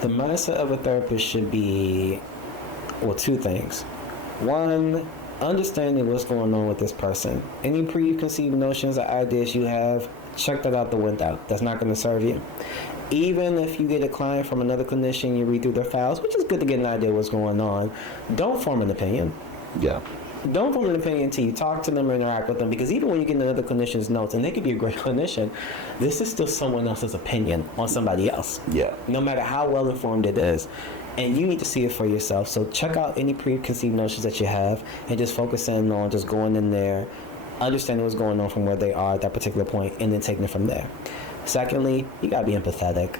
The mindset of a therapist should be, well, two things. One, understanding what's going on with this person. Any preconceived notions or ideas you have, check that out the window. That's not going to serve you. Even if you get a client from another clinician, you read through their files, which is good to get an idea of what's going on, don't form an opinion. Yeah. Don't form an opinion until you talk to them or interact with them, because even when you get another clinician's notes, and they could be a great clinician, this is still someone else's opinion on somebody else. Yeah. No matter how well informed it is. And you need to see it for yourself. So check out any preconceived notions that you have and just focus in on just going in there, understanding what's going on from where they are at that particular point, and then taking it from there. Secondly, you gotta be empathetic.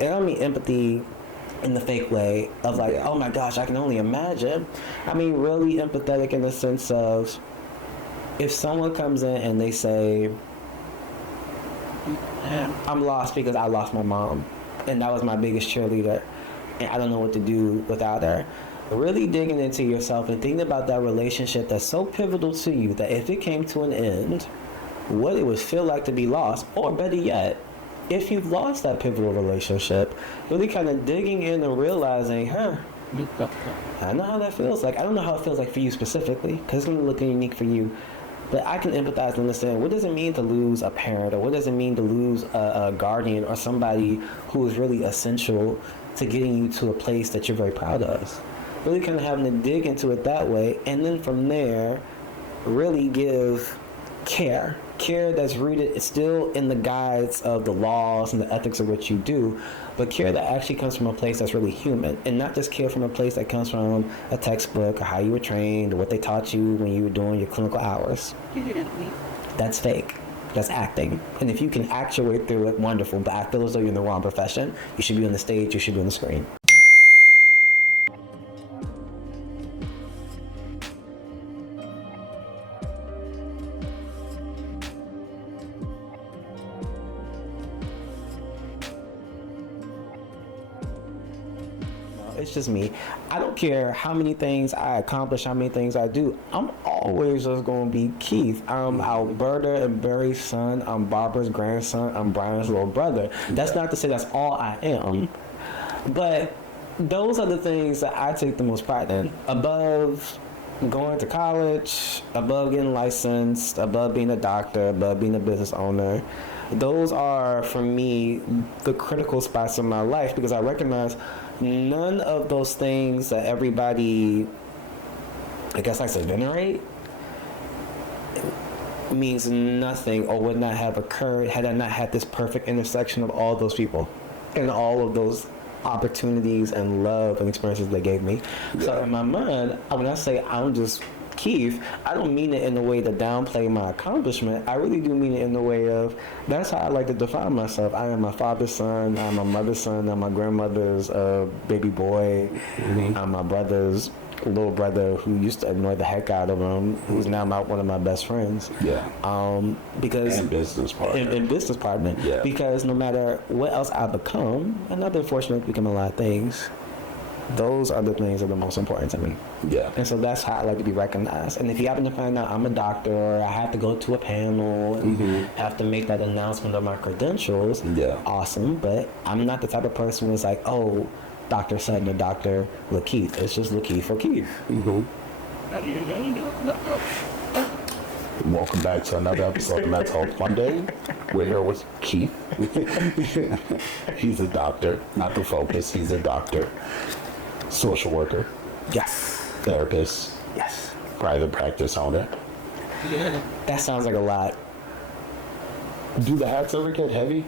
And I don't mean empathy in the fake way of like, oh my gosh, I can only imagine. I mean really empathetic in the sense of, if someone comes in and they say, I'm lost because I lost my mom, and that was my biggest cheerleader, and I don't know what to do without her. Really digging into yourself and thinking about that relationship that's so pivotal to you that if it came to an end, what it would feel like to be lost, or better yet, if you've lost that pivotal relationship, really kind of digging in and realizing, I know how that feels like. I don't know how it feels like for you specifically, because it's going to look unique for you. But I can empathize and understand, what does it mean to lose a parent, or what does it mean to lose a guardian, or somebody who is really essential to getting you to a place that you're very proud of. Really kind of having to dig into it that way, and then from there, really give care that's rooted still in the guides of the laws and the ethics of what you do, but care that actually comes from a place that's really human, and not just care from a place that comes from a textbook or how you were trained or what they taught you when you were doing your clinical hours. That's fake. That's acting. And if you can act your way through it, wonderful, but I feel as though you're in the wrong profession. You should be on the stage, you should be on the screen. It's just me. I don't care how many things I accomplish, how many things I do. I'm always just going to be Keith. I'm Alberta and Barry's son. I'm Barbara's grandson. I'm Brian's little brother. That's not to say that's all I am. But those are the things that I take the most pride in. Above going to college, above getting licensed, above being a doctor, above being a business owner. Those are, for me, the critical spots in my life, because I recognize none of those things that everybody, I guess I say venerate, means nothing or would not have occurred had I not had this perfect intersection of all those people and all of those opportunities and love and experiences they gave me. Yeah. So in my mind, when I say I'm just Keith, I don't mean it in a way to downplay my accomplishment. I really do mean it in the way of, that's how I like to define myself. I am my father's son, I'm my mother's son, I'm my grandmother's baby boy, I'm my brother's little brother who used to annoy the heck out of him, who's now one of my best friends. Yeah. Because and business partner. And business partner. Yeah. Because no matter what else I become, and I've been fortunate to become a lot of things, those are the things that are the most important to me. Yeah. And so that's how I like to be recognized. And if you happen to find out I'm a doctor, or I have to go to a panel and have to make that announcement of my credentials, awesome. But I'm not the type of person who's like, oh, Dr. Sutton or Dr. Lakeith. It's just Lakeith or Keith. Welcome back to another episode of Mental Health Monday. We're here with Keith. He's a doctor, not the focus. He's a doctor, social worker, yes, therapist, yes, private practice owner. Yeah. That sounds like a lot. Do the hats ever get heavy?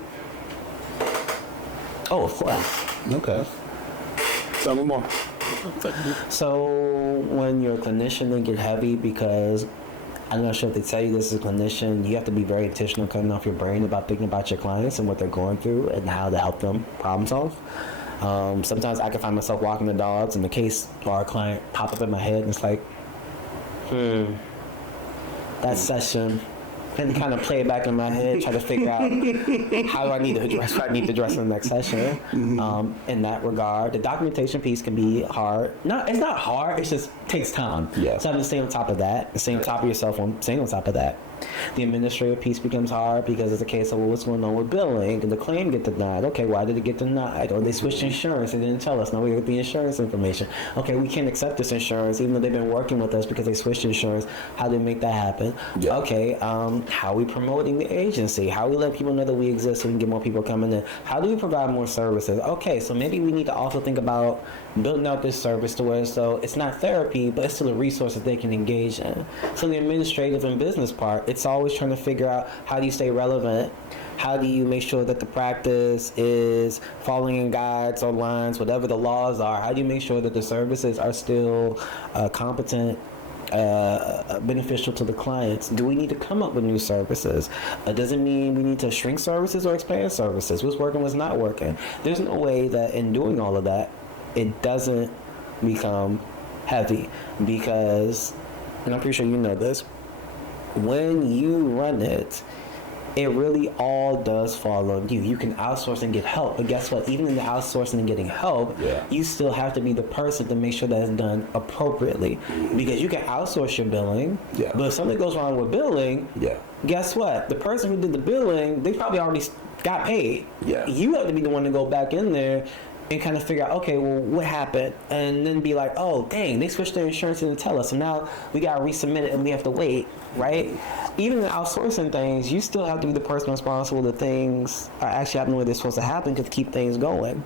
Oh, of course. Okay. Tell me more. So when you're a clinician, they get heavy because, I'm not sure if they tell you this as a clinician, you have to be very intentional cutting off your brain about thinking about your clients and what they're going through and how to help them problem solve. Sometimes I can find myself walking the dogs and the case or a client pop up in my head and it's like, that session, and kind of play it back in my head, try to figure out how do I need to address what I need to address in the next session. In that regard, the documentation piece can be hard. No, it's not hard. It just takes time. Yeah. So having to stay on top of that, staying on top of yourself, staying on top of that. The administrative piece becomes hard because it's a case of, well, what's going on with billing? Did the claim get denied? Okay, why did it get denied? Or they switched insurance and didn't tell us. Now we get the insurance information. Okay, we can't accept this insurance even though they've been working with us because they switched insurance. How did they make that happen? Yeah. Okay, how are we promoting the agency? How we let people know that we exist so we can get more people coming in? How do we provide more services? Okay, so maybe we need to also think about building out this service to where so it's not therapy, but it's still a resource that they can engage in. So the administrative and business part, it's always trying to figure out how do you stay relevant? How do you make sure that the practice is following in guides or lines, whatever the laws are? How do you make sure that the services are still competent, beneficial to the clients? Do we need to come up with new services? Doesn't mean we need to shrink services or expand services. What's working, what's not working? There's no way that in doing all of that, it doesn't become heavy because, and I'm pretty sure you know this, when you run it, it really all does fall on you. You can outsource and get help, but guess what? Even in the outsourcing and getting help, you still have to be the person to make sure that it's done appropriately. Because you can outsource your billing, but if something goes wrong with billing, guess what? The person who did the billing, they probably already got paid. You have to be the one to go back in there and kind of figure out, okay, well, what happened? And then be like, oh, dang, they switched their insurance and didn't tell us. So now we got to resubmit it and we have to wait, right? Even in outsourcing things, you still have to be the person responsible that things are actually happening where they're supposed to happen to keep things going.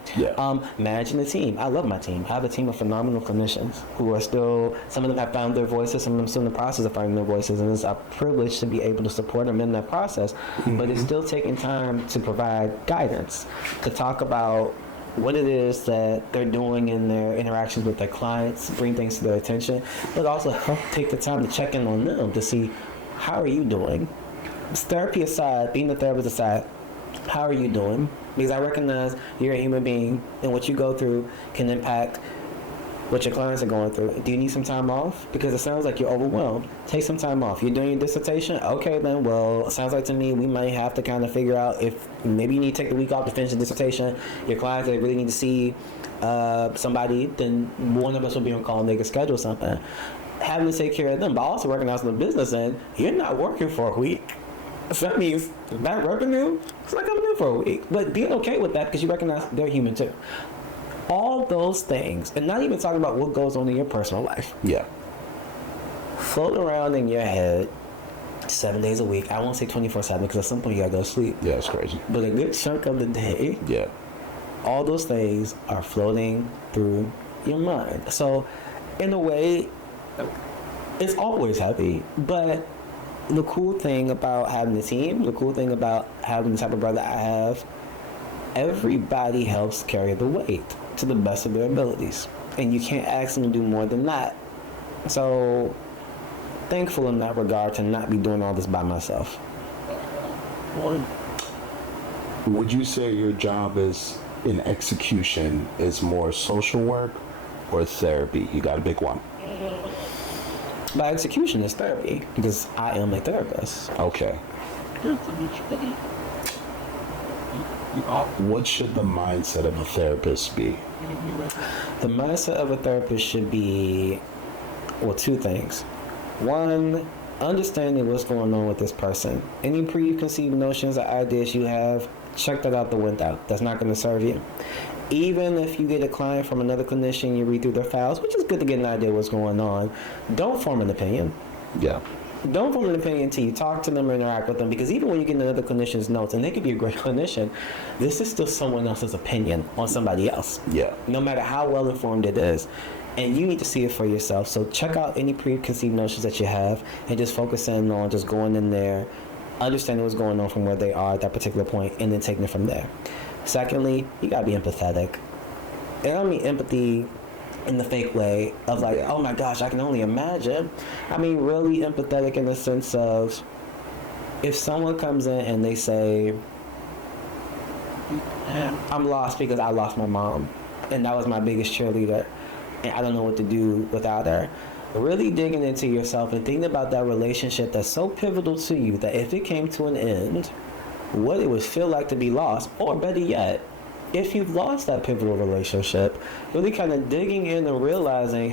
Managing the team. I love my team. I have a team of phenomenal clinicians who are still, some of them have found their voices, some of them still in the process of finding their voices, and it's a privilege to be able to support them in that process. But it's still taking time to provide guidance, to talk about what it is that they're doing in their interactions with their clients, bring things to their attention, but also help take the time to check in on them to see, how are you doing? Therapy aside, being the therapist aside, how are you doing? Because I recognize you're a human being and what you go through can impact what your clients are going through. Do you need some time off? Because it sounds like you're overwhelmed. Take some time off. You're doing your dissertation? Okay, then, well, it sounds like to me we might have to kind of figure out if maybe you need to take the week off to finish the dissertation. Your clients, they really need to see somebody, then one of us will be on call and they can schedule something. Having to take care of them, but also recognizing the business end, you're not working for a week. So that means that revenue, it's not coming in for a week. But being okay with that because you recognize they're human too. All those things, and not even talking about what goes on in your personal life. Float around in your head 7 days a week. I won't say 24/7 because at some point you gotta go to sleep. It's crazy. But a good chunk of the day, all those things are floating through your mind. So, in a way, it's always heavy. But the cool thing about having a team, the cool thing about having the type of brother I have, everybody helps carry the weight to the best of their abilities. And you can't ask them to do more than that. So, thankful in that regard to not be doing all this by myself. Would you say your job is in execution is more social work or therapy? You got a big one. By execution is therapy because I am a therapist. Okay. What should the mindset of a therapist be? The mindset of a therapist should be, well, two things. One, understanding what's going on with this person. Any preconceived notions or ideas you have, check that out the window. That's not going to serve you. Even if you get a client from another clinician, you read through their files, which is good to get an idea of what's going on, don't form an opinion. Don't form an opinion until you talk to them or interact with them, because even when you get another clinician's notes, and they could be a great clinician, this is still someone else's opinion on somebody else. No matter how well informed it is. And you need to see it for yourself. So check out any preconceived notions that you have and just focus in on just going in there, understanding what's going on from where they are at that particular point, and then taking it from there. Secondly, you gotta be empathetic. And I don't mean empathy in the fake way of like, oh my gosh, I can only imagine. I mean really empathetic in the sense of, if someone comes in and they say, I'm lost because I lost my mom, and that was my biggest cheerleader, and I don't know what to do without her. Really digging into yourself and thinking about that relationship that's so pivotal to you that if it came to an end, what it would feel like to be lost, or better yet, if you've lost that pivotal relationship, really kind of digging in and realizing,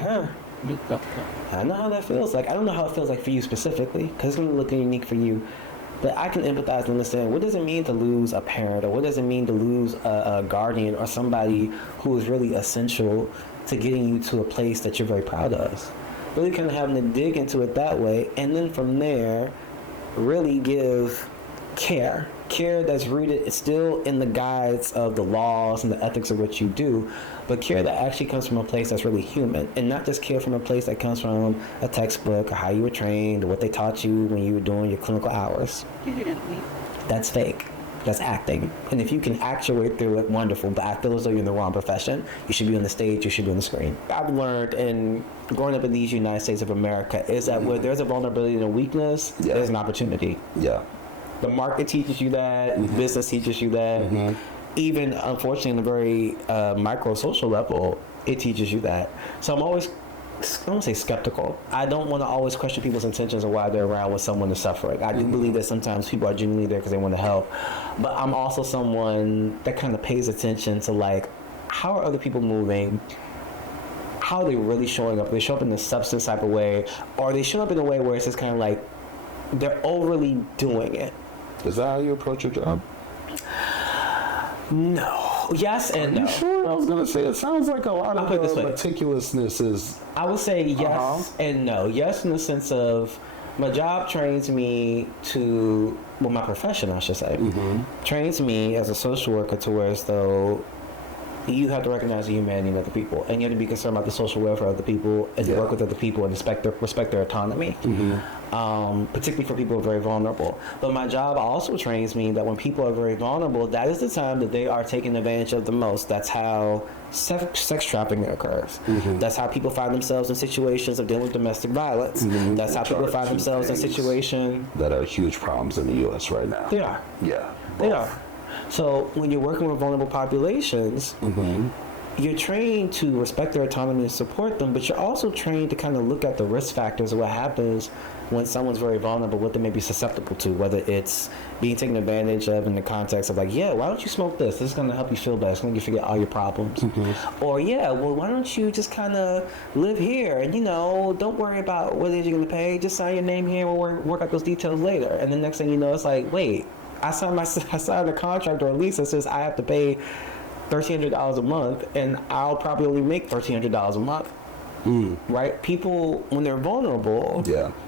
I know how that feels like. I don't know how it feels like for you specifically, because it's going to look unique for you. But I can empathize and understand, what does it mean to lose a parent, or what does it mean to lose a guardian or somebody who is really essential to getting you to a place that you're very proud of. Really kind of having to dig into it that way, and then from there, really give care that's rooted still in the guides of the laws and the ethics of what you do, but care that actually comes from a place that's really human, and not just care from a place that comes from a textbook or how you were trained or what they taught you when you were doing your clinical hours. That's fake. That's acting. And if you can act your way through it, wonderful. But I feel as though you're in the wrong profession. You should be on the stage. You should be on the screen. I've learned in growing up in these United States of America is that where there's a vulnerability and a weakness, there's an opportunity. Yeah. The market teaches you that. Business teaches you that. Even, unfortunately, on a very micro social level, it teaches you that. So I'm always, I don't want to say skeptical. I don't want to always question people's intentions or why they're around when someone is suffering. I do believe that sometimes people are genuinely there because they want to help. But I'm also someone that kind of pays attention to, like, how are other people moving? How are they really showing up? They show up in a substance type of way, or they show up in a way where it's just kind of like they're overly doing it. Is that how you approach your job? No. Yes and no. You sure? I was gonna say it sounds like a lot of meticulousness is. I would say yes and no. Yes, in the sense of my job trains me to, well, my profession, I should say, trains me as a social worker to where as though you have to recognize the humanity of other people, and you have to be concerned about the social welfare of other people, and work with other people and respect their autonomy, particularly for people who are very vulnerable. But my job also trains me that when people are very vulnerable, that is the time that they are taken advantage of the most. That's how sex trafficking occurs. That's how people find themselves in situations of dealing with domestic violence. That's how people find themselves in situations that are huge problems in the U.S. right now. They are. Yeah. They are. So when you're working with vulnerable populations, you're trained to respect their autonomy and support them, but you're also trained to kind of look at the risk factors of what happens when someone's very vulnerable, what they may be susceptible to, whether it's being taken advantage of in the context of like, yeah, why don't you smoke this? This is going to help you feel better. It's going to make you forget all your problems. Or, yeah, well, why don't you just kind of live here and, you know, don't worry about what it is you're going to pay. Just sign your name here and we'll work out those details later. And the next thing you know, it's like, wait, I signed a contract or a lease that says I have to pay $1,300 a month, and I'll probably only make $1,300 a month. Right? People, when they're vulnerable,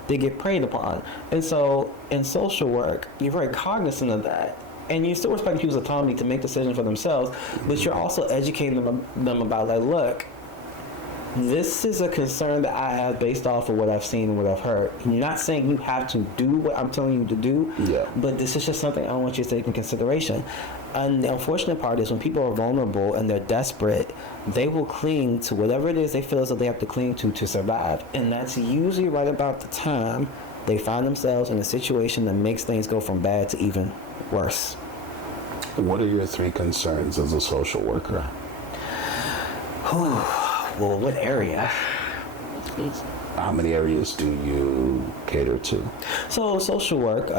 they get preyed upon. And so in social work, you're very cognizant of that. And you're still respecting people's autonomy to make decisions for themselves, but you're also educating them about, like, look, this is a concern that I have based off of what I've seen and what I've heard. I'm not saying you have to do what I'm telling you to do, but this is just something I want you to take in consideration. And the unfortunate part is when people are vulnerable and they're desperate, they will cling to whatever it is they feel as though they have to cling to survive. And that's usually right about the time they find themselves in a situation that makes things go from bad to even worse. What are your 3 concerns as a social worker? Well, what area? How many areas do you cater to? So social work,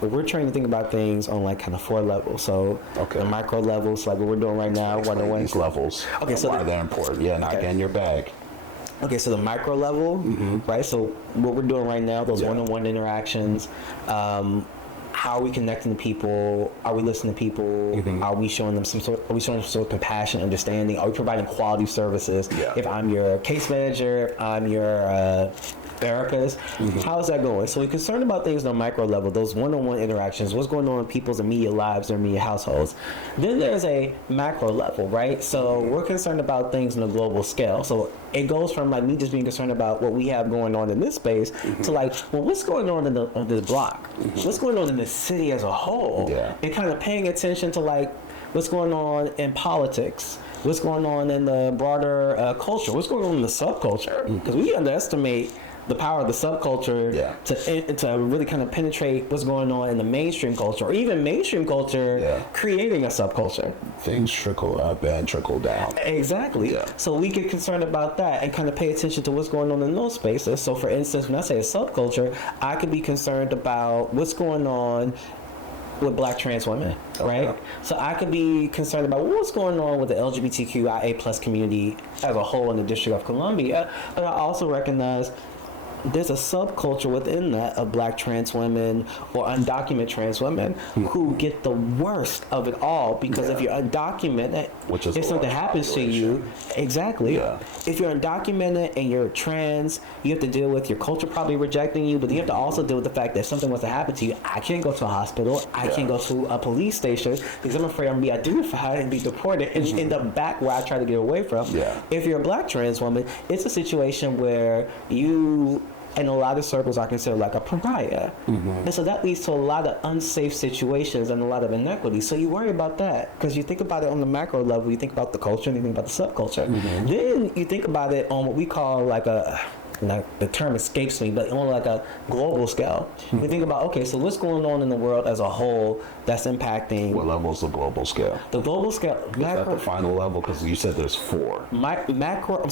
we're trying to think about things on like kind of 4 levels. So the micro levels, like what we're doing right now. Explain these levels. Okay, so why they're important. Yeah, not getting your bag. Okay, so the micro level, right? So what we're doing right now, those one-on-one interactions, how are we connecting to people? Are we listening to people? Are we showing them some sort of compassion, understanding? Are we providing quality services? If I'm your case manager, if I'm your therapist, how's that going? So we're concerned about things on a micro level, those one-on-one interactions, what's going on in people's immediate lives, their immediate households. Then there's a macro level, right? So we're concerned about things on a global scale. So it goes from like me just being concerned about what we have going on in this space to like, well, what's going on on this block? What's going on in the city as a whole? And kind of paying attention to like what's going on in politics, what's going on in the broader culture, what's going on in the subculture, because we underestimate the power of the subculture to really kind of penetrate what's going on in the mainstream culture, or even mainstream culture creating a subculture. Things trickle up and trickle down. Exactly. So we get concerned about that and kind of pay attention to what's going on in those spaces. So for instance, when I say a subculture, I could be concerned about what's going on with black trans women, right? So I could be concerned about what's going on with the LGBTQIA plus community as a whole in the District of Columbia, but I also recognize there's a subculture within that of black trans women or undocumented trans women who get the worst of it all because if you're undocumented, which is if something happens to you, exactly. Yeah. If you're undocumented and you're trans, you have to deal with your culture probably rejecting you, but you have to also deal with the fact that if something was to happen to you, I can't go to a hospital, I can't go to a police station because I'm afraid I'm gonna be identified and be deported and end up back where I try to get away from. Yeah. If you're a black trans woman, it's a situation where you in a lot of circles are considered like a pariah. And so that leads to a lot of unsafe situations and a lot of inequity. So you worry about that because you think about it on the macro level, you think about the culture and you think about the subculture. Then you think about it on what we call like the term escapes me, but on like a global scale. We think about, okay, so what's going on in the world as a whole that's impacting... What level is the global scale? The global scale... Is that the final level? Because you said there's 4. Macro...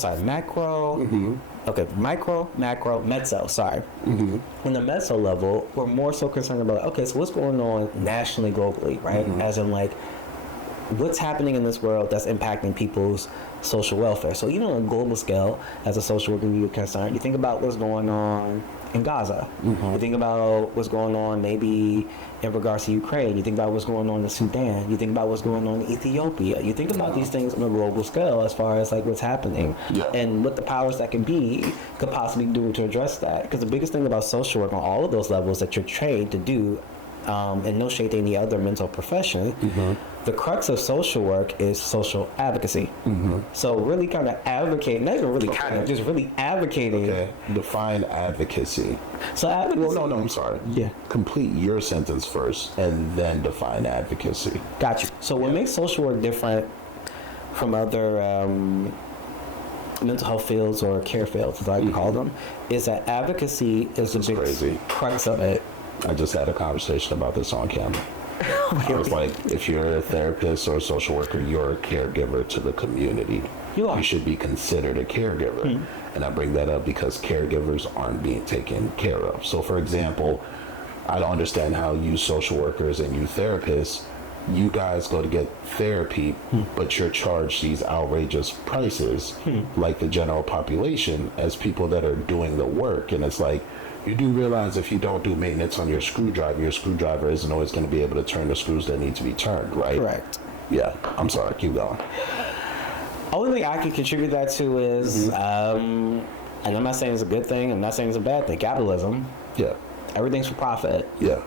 Okay, micro, macro, meso, sorry. On the meso level, we're more so concerned about, okay, so what's going on nationally, globally, right? As in, like, what's happening in this world that's impacting people's social welfare. So even on a global scale, as a social worker, you're concerned, you think about what's going on in Gaza. You think about what's going on maybe in regards to Ukraine. You think about what's going on in Sudan. You think about what's going on in Ethiopia. You think about these things on a global scale as far as like what's happening and what the powers that could possibly do to address that. Because the biggest thing about social work on all of those levels that you're trained to do, and no shade to any other mental profession, the crux of social work is social advocacy. So really kind of advocating, not even really kind of, just really advocating. Okay, define advocacy. So advocacy... Well, no, I'm sorry. Yeah. Complete your sentence first and then define advocacy. Got you. So what makes social work different from other mental health fields or care fields, as I can call them, is that advocacy is the big crux of it. I just had a conversation about this on camera. I was like, if you're a therapist or a social worker, you're a caregiver to the community. You are. You should be considered a caregiver. And I bring that up because caregivers aren't being taken care of. So, for example, I don't understand how you social workers and you therapists, you guys go to get therapy, but you're charged these outrageous prices, like the general population, as people that are doing the work. And it's like, you do realize if you don't do maintenance on your screwdriver isn't always going to be able to turn the screws that need to be turned, right? Correct. Yeah, I'm sorry, keep going. Only thing I can contribute that to is, and I'm not saying it's a good thing, I'm not saying it's a bad thing, capitalism. Yeah. Everything's for profit. Yeah.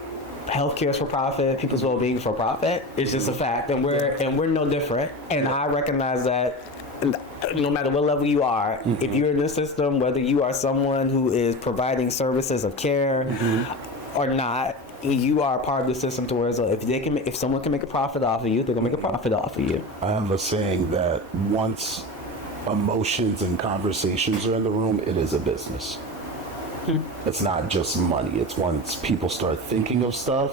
Healthcare is for profit, people's well-being is for profit. It's just a fact, and we're no different. And I recognize that no matter what level you are, if you're in this system, whether you are someone who is providing services of care or not, you are a part of the system to where if someone can make a profit off of you, they're gonna make a profit off of you. I have a saying that once emotions and conversations are in the room, it is a business. It's not just money. It's once people start thinking of stuff,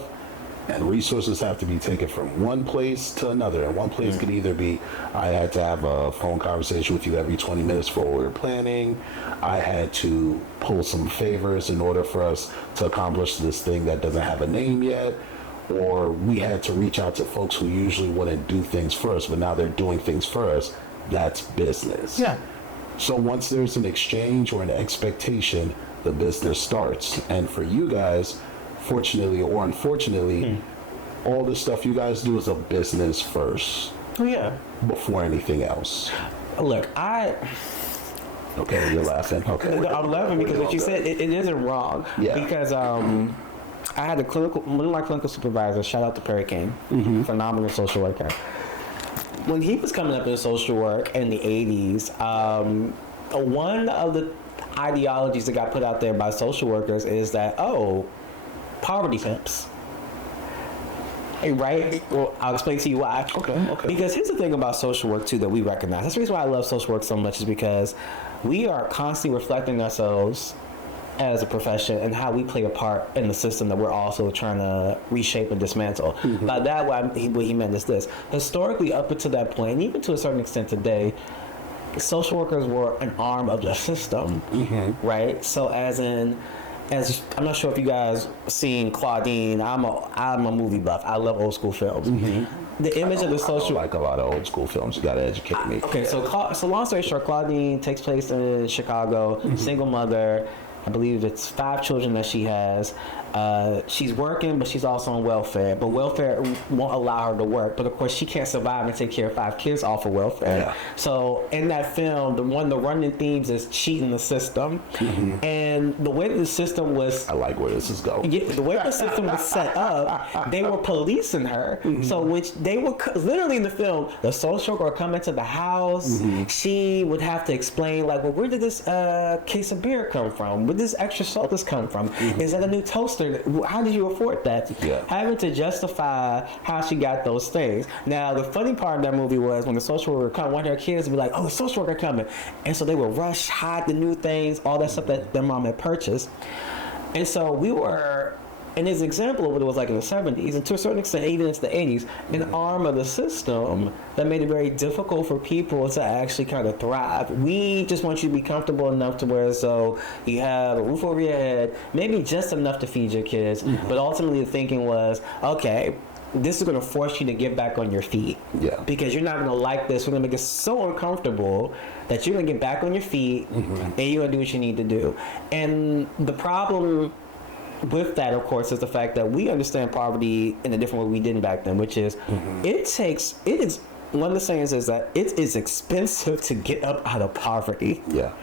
and resources have to be taken from one place to another. And one place could either be, I had to have a phone conversation with you every 20 minutes for what we were planning. I had to pull some favors in order for us to accomplish this thing that doesn't have a name yet. Or we had to reach out to folks who usually wouldn't do things first, but now they're doing things for us. That's business. Yeah. So once there's an exchange or an expectation, the business starts. And for you guys, fortunately or unfortunately, all the stuff you guys do is a business first. Oh, yeah. Before anything else. Look, Okay, you're laughing. Okay. I'm laughing because what you said, it isn't wrong. Yeah. Because I had one of my clinical supervisors, shout out to Perry King, phenomenal social worker. When he was coming up in social work in the 80s, one of the ideologies that got put out there by social workers is that, poverty pimps. Hey, right? Well, I'll explain to you why. Okay. Because here's the thing about social work, too, that we recognize. That's the reason why I love social work so much, is because we are constantly reflecting ourselves as a profession and how we play a part in the system that we're also trying to reshape and dismantle. By that, what he meant is this. Historically, up until that point, and even to a certain extent today, social workers were an arm of the system, right? So as in, as I'm not sure if you guys seen Claudine. I'm a movie buff. I love old school films. The image of the I social, don't like a lot of old school films. You gotta educate me. okay, so long story short, Claudine takes place in Chicago. Single mother. I believe it's 5 children that she has. She's working, but she's also on welfare. But welfare won't allow her to work. But of course, she can't survive and take care of 5 kids off of welfare. Yeah. So in that film, one of the running themes is cheating the system. And the way the system was, I like where this is going. yeah, the way the system was set up, they were policing her. So which they were literally in the film, the social worker would come into the house. She would have to explain like, well, where did this case of beer come from? Where did this extra salt come from? Is that a new toaster? How did you afford that? Yeah. Having to justify how she got those things. Now the funny part of that movie was when the social worker come, one of her kids would be like, "Oh, the social worker coming," and so they would rush, hide the new things, all that stuff that their mom had purchased. And so we were, and his example of what it was like in the 70s, and to a certain extent even into the 80s, an arm of the system that made it very difficult for people to actually kind of thrive. We just want you to be comfortable enough to where so you have a roof over your head, maybe just enough to feed your kids, but ultimately the thinking was, okay, this is going to force you to get back on your feet. Yeah. Because you're not going to like this. We're going to make it so uncomfortable that you're going to get back on your feet and you're going to do what you need to do. And the problem with that, of course, is the fact that we understand poverty in a different way we didn't back then, which is one of the sayings is that it is expensive to get up out of poverty. Yeah.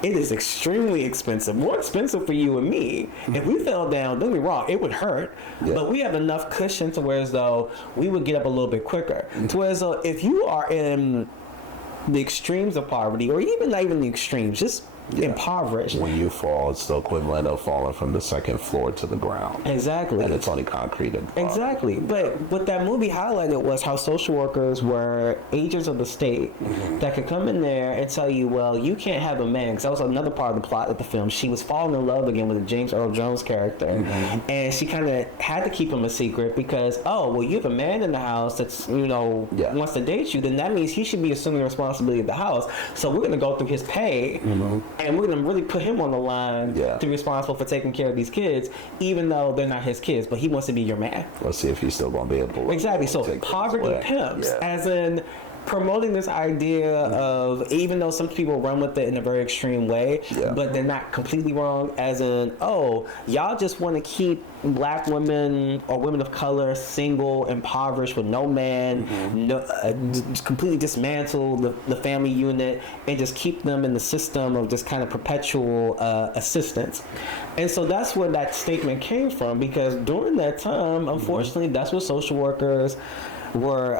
It is extremely expensive, more expensive for you and me. If we fell down, don't get me wrong, it would hurt, but we have enough cushion to where as though we would get up a little bit quicker. To where as though if you are in the extremes of poverty, or even not even the extremes, just impoverished. When you fall, it's the equivalent of falling from the 2nd floor to the ground. Exactly. And it's only concrete and exactly. But what that movie highlighted was how social workers were agents of the state that could come in there and tell you, well, you can't have a man. Because that was another part of the plot of the film. She was falling in love again with the James Earl Jones character. And she kind of had to keep him a secret because, oh, well, you have a man in the house that's, wants to date you. Then that means he should be assuming the responsibility of the house. So we're going to go through his pay. And we're going to really put him on the line to be responsible for taking care of these kids, even though they're not his kids, but he wants to be your man. Let's see if he's still going to be able to. Exactly. So poverty pimps, as in promoting this idea of, even though some people run with it in a very extreme way, but they're not completely wrong, as in, oh, y'all just want to keep black women or women of color single, impoverished, with no man, just completely dismantle the family unit and just keep them in the system of just kind of perpetual assistance. And so that's where that statement came from, because during that time, unfortunately, that's what social workers were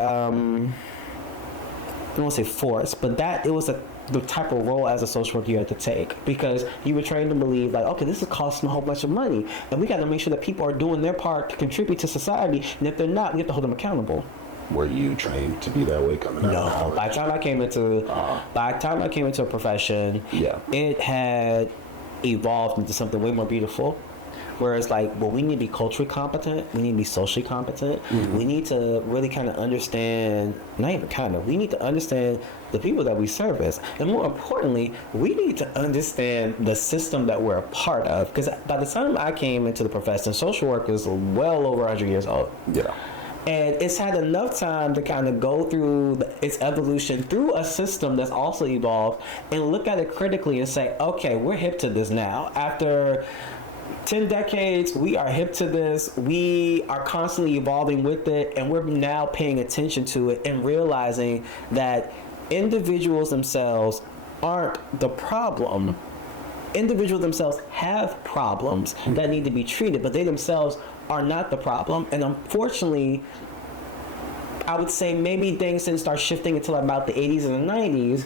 I don't want to say forced, but that it was the type of role as a social worker you had to take, because you were trained to believe like, okay, this is costing a whole bunch of money, and we got to make sure that people are doing their part to contribute to society, and if they're not, we have to hold them accountable. Were you trained to be that way coming out? No. By the time I came into a profession, it had evolved into something way more beautiful. Whereas, like, well, we need to be culturally competent. We need to be socially competent. We need to really kind of understand, not even kind of, we need to understand the people that we service. And more importantly, we need to understand the system that we're a part of. Because by the time I came into the profession, social work is well over 100 years old. Yeah. And it's had enough time to kind of go through its evolution through a system that's also evolved and look at it critically and say, okay, we're hip to this now. After 10 decades, we are hip to this. We are constantly evolving with it, and we're now paying attention to it and realizing that individuals themselves aren't the problem. Individuals themselves have problems that need to be treated, but they themselves are not the problem. And unfortunately, I would say maybe things didn't start shifting until about the 80s and the 90s.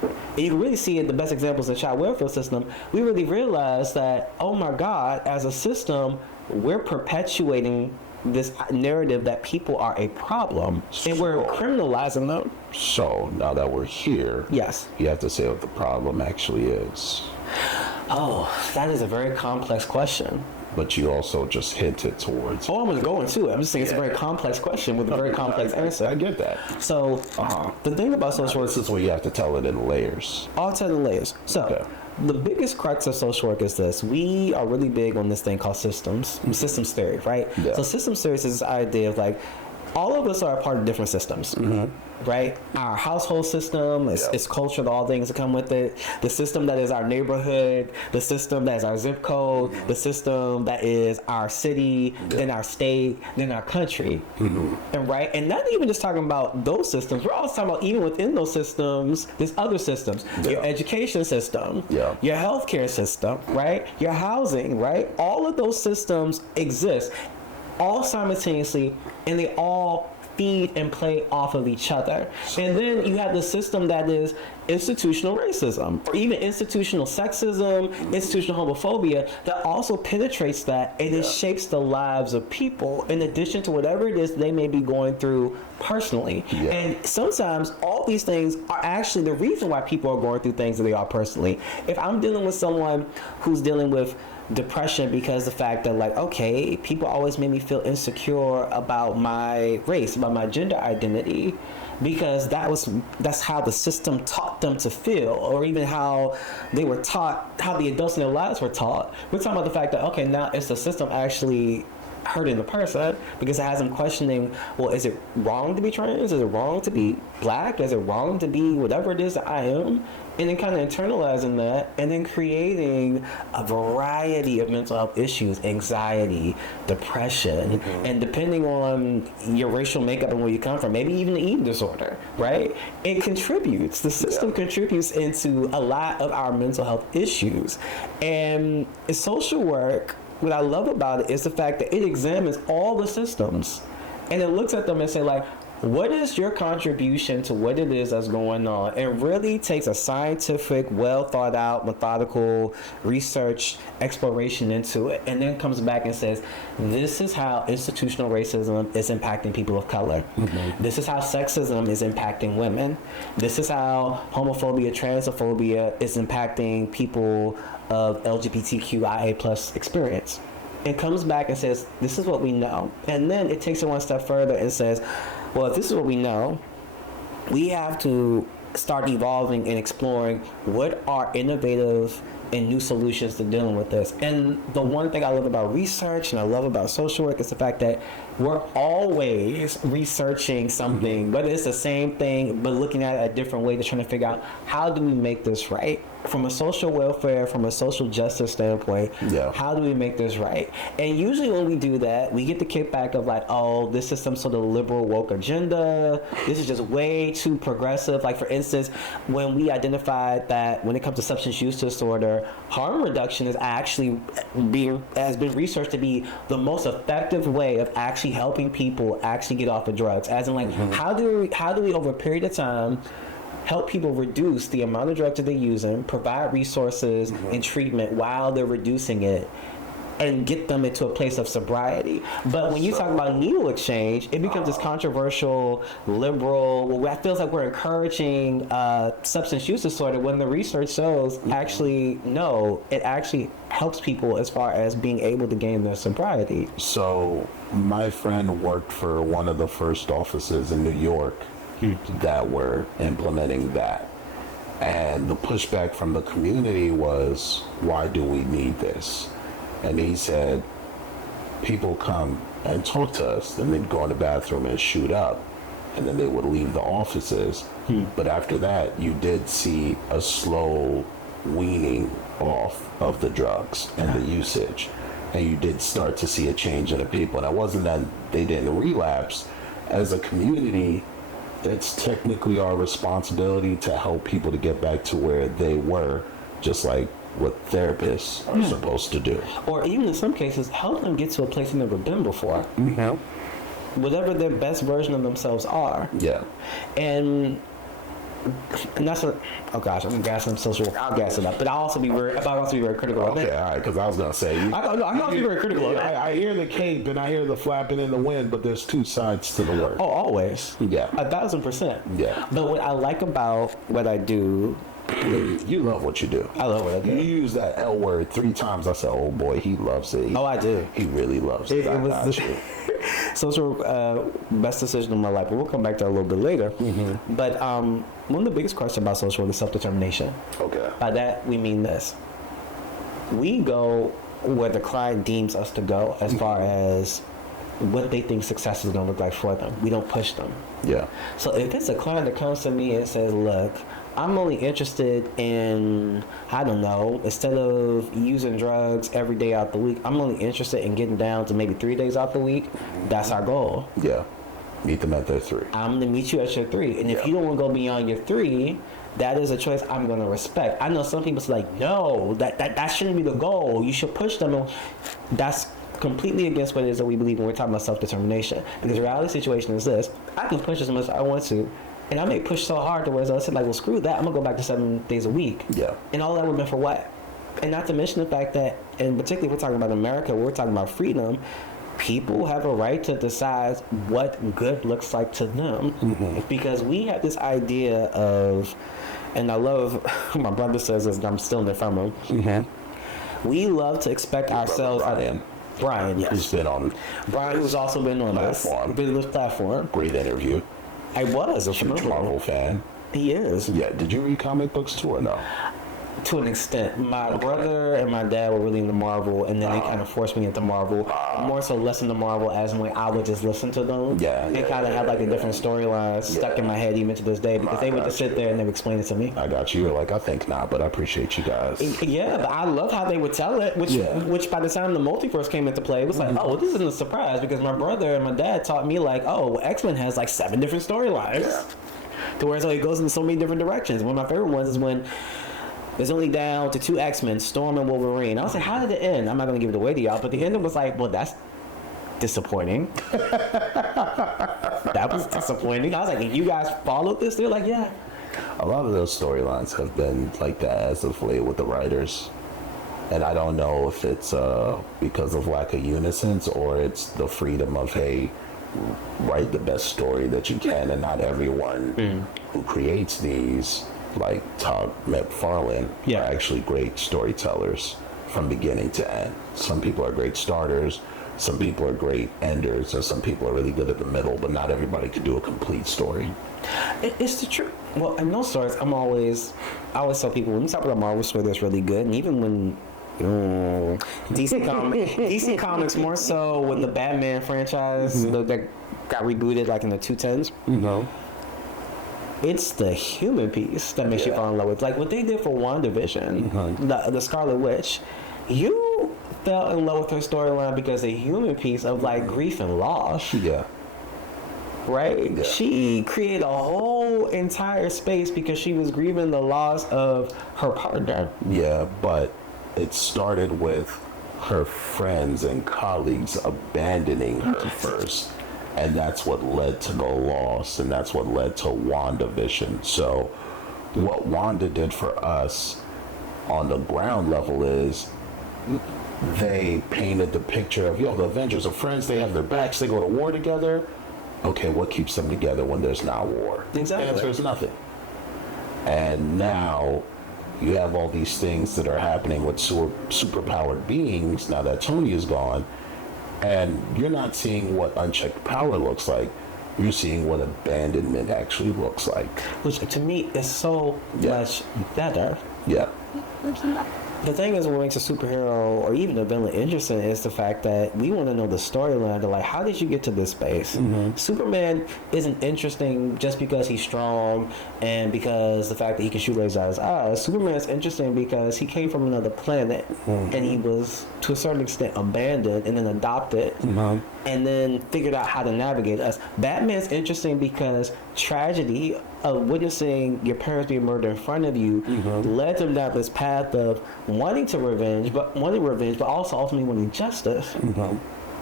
And you can really see it, the best examples of the child welfare system. We really realized that, oh my God, as a system, we're perpetuating this narrative that people are a problem, and we're criminalizing them. So now that we're here, you have to say what the problem actually is. Oh, that is a very complex question. But you also just hinted towards. Oh, I'm going to go into it. I'm just saying it's a very complex question with a very complex answer. I get that. So, the thing about social work is where you have to tell it in layers. I'll tell it in layers. So, the biggest crux of social work is this. We are really big on this thing called systems theory, right? Yeah. So systems theory is this idea of like, all of us are a part of different systems, right? Our household system, it's culture, all things that come with it. The system that is our neighborhood, the system that is our zip code, the system that is our city, then our state, then our country, and right? And not even just talking about those systems. We're also talking about even within those systems, there's other systems. Your education system, your healthcare system, right? Your housing, right? All of those systems exist, all simultaneously, and they all feed and play off of each other. And then you have the system that is institutional racism, or even institutional sexism, institutional homophobia, that also penetrates that, and it shapes the lives of people in addition to whatever it is they may be going through personally. And sometimes all these things are actually the reason why people are going through things that they are personally. If I'm dealing with someone who's dealing with depression because the fact that, like, okay, people always made me feel insecure about my race, about my gender identity, because that's how the system taught them to feel, or even how they were taught, how the adults in their lives were taught. We're talking about the fact that, okay, now it's the system actually hurting the person because it has them questioning, well, is it wrong to be trans? Is it wrong to be black? Is it wrong to be whatever it is that I am? And then kind of internalizing that, and then creating a variety of mental health issues, anxiety, depression, and depending on your racial makeup and where you come from, maybe even an eating disorder, right? It contributes, the system contributes into a lot of our mental health issues. And social work, what I love about it is the fact that it examines all the systems, and it looks at them and say, like, what is your contribution to what it is that's going on? It really takes a scientific, well thought out, methodical research exploration into it, and then comes back and says, this is how institutional racism is impacting people of color. This is how sexism is impacting women. This is how homophobia, transphobia is impacting people of LGBTQIA plus experience. It comes back and says, this is what we know. And then it takes it one step further and says, well, if this is what we know, we have to start evolving and exploring what are innovative and new solutions to dealing with this. And the one thing I love about research and I love about social work is the fact that we're always researching something, but it's the same thing, but looking at it a different way to trying to figure out, how do we make this right? From a social welfare, from a social justice standpoint, how do we make this right? And usually when we do that, we get the kickback of like, oh, this is some sort of liberal woke agenda. This is just way too progressive. Like, for instance, when we identified that when it comes to substance use disorder, harm reduction is actually has been researched to be the most effective way of actually helping people actually get off of drugs. As in, like, how do we over a period of time help people reduce the amount of drugs that they're using, provide resources and treatment while they're reducing it, and get them into a place of sobriety. But when you talk about needle exchange, it becomes this controversial, liberal, well, that feels like we're encouraging substance use disorder, when the research shows actually, no, it actually helps people as far as being able to gain their sobriety. So my friend worked for one of the first offices in New York that were implementing that. And the pushback from the community was, why do we need this? And he said, people come and talk to us, and they'd go in the bathroom and shoot up, and then they would leave the offices. But after that, you did see a slow weaning off of the drugs and the usage. And you did start to see a change in the people. And it wasn't that they didn't relapse. As a community, it's technically our responsibility to help people to get back to where they were, just like what therapists are supposed to do. Or even in some cases, help them get to a place they've never been before. Whatever their best version of themselves are. And that's what, oh gosh, I'm gassing up social work. I'll gas it up, but I'll also be very critical of it. Okay, all right, because I was going to say, I can also be very critical of it. I hear the cape and I hear the flapping in the wind, but there's two sides to the work. Oh, always. 1,000%. Yeah. But what I like about what I do You love what you do. I love what I do. You use that L word 3 times. I said, oh boy, he loves it. Oh, I do. He really loves it. It was social best decision of my life. But we'll come back to that a little bit later. Mm-hmm. But one of the biggest questions about social work is self-determination. Okay. By that, we mean this. We go where the client deems us to go as far as what they think success is going to look like for them. We don't push them. Yeah. So if it's a client that comes to me and says, look, I'm only interested in, I don't know, instead of using drugs every day out the week, I'm only interested in getting down to maybe 3 days out the week, that's our goal. Yeah. Meet them at their 3. I'm going to meet you at your 3. And if you don't want to go beyond your 3, that is a choice I'm going to respect. I know some people say, like, no, that shouldn't be the goal. You should push them. That's completely against what it is that we believe when we're talking about self-determination. Because the reality situation is this. I can push as much as I want to. And I may push so hard to where I said, like, well, screw that. I'm going to go back to 7 days a week. Yeah. And all that would have been for what? And not to mention the fact that, and particularly if we're talking about America, we're talking about freedom, people have a right to decide what good looks like to them. Mm-hmm. Because we have this idea of, and I love, my brother says this, and I'm still in from him. Mm-hmm. We love to expect ourselves. Brian, yes. Who's been on. Brian, who's also been on this platform. Great interview. I was a huge Marvel fan. He is. Yeah. Did you read comic books too or no? To an extent. My brother and my dad were really into Marvel, and then they kind of forced me into Marvel. More so less into Marvel as when I would just listen to them. Yeah. They kind of had like a different storyline stuck in my head even to this day because they would just sit there and they would explain it to me. I got you. You're like, I think not, but I appreciate you guys. Yeah, but I love how they would tell it, which by the time the multiverse came into play, it was like, oh, this isn't a surprise because my brother and my dad taught me like, oh, X-Men has like 7 different storylines. Yeah. To where it goes in so many different directions. One of my favorite ones is when it's only down to 2 X-Men, Storm and Wolverine. I was like, how did it end? I'm not going to give it away to y'all, but the ending was like, well, that's disappointing. That was disappointing. I was like, you guys followed this? They're like, yeah. A lot of those storylines have been like that as of late with the writers. And I don't know if it's because of lack of unison or it's the freedom of, hey, write the best story that you can, and not everyone who creates these, like Todd McFarlane, are actually great storytellers from beginning to end. Some people are great starters, some people are great enders, and some people are really good at the middle, but not everybody can do a complete story. It's the truth. Well, in those stories, I always tell people, when you talk about a Marvel story that's really good, and even when DC Comics more so with the Batman franchise that got rebooted like in the 2010s. It's the human piece that makes you fall in love with. Like what they did for WandaVision, the Scarlet Witch. You fell in love with her storyline because the human piece of like grief and loss. Yeah. Right? Yeah. She created a whole entire space because she was grieving the loss of her partner. Yeah, but it started with her friends and colleagues abandoning her first. And that's what led to the loss, and that's what led to WandaVision. So what Wanda did for us on the ground level is they painted the picture of, the Avengers are friends, they have their backs, they go to war together. Okay, what keeps them together when there's not war? Exactly. The answer is nothing. And now you have all these things that are happening with superpowered beings now that Tony is gone. And you're not seeing what unchecked power looks like. You're seeing what abandonment actually looks like. Which to me is so much better. Yeah. The thing is, what makes a superhero or even a villain interesting is the fact that we want to know the storyline. They're like, how did you get to this space? Superman isn't interesting just because he's strong and because the fact that he can shoot lasers out of his eyes. Superman's interesting because he came from another planet and he was, to a certain extent, abandoned and then adopted and then figured out how to navigate us. Batman's interesting because tragedy of witnessing your parents being murdered in front of you led them down this path of wanting revenge, but also ultimately wanting justice.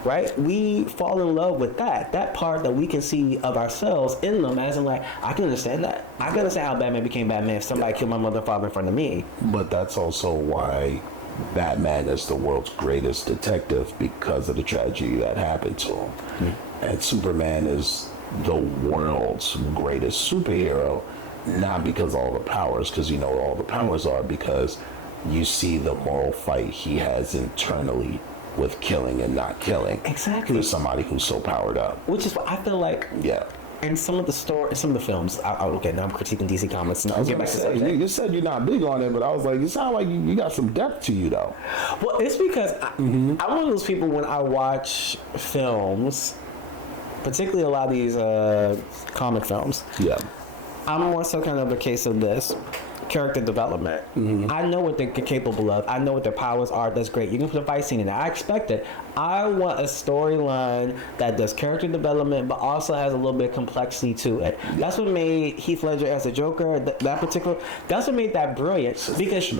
Right? We fall in love with that part that we can see of ourselves in them, as in like, I can understand that. I can understand how Batman became Batman if somebody killed my mother and father in front of me. But that's also why Batman is the world's greatest detective, because of the tragedy that happened to him. And Superman is the world's greatest superhero not because all the powers, because you know what all the powers are, because you see the moral fight he has internally with killing and not killing. Exactly. For somebody who's so powered up. Which is what I feel like. Yeah. In some of the films. Okay, now I'm critiquing DC Comics. And I was gonna say, you said you're not big on it, but I was like, you sound like you got some depth to you, though. Well, it's because I'm one of those people when I watch films, particularly a lot of these comic films. Yeah. I'm more so kind of a case of this. Character development. I know what they're capable of. I know what their powers are. That's great. You can put a fight scene in there. I expect it. I want a storyline that does character development, but also has a little bit of complexity to it. That's what made Heath Ledger as a Joker, that particular, that's what made that brilliant. Because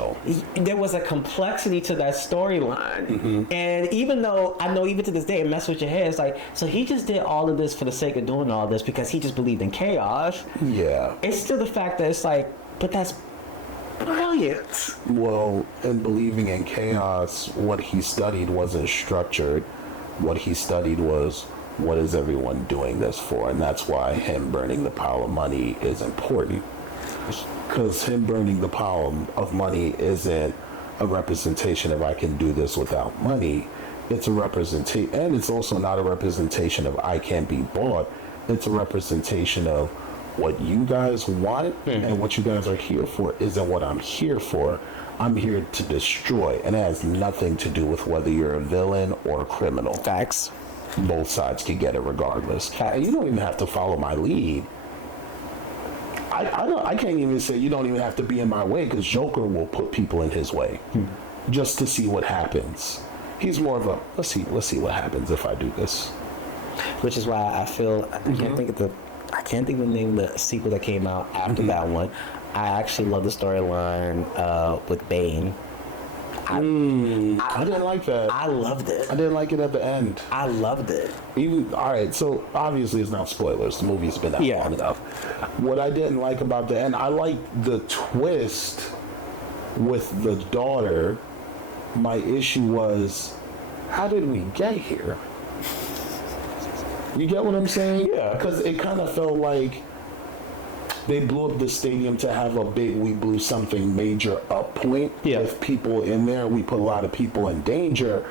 there was a complexity to that storyline. And even though, I know even to this day, it messes with your head. It's like, so he just did all of this for the sake of doing all this because he just believed in chaos. Yeah. It's still the fact that it's like, but that's brilliant. Well, in believing in chaos, what he studied wasn't structured. What he studied was, what is everyone doing this for? And that's why him burning the pile of money is important. Because him burning the pile of money isn't a representation of I can do this without money. It's a representation, and it's also not a representation of I can't be bought. It's a representation of what you guys want and what you guys are here for isn't what I'm here for. I'm here to destroy, and it has nothing to do with whether you're a villain or a criminal. Facts. Both sides can get it regardless. You don't even have to follow my lead. I can't even say you don't even have to be in my way, because Joker will put people in his way just to see what happens. He's more of a let's see what happens if I do this. Which is why I feel I can't think of the name of the sequel that came out after that one. I actually love the storyline with Bane. I didn't like that. I loved it. I didn't like it at the end. I loved it. Alright, so obviously it's not spoilers. The movie's been out long enough. What I didn't like about the end, I liked the twist with the daughter. My issue was, how did we get here? You get what I'm saying? Yeah. Because it kind of felt like they blew up the stadium to have a big we blew something major up point with people in there. We put a lot of people in danger.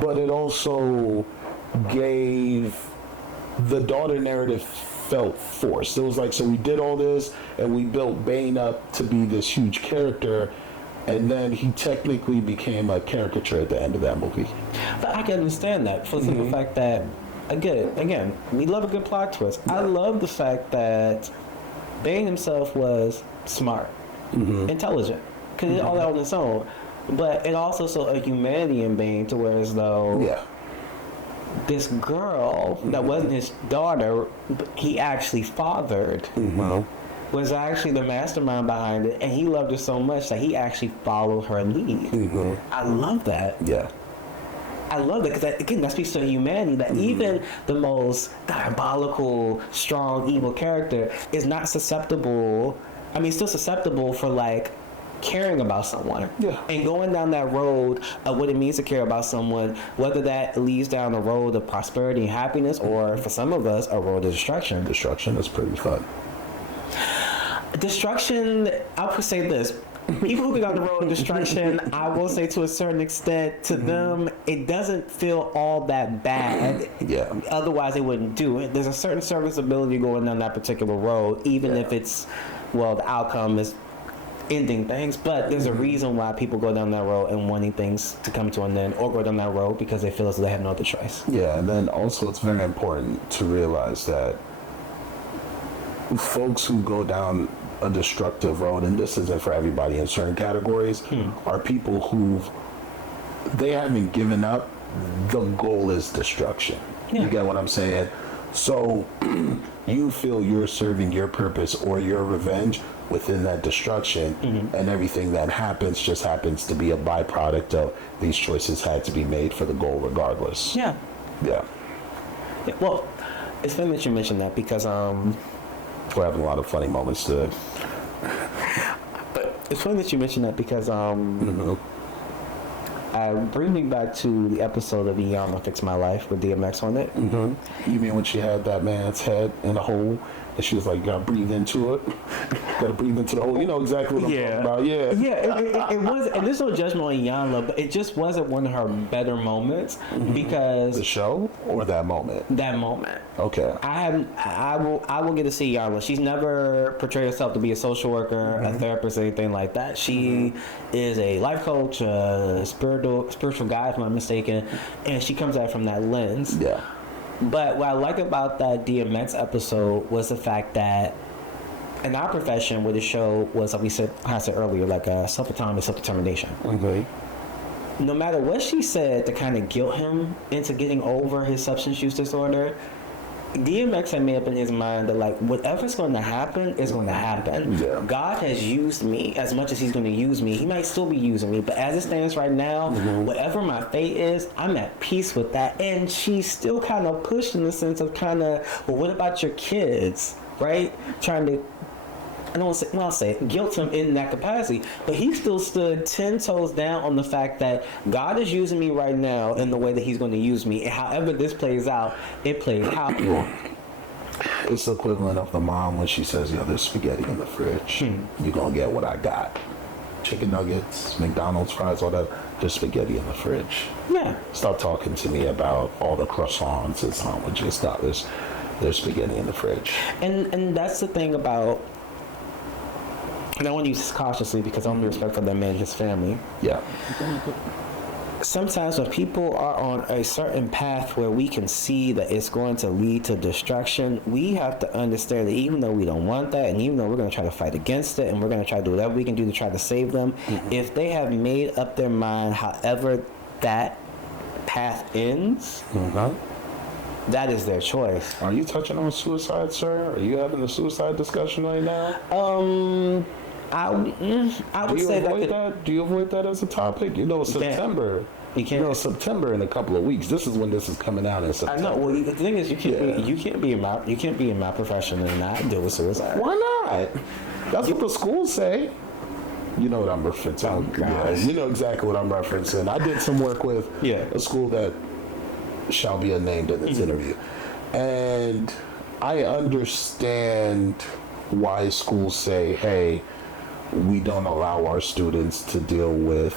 But it also gave the daughter narrative felt forced. It was like, so we did all this and we built Bane up to be this huge character, and then he technically became a caricature at the end of that movie. But I can understand that for the simple fact that Again, we love a good plot twist. I love the fact that Bane himself was smart, intelligent, because all that on its own. But it also saw a humanity in Bane to where as though this girl that wasn't his daughter, he actually fathered, was actually the mastermind behind it, and he loved her so much that he actually followed her lead. I love that. Yeah. I love that because, again, that speaks to humanity, that even the most diabolical, strong, evil character is not susceptible. I mean, still susceptible for, like, caring about someone. Yeah. And going down that road of what it means to care about someone, whether that leads down a road of prosperity and happiness, or for some of us, a road of destruction. Destruction is pretty fun. Destruction, I'll say this. People who get on the road of destruction, I will say to a certain extent, to them, it doesn't feel all that bad. Yeah. Otherwise, they wouldn't do it. There's a certain serviceability going down that particular road, even if it's, well, the outcome is ending things. But there's a reason why people go down that road and wanting things to come to an end, or go down that road because they feel as though they have no other choice. Yeah, and then also it's very important to realize that folks who go down a destructive road, and this isn't for everybody in certain categories, are people they haven't given up. The goal is destruction. You get what I'm saying? So you feel you're serving your purpose or your revenge within that destruction, and everything that happens just happens to be a byproduct of these choices had to be made for the goal regardless. Yeah. Well, it's funny that you mentioned that because we're having a lot of funny moments today. But it's funny that you mentioned that because bring me back to the episode of I'ma Fix My Life with DMX on it. You mean when she had that man's head in a hole And she was like, you gotta breathe into it. Gotta breathe into the whole, you know exactly what I'm talking about. Yeah. Yeah, it was, and there's no judgment on Iyanla, but it just wasn't one of her better moments because The show or that moment? that moment. Okay. I will get to see Iyanla. She's never portrayed herself to be a social worker, a therapist, or anything like that. She is a life coach, a spiritual guide, if I'm not mistaken, and she comes at it from that lens. Yeah. But what I like about that DMX episode was the fact that in our profession, where the show was, like I said earlier, like a self-autonomy, self-determination. Okay. No matter what she said to kind of guilt him into getting over his substance use disorder, DMX had made up in his mind that, like, whatever's going to happen is going to happen. Yeah. God has used me as much as he's going to use me. He might still be using me, but as it stands right now, whatever my fate is, I'm at peace with that. And she's still kind of pushed in the sense of kind of, well, what about your kids, right? Trying to, I don't want to say, well, I'll say it, guilt him in that capacity, but he still stood 10 toes down on the fact that God is using me right now in the way that he's going to use me, and however this plays out, it plays out. It's the equivalent of the mom when she says, yo, there's spaghetti in the fridge. You're going to get what I got. Chicken nuggets, McDonald's fries, all that. There's spaghetti in the fridge. Yeah. Stop talking to me about all the croissants and sandwiches. Stop. There's spaghetti in the fridge. And that's the thing about, and I want to use this cautiously because I'm respectful of that man and his family. Yeah. Sometimes when people are on a certain path where we can see that it's going to lead to destruction, we have to understand that even though we don't want that, and even though we're going to try to fight against it, and we're going to try to do whatever we can do to try to save them, if they have made up their mind, however that path ends, that is their choice. Are you touching on suicide, sir? Are you having a suicide discussion right now? I would say that. Do you avoid that as a topic? You know, September. You can't. You know, September in a couple of weeks. This is when this is coming out in I September. know. Well, the thing is, you can't be in my profession and not deal with suicide. Why not? That's what the schools say. You know what I'm referencing. Oh, Yeah, gosh. you know exactly what I'm referencing. I did some work with a school that shall be unnamed in this interview. And I understand why schools say, hey, we don't allow our students to deal with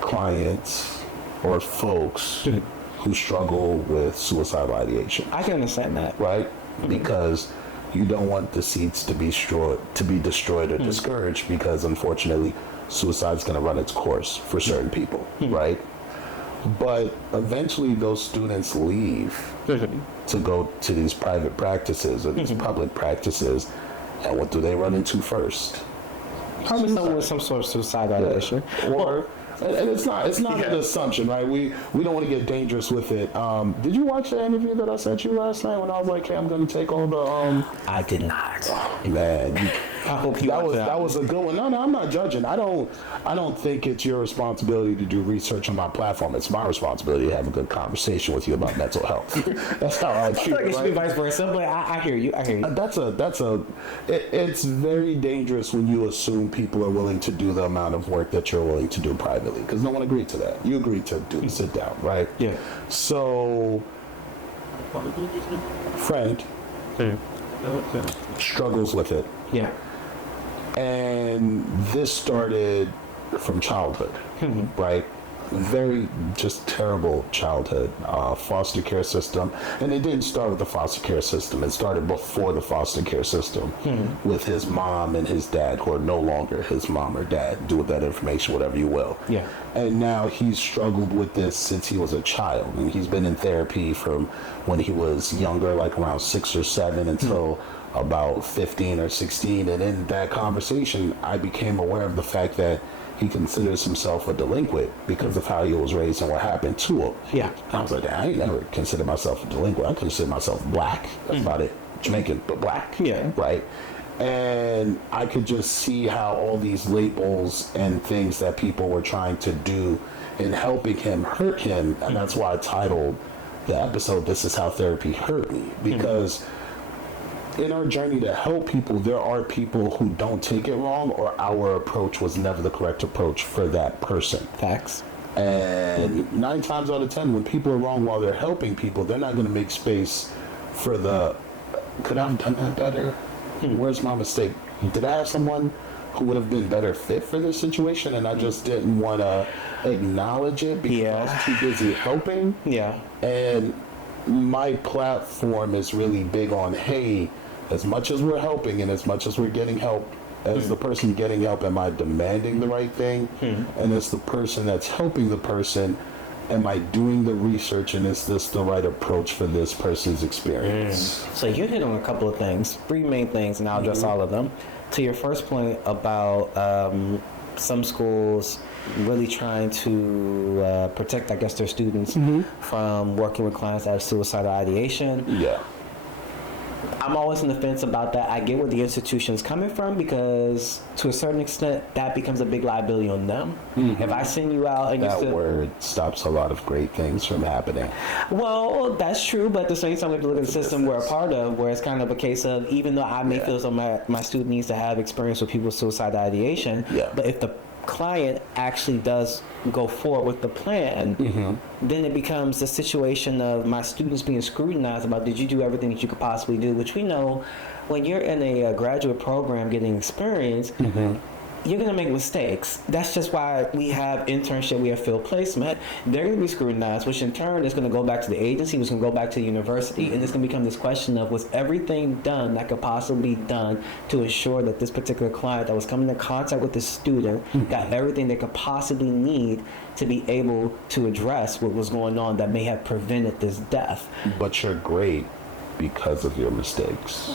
clients or folks who struggle with suicidal ideation. I can understand that. Right? Because you don't want the seeds to be destroyed or discouraged, because unfortunately suicide's going to run its course for certain people, right? But eventually those students leave to go to these private practices or these public practices, and what do they run into first? Probably someone with some sort of suicidal ideation. Or and it's not an assumption, right? We don't want to get dangerous with it. Did you watch the interview that I sent you last night when I was like, hey, I'm going to take all the I did not. Man, I hope you that was a good one. No, I'm not judging. I don't think it's your responsibility to do research on my platform. It's my responsibility to have a good conversation with you about mental health. That's how I I treat feel like it. it should be vice versa, but I hear you. It's very dangerous when you assume people are willing to do the amount of work that you're willing to do privately, because no one agreed to that. You agreed to sit down, right? Yeah. So, friend struggles with it. Yeah. And this started from childhood, right? Very just terrible childhood, foster care system. And it didn't start with the foster care system. It started before the foster care system with his mom and his dad, who are no longer his mom or dad. Do with that information whatever you will. Yeah. And now he's struggled with this since he was a child. And he's been in therapy from when he was younger, like around 6 or 7 until about 15 or 16. And in that conversation, I became aware of the fact that he considers himself a delinquent because of how he was raised and what happened to him. Yeah. And I was like, I ain't never considered myself a delinquent. I consider myself black. That's about it. Jamaican, but black. Yeah. Right? And I could just see how all these labels and things that people were trying to do in helping him hurt him. And that's why I titled the episode, This Is How Therapy Hurt Me. Because in our journey to help people, there are people who don't take it wrong, or our approach was never the correct approach for that person. Facts. And 9 times out of 10, when people are wrong while they're helping people, they're not going to make space for the could I have done that better? Where's my mistake? Did I have someone who would have been better fit for this situation and I just didn't want to acknowledge it because I was too busy helping? Yeah. And my platform is really big on, hey, as much as we're helping and as much as we're getting help, as the person getting help, am I demanding the right thing? And as the person that's helping the person, am I doing the research and is this the right approach for this person's experience? So you hit on a couple of things, 3 main things, and I'll address all of them. To your first point about some schools really trying to protect, I guess, their students from working with clients that have suicidal ideation. Yeah. I'm always on the fence about that. I get where the institution's coming from because, to a certain extent, that becomes a big liability on them. If I send you out and that word stops a lot of great things from happening. Well, that's true, but at the same time, we have to look at the system we're a part of, where it's kind of a case of, even though I may feel as though my student needs to have experience with people with suicidal ideation, but if the client actually does go forward with the plan, then it becomes a situation of my students being scrutinized about, did you do everything that you could possibly do? Which we know, when you're in a graduate program getting experience, you're going to make mistakes. That's just why we have internship, we have field placement. They're going to be scrutinized, which in turn is going to go back to the agency, which is going to go back to the university, and it's going to become this question of, was everything done that could possibly be done to ensure that this particular client that was coming in contact with this student got everything they could possibly need to be able to address what was going on that may have prevented this death. But you're great because of your mistakes.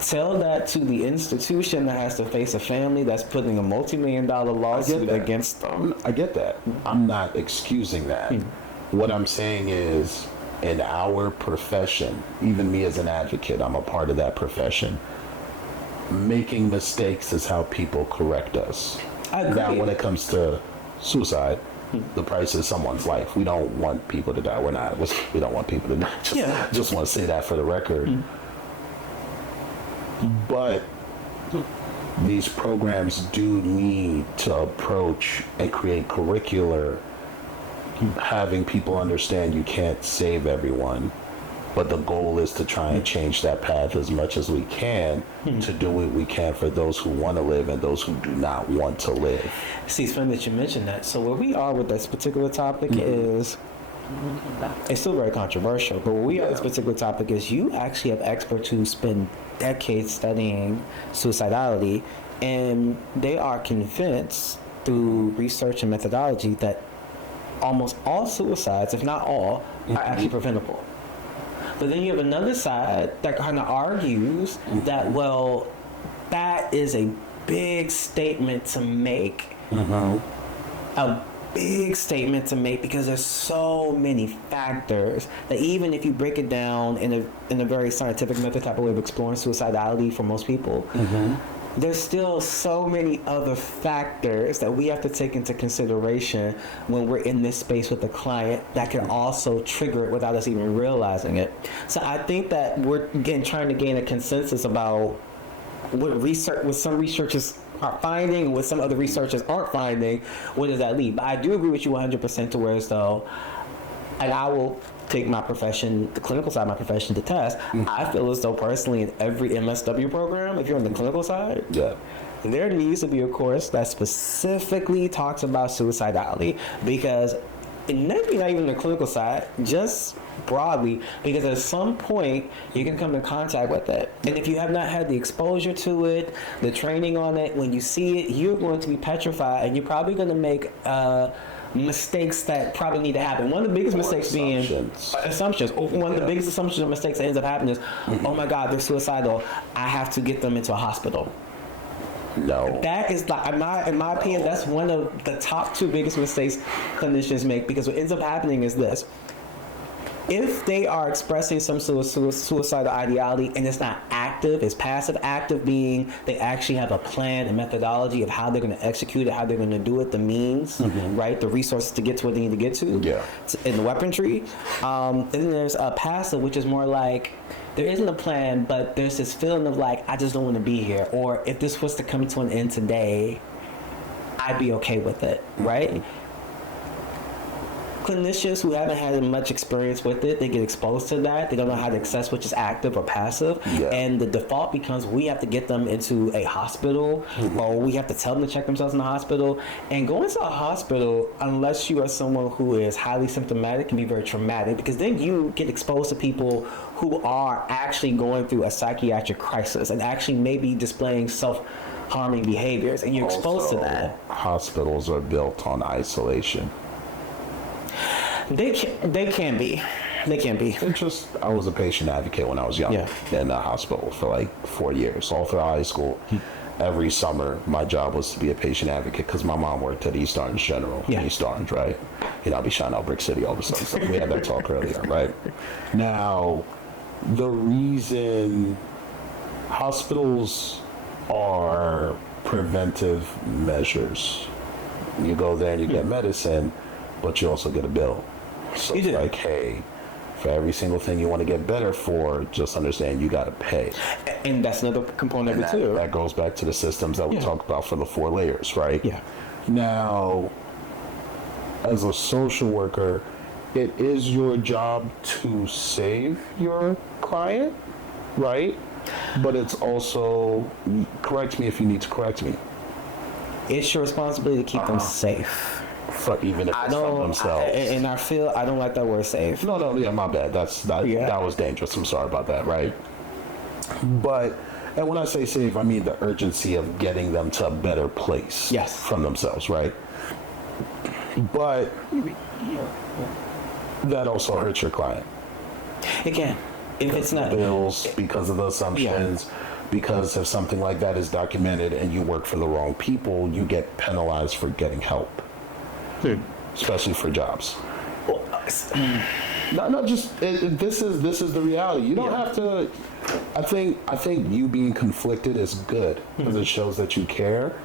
Tell that to the institution that has to face a family that's putting a multi-million-dollar lawsuit against them. I get that. I'm not excusing that. What I'm saying is, in our profession, even me as an advocate, I'm a part of that profession. Making mistakes is how people correct us. I agree. Now, when it comes to suicide, the price is someone's life. We don't want people to die. We don't want people to die. Just want to say that for the record. But these programs do need to approach and create curricular, having people understand you can't save everyone, but the goal is to try and change that path as much as we can to do what we can for those who want to live and those who do not want to live. See, it's funny that you mentioned that. So where we are with this particular topic is, it's still very controversial, but where we are with this particular topic is, you actually have experts who spend decades studying suicidality, and they are convinced through research and methodology that almost all suicides, if not all, are actually preventable. But then you have another side that kind of argues that, well, that is a big statement to make. A big statement to make, because there's so many factors that even if you break it down in a very scientific method type of way of exploring suicidality for most people, there's still so many other factors that we have to take into consideration when we're in this space with the client that can also trigger it without us even realizing it. So I think that we're trying to gain a consensus about what some researchers are finding and what some other researchers aren't finding. What does that lead? But I do agree with you 100% to where as though, and I will take my profession, the clinical side of my profession, to test. I feel as though personally in every MSW program, if you're on the clinical side, there needs to be a course that specifically talks about suicidality, because maybe not even the clinical side, just broadly, because at some point you can come in contact with it, and if you have not had the exposure to it, the training on it, when you see it, you're going to be petrified, and you're probably going to make mistakes that probably need to happen. One of the biggest mistakes being assumptions. One of the biggest assumptions or mistakes that ends up happening is, oh my God, they're suicidal, I have to get them into a hospital. No. That is, like, in my opinion, that's one of the top 2 biggest mistakes clinicians make, because what ends up happening is this. If they are expressing some suicidal ideology and it's not active, it's passive, active being they actually have a plan and methodology of how they're going to execute it, how they're going to do it, the means, right, the resources to get to what they need to get to, in the weaponry. And then there's a passive, which is more like, there isn't a plan, but there's this feeling of like, I just don't want to be here. Or if this was to come to an end today, I'd be okay with it, right? clinicians who haven't had much experience with it, they get exposed to that. They don't know how to assess which is active or passive. Yeah. And the default becomes we have to get them into a hospital or we have to tell them to check themselves in the hospital. And going to a hospital, unless you are someone who is highly symptomatic, can be very traumatic because then you get exposed to people who are actually going through a psychiatric crisis and actually maybe displaying self-harming behaviors, and you're exposed to that. Hospitals are built on isolation. They can be. It's just, I was a patient advocate when I was young in the hospital for like 4 years, all through high school. Every summer, my job was to be a patient advocate because my mom worked at East Orange General. East Orange, right? I'll be shouting out Brick City all of a sudden. So we had that talk earlier, right? Now, the reason hospitals are preventive measures. You go there and you get medicine, but you also get a bill. So it's like, hey, for every single thing you want to get better for, just understand you got to pay. And that's another component of it too. That goes back to the systems that we talk about for the 4 layers, right? Yeah. Now, as a social worker, it is your job to save your client, right? But it's also, correct me if you need to correct me. It's your responsibility to keep them safe. Even if it's from themselves. In our field, I don't like that word safe. No, my bad. That was dangerous. I'm sorry about that, right? But, and when I say safe, I mean the urgency of getting them to a better place from themselves, right? But that also hurts your client. It can. If it's not bills, because of the assumptions, because if something like that is documented and you work for the wrong people, you get penalized for getting help. Especially for jobs. This is the reality. You don't have to. I think you being conflicted is good because it shows that you care.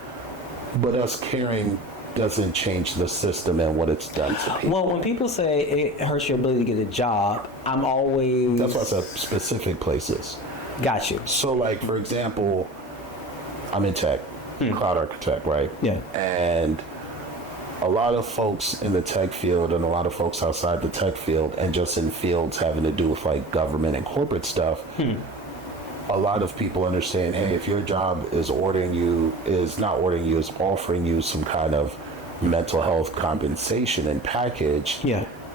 But us caring doesn't change the system and what it's done to people. Well, when people say it hurts your ability to get a job, I'm always. That's why I said specific places. Got you. So, like for example, I'm in tech, cloud architect, right? Yeah. And a lot of folks in the tech field and a lot of folks outside the tech field and just in fields having to do with like government and corporate stuff, a lot of people understand, hey, if your job is offering you some kind of mental health compensation and package,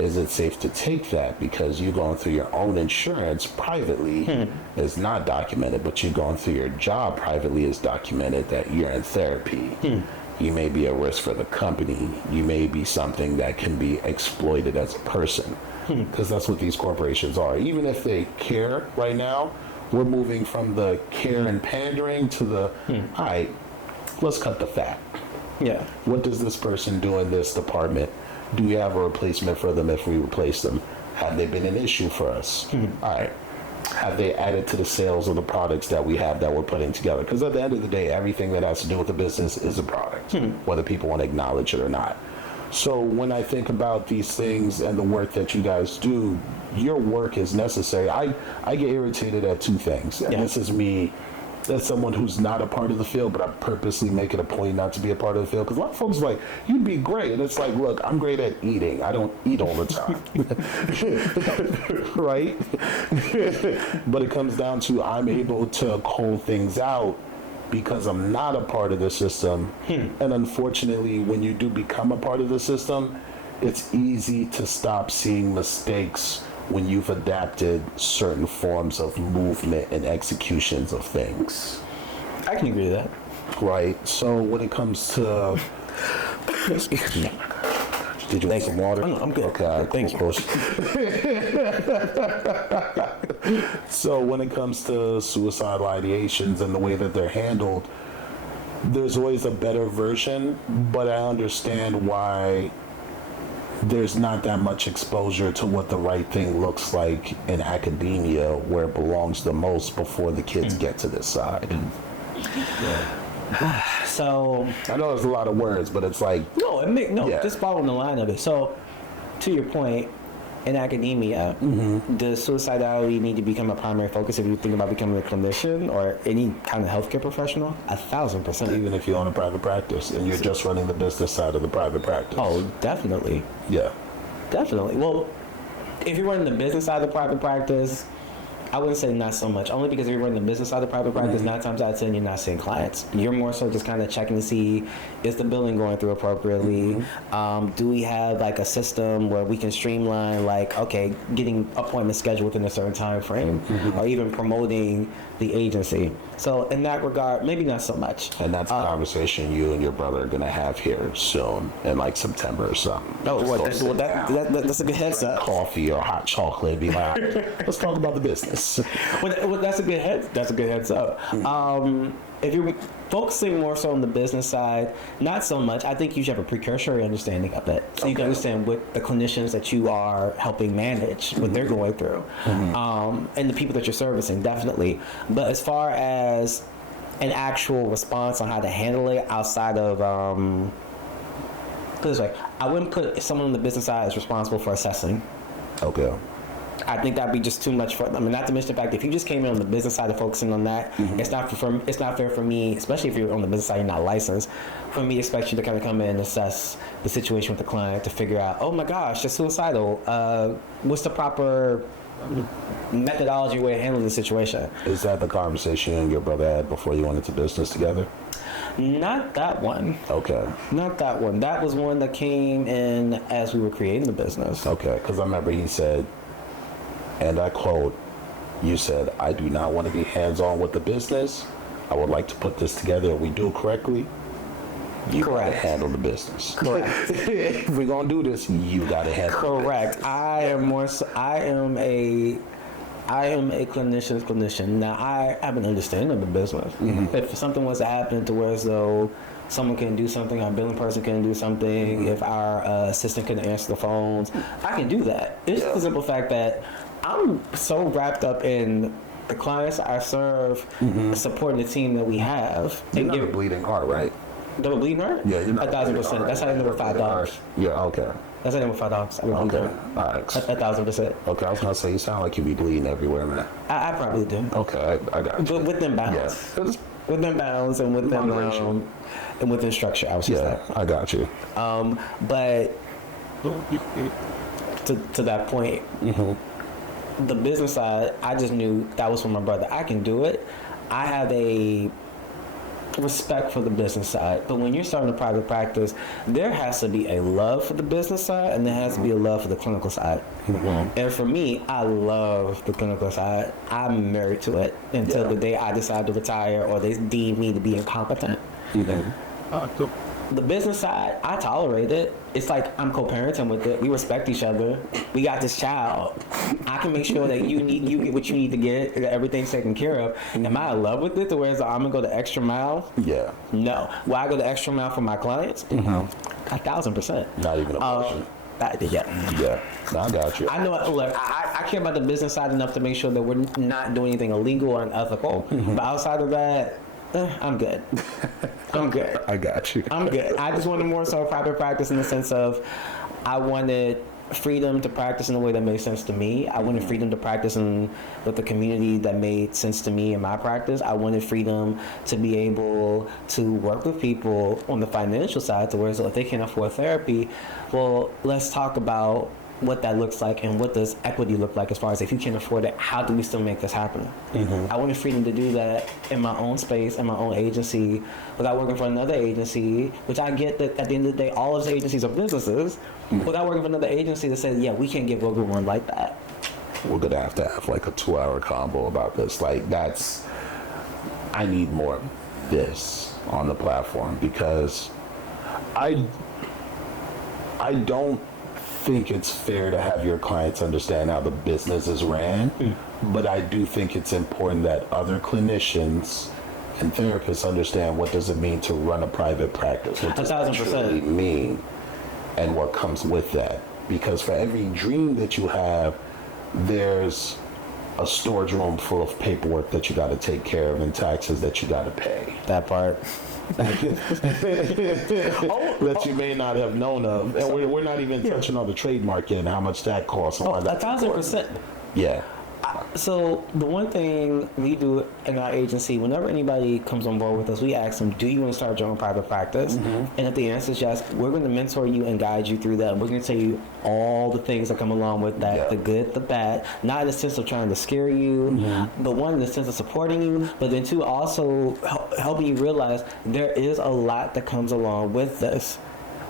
is it safe to take that? Because you going through your own insurance privately is not documented, but you going through your job privately is documented that you're in therapy. You may be a risk for the company. You may be something that can be exploited as a person. Because that's what these corporations are. Even if they care right now, we're moving from the care and pandering to the, all right, let's cut the fat. Yeah. What does this person do in this department? Do we have a replacement for them if we replace them? Have they been an issue for us? All right. Have they added to the sales of the products that we have that we're putting together? Because at the end of the day, everything that has to do with the business is a product, whether people want to acknowledge it or not. So when I think about these things and the work that you guys do, your work is necessary. I get irritated at 2 things. And this is me as someone who's not a part of the field, but I purposely make it a point not to be a part of the field. Because a lot of folks are like, you'd be great. And it's like, look, I'm great at eating. I don't eat all the time. Right? But it comes down to I'm able to call things out because I'm not a part of the system. And unfortunately, when you do become a part of the system, it's easy to stop seeing mistakes when you've adapted certain forms of movement and executions of things. I can agree with that. Right. So when it comes to... Did you want some water? I'm good. Okay, Thank you. So when it comes to suicidal ideations and the way that they're handled, there's always a better version, but I understand why there's not that much exposure to what the right thing looks like in academia where it belongs the most before the kids get to this side. So I know there's a lot of words, but it's like just following the line of it. So to your point, in academia, does suicidality need to become a primary focus if you think about becoming a clinician or any kind of healthcare professional? 1,000%. Even if you own a private practice and you're just running the business side of the private practice. Oh, definitely. Yeah. Definitely. Well, if you're running the business side of private practice, I wouldn't say not so much. Only because if you're running the business side of private practice, 9 times out of 10, you're not seeing clients. You're more so just kind of checking to see, is the billing going through appropriately? Do we have like a system where we can streamline, like, okay, getting appointments scheduled within a certain time frame, or even promoting the agency? So in that regard, maybe not so much. And that's a conversation you and your brother are gonna have here soon, in like September or something. Oh, that's a good heads up. Coffee or hot chocolate, be like, let's talk about the business. Well, that's a good heads up. If you're focusing more so on the business side, not so much. I think you should have a precursory understanding of it, so you can understand what the clinicians that you are helping manage, what they're going through, and the people that you're servicing, definitely. But as far as an actual response on how to handle it outside of, put it this way, I wouldn't put someone on the business side as responsible for assessing. Okay. I think that'd be just too much for. I mean, not to mention the fact that if you just came in on the business side and focusing on that, it's not fair for me, especially if you're on the business side, you're not licensed, for me to expect you to kind of come in and assess the situation with the client to figure out, oh my gosh, they're suicidal. What's the proper methodology way of handling the situation? Is that the conversation you and your brother had before you went into business together? Not that one. Okay. Not that one. That was one that came in as we were creating the business. Okay, because I remember he said, and I quote, you said, I do not want to be hands-on with the business. I would like to put this together. If we do it correctly, you got to handle the business. Correct. If we're going to do this, you got to handle Correct. I am a clinician's clinician. Now, I have an understanding of the business. If something was to happen to where as though someone can do something, our billing person can do something, if our assistant can answer the phones, I can do that. It's just the simple fact that I'm so wrapped up in the clients I serve, supporting the team that we have. You're not a bleeding heart, right? Double bleeding heart? Yeah, you're not 1,000%. That's how I know we're $5. Yeah, okay. That's how I know we're $5. Okay. All right. 1,000%. Okay, I was going to say, you sound like you be bleeding everywhere, man. I probably do. Okay, I got you. But within bounds. Yeah. Within bounds and within and within structure, I was just Yeah, I got you. But to that point, the business side, I just knew that was for my brother. I can do it. I have a respect for the business side, but when you're starting a private practice, there has to be a love for the business side, and there has to be a love for the clinical side. And for me, I love the clinical side. I'm married to it until the day I decide to retire or they deem me to be incompetent. The business side, I tolerate it. It's like I'm co-parenting with it. We respect each other. We got this child. I can make sure that you get what you need to get, that everything's taken care of. Am I in love with it to where I'm gonna go the extra mile? Yeah. No. Will I go the extra mile for my clients? 1,000%. Not even a question. Yeah. No, I got you. I know. Look, I care about the business side enough to make sure that we're not doing anything illegal or unethical. But outside of that, I'm good. I'm good. I got you. I'm good. I just wanted more so private practice in the sense of I wanted freedom to practice in a way that made sense to me. I wanted freedom to practice with the community that made sense to me in my practice. I wanted freedom to be able to work with people on the financial side to where so if they can't afford therapy, well, let's talk about what that looks like and what does equity look like as far as if you can't afford it, how do we still make this happen? I wanted freedom to do that in my own space, in my own agency, without working for another agency, which I get that at the end of the day, all of those agencies are businesses, without working for another agency that says, yeah, we can't give everyone like that. We're going to have like a 2-hour combo about this. Like I need more of this on the platform because I don't think it's fair to have your clients understand how the business is ran, but I do think it's important that other clinicians and therapists understand what does it mean to run a private practice, what does it truly mean, and what comes with that. Because for every dream that you have, there's a storage room full of paperwork that you got to take care of and taxes that you got to pay. That part. That you may not have known of, and we're not even touching on the trademark yet and how much that costs. 1,000%. Yeah. So the one thing we do in our agency, whenever anybody comes on board with us, we ask them, do you want to start your own private practice? And if the answer is yes, we're going to mentor you and guide you through that. We're going to tell you all the things that come along with that, the good, the bad, not in the sense of trying to scare you, but one in the sense of supporting you, but then two, also helping you realize there is a lot that comes along with this.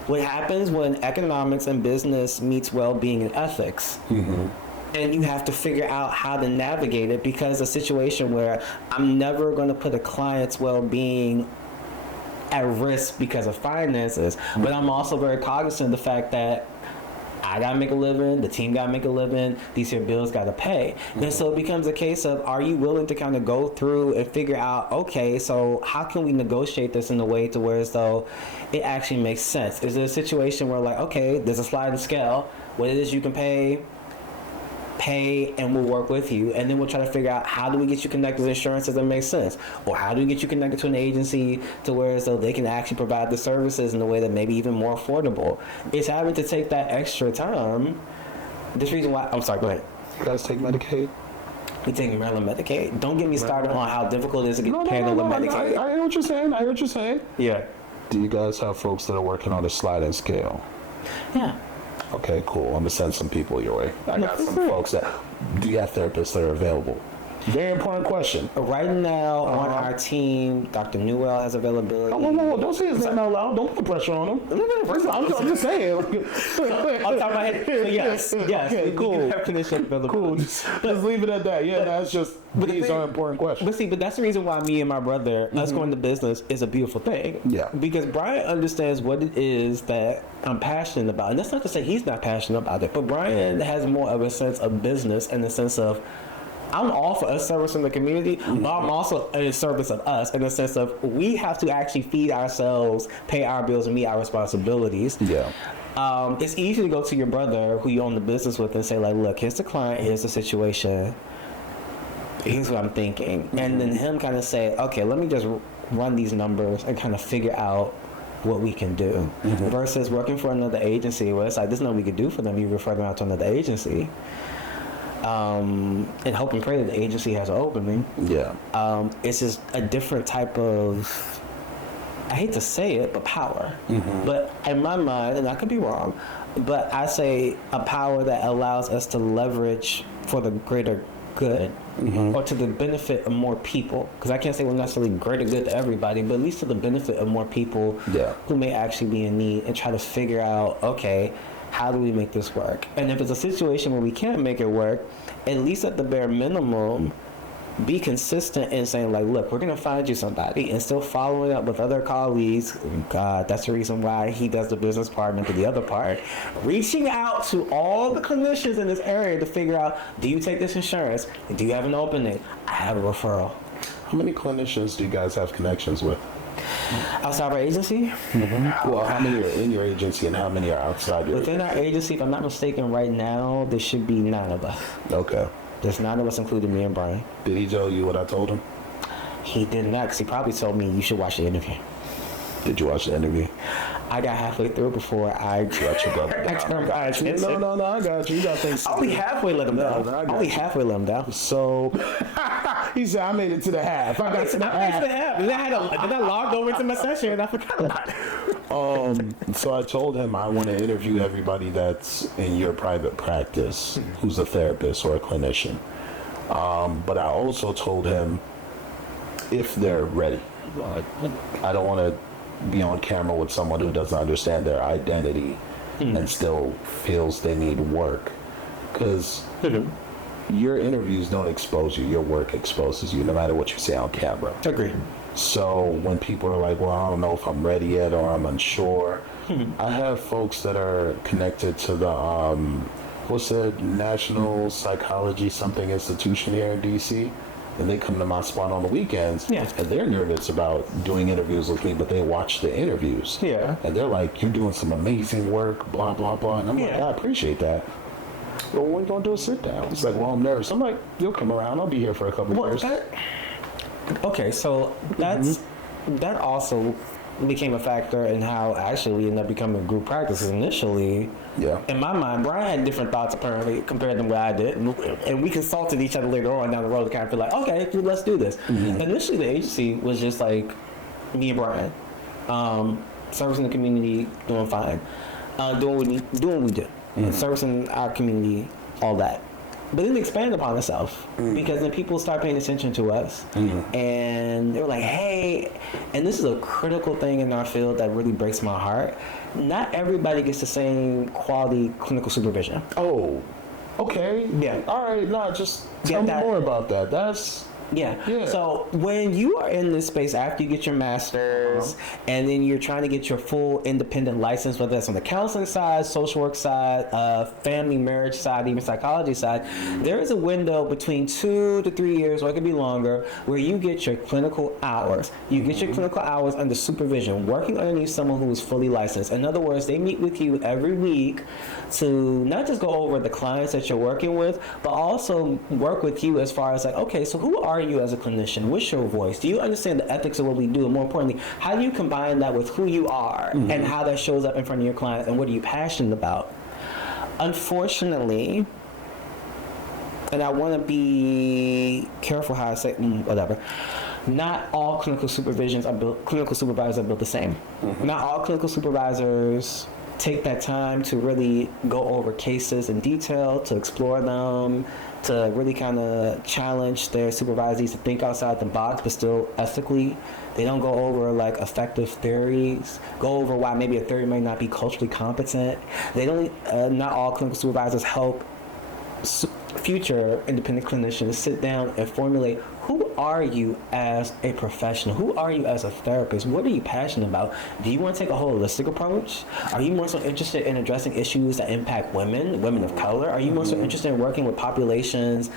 What happens when economics and business meets well-being and ethics? And you have to figure out how to navigate it, because a situation where I'm never going to put a client's well-being at risk because of finances, but I'm also very cognizant of the fact that I gotta make a living, the team gotta make a living, these here bills gotta pay. And so it becomes a case of, are you willing to kind of go through and figure out, okay, so how can we negotiate this in a way to where as though it actually makes sense? Is there a situation where, like, okay, there's a sliding scale, what it is you can pay, and we'll work with you, and then we'll try to figure out how do we get you connected to insurances that make sense, or how do we get you connected to an agency to where so they can actually provide the services in a way that may be even more affordable. It's having to take that extra time. This reason why, I'm sorry, go ahead. You guys take Medicaid? We take Maryland Medicaid. Don't get me started on how difficult it is to get paired with Medicaid. I hear what you're saying. I hear what you're saying. Yeah. Do you guys have folks that are working on a sliding scale? Yeah. Okay, cool. I'm gonna send some people your way. I got some folks that, do you have therapists that are available? Very important question. Right now on our team, Dr. Newell has availability. Oh, no, don't say his name out loud. Don't put pressure on him. I'm just saying. On top of my head. So yes. Okay, cool. We have clinician availability. Cool. Just leave it at that. Yeah, that's just, these are important questions. But that's the reason why me and my brother, us going to business is a beautiful thing. Yeah. Because Brian understands what it is that I'm passionate about. And that's not to say he's not passionate about it, but Brian has more of a sense of business in the sense of, I'm all for us servicing the community, but I'm also in service of us in the sense of we have to actually feed ourselves, pay our bills, and meet our responsibilities. Yeah. It's easy to go to your brother who you own the business with and say, like, look, here's the client, here's the situation, here's what I'm thinking. And then him kind of say, okay, let me just run these numbers and kind of figure out what we can do. Versus working for another agency where it's like, there's nothing we can do for them, you refer them out to another agency. And hope and pray that the agency has an opening. Yeah. It's just a different type of, I hate to say it, but power. But in my mind, and I could be wrong, but I say a power that allows us to leverage for the greater good, or to the benefit of more people. Because I can't say we're necessarily greater good to everybody, but at least to the benefit of more people who may actually be in need, and try to figure out, okay, how do we make this work? And if it's a situation where we can't make it work, at least at the bare minimum, be consistent in saying, like, look, we're going to find you somebody, and still following up with other colleagues. God, that's the reason why he does the business part into the other part. Reaching out to all the clinicians in this area to figure out, do you take this insurance? Do you have an opening? I have a referral. How many clinicians do you guys have connections with? Outside our agency? Well, how many are in your agency and how many are outside your Within our agency, if I'm not mistaken, right now, there should be 9 of us. Okay. There's 9 of us, including me and Brian. Did he tell you what I told him? He did not, because he probably told me you should watch the interview. Did you watch the interview? I got halfway through before I got your brother. I turned my attention. No, I got you. You got things. Only halfway let him down. Only halfway let him down. So he said, I made it to the half. I got to the half. Then I logged over to my session and I forgot about it. So I told him I want to interview everybody that's in your private practice who's a therapist or a clinician. But I also told him if they're ready. I don't want to be on camera with someone who doesn't understand their identity and still feels they need work. Because your interviews don't expose you. Your work exposes you no matter what you say on camera. Agree. So when people are like, well, I don't know if I'm ready yet or I'm unsure, I have folks that are connected to the, what's the National Psychology something institution here in D.C., and they come to my spot on the weekends, and they're nervous about doing interviews with me, but they watch the interviews. Yeah. And they're like, you're doing some amazing work, blah, blah, blah. And I'm like, I appreciate that. Well, when are you going to do a sit down? It's like, well, I'm nervous. I'm like, you'll come around. I'll be here for a couple of years. Okay, so that also became a factor in how actually we ended up becoming group practices initially. Yeah. In my mind, Brian had different thoughts apparently compared to what I did, and we consulted each other later on down the road to kind of feel like, okay, let's do this. Initially, the agency was just like me and Brian, servicing the community, doing fine, doing what we do, servicing our community, all that. But then it expanded upon itself because then people start paying attention to us, and they were like, "Hey!" And this is a critical thing in our field that really breaks my heart. Not everybody gets the same quality clinical supervision. Oh, okay. Yeah. All right. No, just tell me more about that. Yeah. So when you are in this space after you get your master's and then you're trying to get your full independent license, whether that's on the counseling side, social work side, family marriage side, even psychology side, there is a window between 2 to 3 years, or it could be longer, where you get your clinical hours. You get your clinical hours under supervision, working underneath someone who is fully licensed. In other words, they meet with you every week to not just go over the clients that you're working with, but also work with you as far as like, okay, so who are you as a clinician? What's your voice? Do you understand the ethics of what we do? And more importantly, how do you combine that with who you are and how that shows up in front of your client, and what are you passionate about? Unfortunately, and I want to be careful how I say whatever, not all clinical supervisors are built the same. Not all clinical supervisors take that time to really go over cases in detail, to explore them, to really kind of challenge their supervisees to think outside the box, but still ethically. They don't go over like effective theories, go over why maybe a theory may not be culturally competent. They don't, not all clinical supervisors help future independent clinicians sit down and formulate, who are you as a professional? Who are you as a therapist? What are you passionate about? Do you want to take a holistic approach? Are you more so interested in addressing issues that impact women of color? Are you more so interested in working with populations,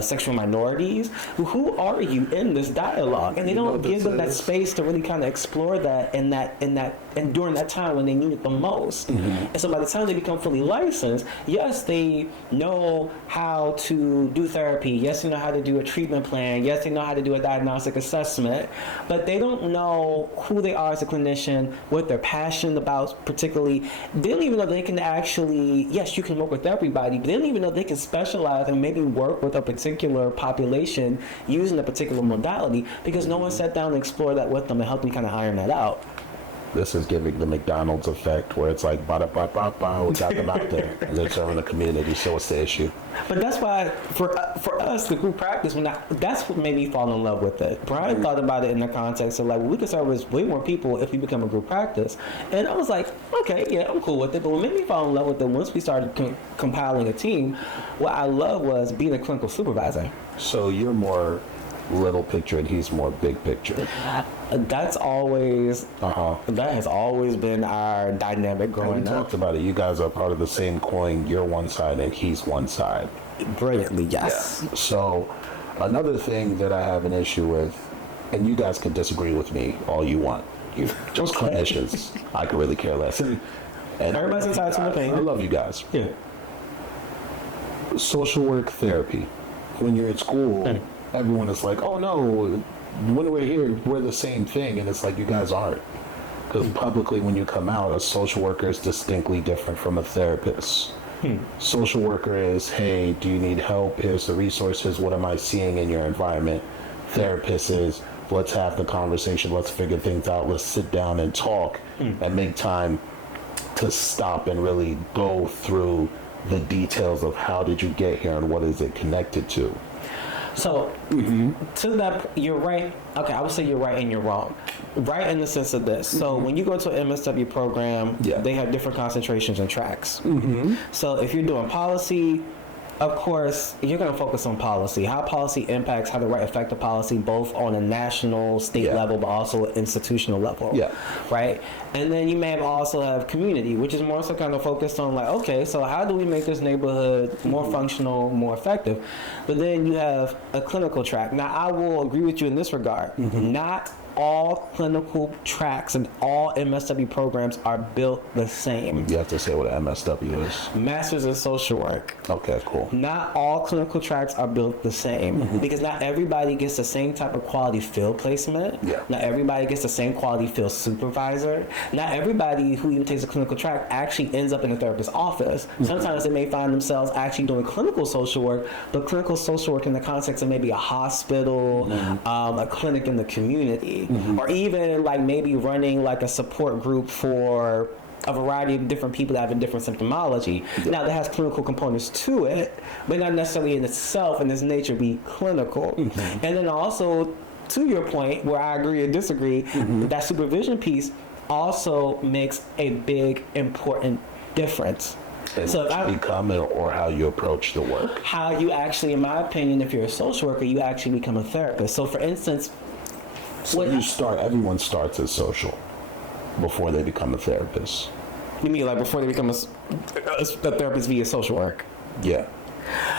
sexual minorities? Who are you in this dialogue? And they don't give them that space to really kind of explore that and during that time when they need it the most. And so by the time they become fully licensed, yes, they know how to do therapy. Yes, they know how to do a treatment plan. Yes, they know how to do a diagnostic assessment, but they don't know who they are as a clinician, what they're passionate about particularly. They don't even know they can actually, yes, you can work with everybody, but they don't even know they can specialize and maybe work with a particular population using a particular modality because no one sat down and explored that with them and helped them kind of iron that out. This is giving the McDonald's effect where it's like, ba-da-ba-ba-ba, we got them out there. And they're serving the community, so what's the issue? But that's why, for us, the group practice, that's what made me fall in love with it. Brian thought about it in the context of like, well, we could service way more people if we become a group practice. And I was like, okay, yeah, I'm cool with it. But what made me fall in love with it, once we started compiling a team, what I love was being a clinical supervisor. So you're more little picture and he's more big picture. That's always that has always been our dynamic growing we up. Talked about it. You guys are part of the same coin. You're one side and he's one side. Brilliantly, yes. Yeah. So another thing that I have an issue with, and you guys can disagree with me all you want. You just clinicians. I could really care less. And everybody's entitled to an opinion. I love you guys. Yeah. Social work therapy. When you're at school, everyone is like, oh no, when we're here, we're the same thing. And it's like, you guys aren't. Because publicly, when you come out, a social worker is distinctly different from a therapist. Social worker is, hey, do you need help? Here's the resources. What am I seeing in your environment? Therapist is, let's have the conversation. Let's figure things out. Let's sit down and talk and make time to stop and really go through the details of how did you get here and what is it connected to. So, to that, you're right. Okay, I would say you're right and you're wrong. Right in the sense of this. So, when you go to an MSW program, they have different concentrations and tracks. So, if you're doing policy, of course, you're going to focus on policy. How policy impacts, how the right effect of policy, both on a national, state level, but also institutional level. Right? And then you may also have community, which is more so kind of focused on like, okay, so how do we make this neighborhood more functional, more effective? But then you have a clinical track. Now, I will agree with you in this regard. Not all clinical tracks and all MSW programs are built the same. You have to say what an MSW is. Masters in Social Work. Okay, cool. Not all clinical tracks are built the same because not everybody gets the same type of quality field placement. Yeah. Not everybody gets the same quality field supervisor. Not everybody who even takes a clinical track actually ends up in a therapist's office. Sometimes they may find themselves actually doing clinical social work, but clinical social work in the context of maybe a hospital, a clinic in the community, or even like maybe running like a support group for a variety of different people that have a different symptomology. Now, that has clinical components to it, but not necessarily in itself, in its nature, be clinical. And then also, to your point, where I agree or disagree, that supervision piece also makes a big, important difference. And So if I- become it or how you approach the work. How you actually, in my opinion, if you're a social worker, you actually become a therapist. So, for instance, So everyone starts as social before they become a therapist. you mean like before they become a therapist via social work? Yeah.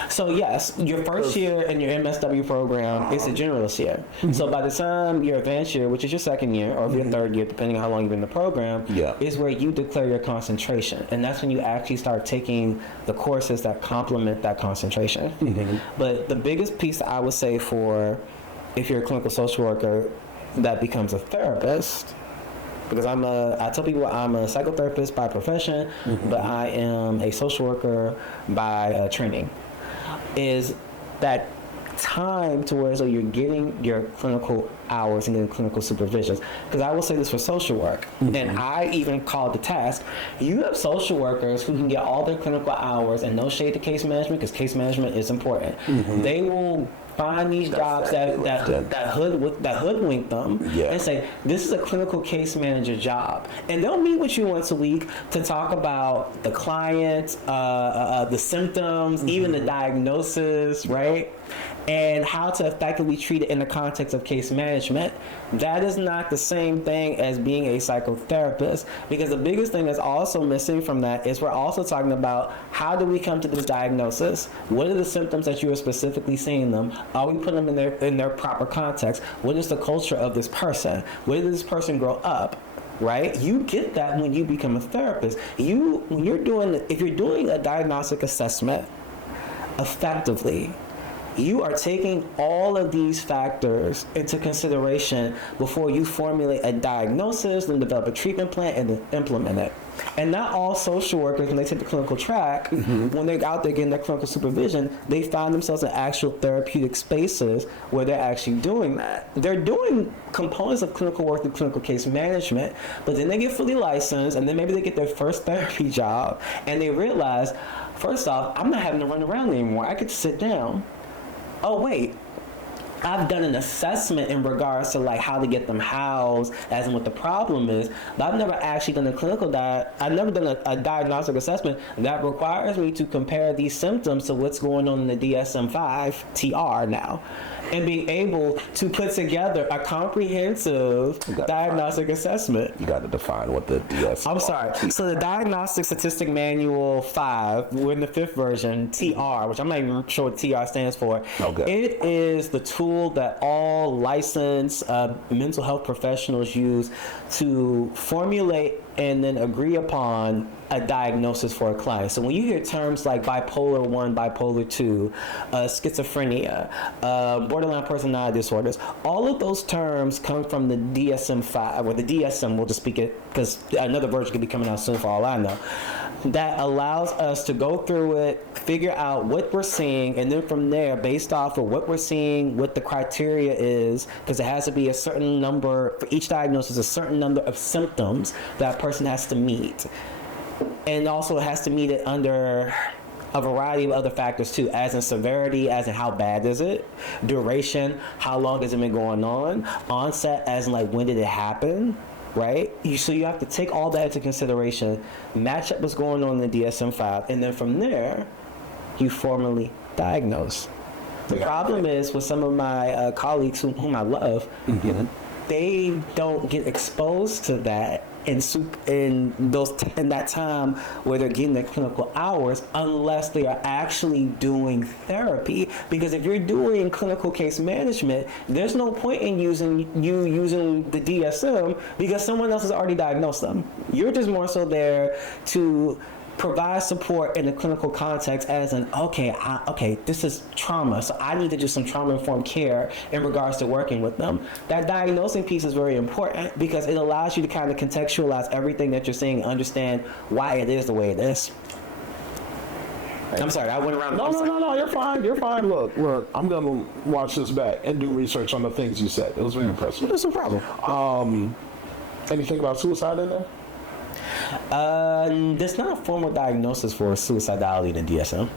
So yes, your first year in your MSW program is a generalist year. So by the time your advanced year, which is your second year, or your third year, depending on how long you've been in the program, is where you declare your concentration. And that's when you actually start taking the courses that complement that concentration. But the biggest piece that I would say for if you're a clinical social worker that becomes a therapist, because I tell people I'm a psychotherapist by profession, but I am a social worker by training, is that time to where so you're getting your clinical hours and getting clinical supervisions. Because I will say this for social work, and I even call it the task. You have social workers who can get all their clinical hours, and no shade to case management, because case management is important. They will find these jobs that hoodwink them and say, this is a clinical case manager job. And they'll meet with you once a week to talk about the client, the symptoms, even the diagnosis, right? And how to effectively treat it in the context of case management. That is not the same thing as being a psychotherapist, because the biggest thing that's also missing from that is we're also talking about how do we come to this diagnosis? What are the symptoms that you are specifically seeing them? Are we putting them in their proper context? What is the culture of this person? Where did this person grow up? Right? You get that when you become a therapist. If you're doing a diagnostic assessment effectively, you are taking all of these factors into consideration before you formulate a diagnosis, then develop a treatment plan, and then implement it. And not all social workers, when they take the clinical track, when they're out there getting their clinical supervision, they find themselves in actual therapeutic spaces where they're actually doing that. They're doing components of clinical work through clinical case management, but then they get fully licensed, and then maybe they get their first therapy job, and they realize, first off, I'm not having to run around anymore. I could sit down. Oh, wait, I've done an assessment in regards to like how to get them housed, as in what the problem is, but I've never actually done I've never done a diagnostic assessment that requires me to compare these symptoms to what's going on in the DSM-5 TR now, and being able to put together a comprehensive diagnostic assessment. You got to define what the DSM. I'm sorry. So the Diagnostic Statistic Manual 5, we're in the 5th version, TR, which I'm not even sure what TR stands for. Okay. It is the tool that all licensed mental health professionals use to formulate and then agree upon a diagnosis for a client. So when you hear terms like bipolar 1, bipolar 2, schizophrenia, borderline personality disorders, all of those terms come from the DSM-5, or the DSM, we'll just speak it, because another version could be coming out soon for all I know, that allows us to go through it, figure out what we're seeing, and then from there, based off of what we're seeing, what the criteria is, because it has to be a certain number, for each diagnosis, a certain number of symptoms that person has to meet. And also it has to meet it under a variety of other factors too, as in severity, as in how bad is it, duration, how long has it been going on, onset, as in like when did it happen, right? So you have to take all that into consideration, match up what's going on in the DSM-5, and then from there, you formally diagnose. The problem is with some of my colleagues whom I love, they don't get exposed to that in that time where they're getting their clinical hours unless they are actually doing therapy. Because if you're doing clinical case management, there's no point in using the DSM because someone else has already diagnosed them. You're just more so there to provide support in the clinical context as an, okay, this is trauma, so I need to do some trauma-informed care in regards to working with them. That diagnosing piece is very important because it allows you to kind of contextualize everything that you're seeing and understand why it is the way it is. I'm sorry, I went around. No, you're fine. Look, I'm gonna watch this back and do research on the things you said. It was very impressive. That's no problem. Anything about suicide in there? There's not a formal diagnosis for suicidality in the DSM.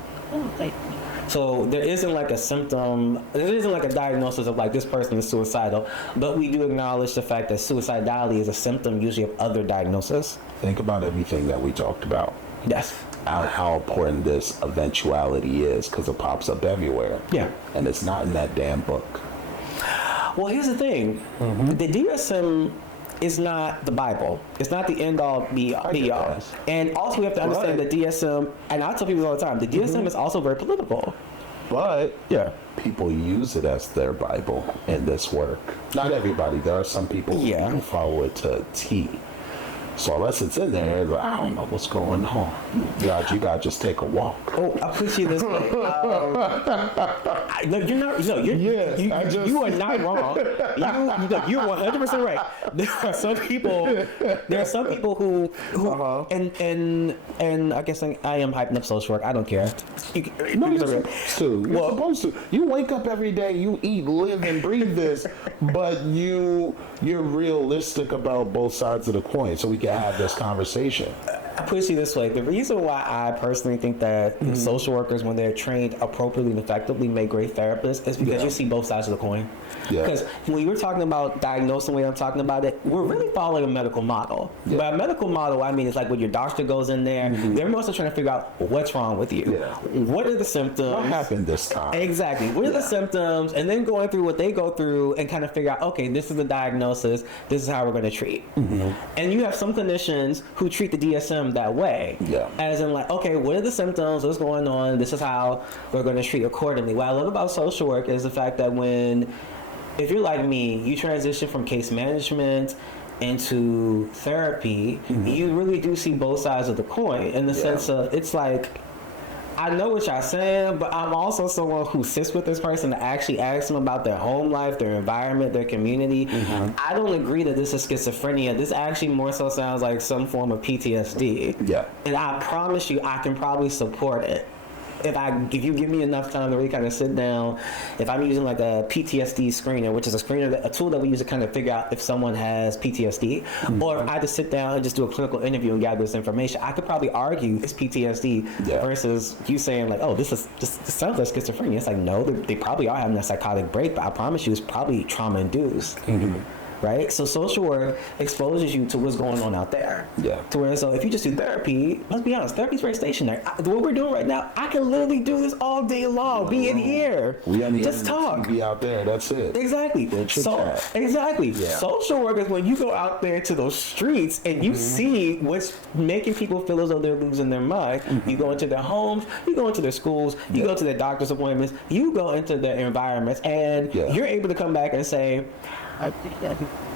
So there isn't like a symptom, there isn't like a diagnosis of like this person is suicidal, but we do acknowledge the fact that suicidality is a symptom usually of other diagnoses. Think about everything that we talked about. Yes. How important this eventuality is because it pops up everywhere. Yeah. And it's not in that damn book. Well, here's the thing. The DSM is not the Bible. It's not the end all be all. And also we have to understand that DSM, and I tell people all the time, the DSM is also very political. But people use it as their Bible in this work. Not everybody. There are some people who follow it to a T. So unless it's in there, like, I don't know what's going on. You gotta just take a walk. Oh, I'll put you this way. Look, you're not. No, you are not wrong. You're 100% right. There are some people who and I guess I am hyping up social work. I don't care. You're supposed to. You wake up every day. You eat, live, and breathe this, but you're realistic about both sides of the coin. So we can have this conversation. I put it this way. The reason why I personally think that social workers, when they're trained appropriately and effectively, make great therapists is because you see both sides of the coin. Because when you were talking about diagnosing, the way I'm talking about it, we're really following a medical model. By a medical model, I mean it's like when your doctor goes in there, they're mostly trying to figure out what's wrong with you. What are the symptoms? What happened this time? Exactly. What are the symptoms? And then going through what they go through and kind of figure out, okay, this is the diagnosis. This is how we're going to treat. And you have some clinicians who treat the DSM that way. As in like, okay, what are the symptoms? What's going on? This is how we're going to treat accordingly. What I love about social work is the fact that if you're like me, you transition from case management into therapy, you really do see both sides of the coin in the sense of, it's like, I know what y'all saying, but I'm also someone who sits with this person to actually ask them about their home life, their environment, their community. I don't agree that this is schizophrenia. This actually more so sounds like some form of PTSD. And I promise you, I can probably support it. If you give me enough time to really kind of sit down, if I'm using like a PTSD screener, which is a tool that we use to kind of figure out if someone has PTSD, or if I just sit down and just do a clinical interview and gather this information, I could probably argue it's PTSD versus you saying like, oh, this sounds like schizophrenia. It's like, no, they probably are having a psychotic break, but I promise you it's probably trauma induced. Right? So social work exposes you to what's going on out there. To where, so if you just do therapy, let's be honest, therapy's very stationary. What we're doing right now, I can literally do this all day long. Be in here. Just talk. Be out there. That's it. Exactly. Social work is when you go out there to those streets and you see what's making people feel as though they're losing their mind. You go into their homes, you go into their schools, you go to their doctor's appointments, you go into their environments, and you're able to come back and say,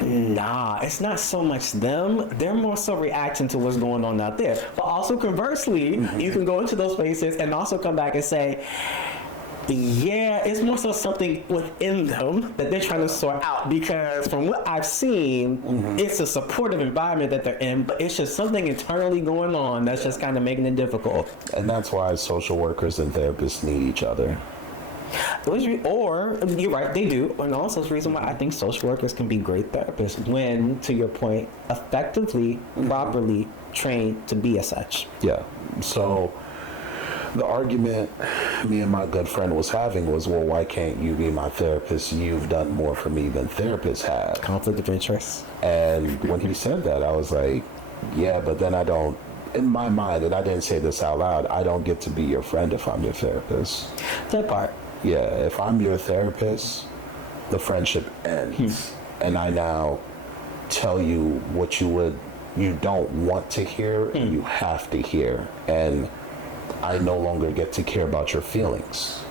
nah, it's not so much them. They're more so reacting to what's going on out there. But also conversely, you can go into those spaces and also come back and say, yeah, it's more so something within them that they're trying to sort out, because from what I've seen, it's a supportive environment that they're in, but it's just something internally going on that's just kind of making it difficult. And that's why social workers and therapists need each other. Or, you're right, they do. And also it's the reason why I think social workers can be great therapists when, to your point, effectively, properly trained to be as such. So the argument me and my good friend was having was, well, why can't you be my therapist? You've done more for me than therapists have. Conflict of interest. And when he said that, I was like, yeah, but then I don't, in my mind, and I didn't say this out loud, I don't get to be your friend if I'm your therapist. That part. If I'm your therapist, the friendship ends. and I now tell you what you don't want to hear and you have to hear, and I no longer get to care about your feelings.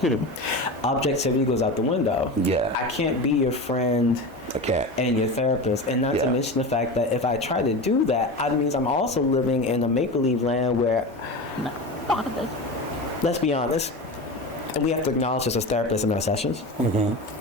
Objectivity goes out the window. Yeah. I can't be your friend. I can't. And your therapist. And not to mention the fact that if I try to do that, that means I'm also living in a make-believe land where, let's be honest, and we have to acknowledge this as therapists in our sessions.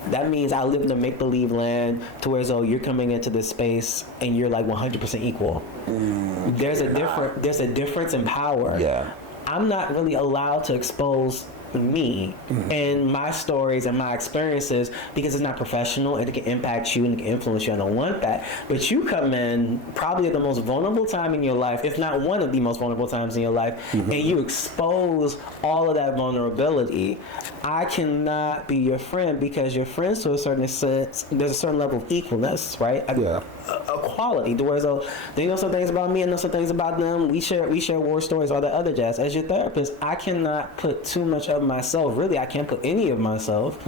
That means I live in a make-believe land to where as though you're coming into this space and you're like 100% equal. There's a difference in power. Yeah. I'm not really allowed to expose me and my stories and my experiences because it's not professional and it can impact you and it can influence you. I don't want that. But you come in probably at the most vulnerable time in your life, if not one of the most vulnerable times in your life, and you expose all of that vulnerability. I cannot be your friend because your friends, to a certain extent, there's a certain level of equalness, right? Equality. To where they know some things about me and know some things about them. We share war stories, all that other jazz. As your therapist, I cannot put too much of myself, really I can't put any of myself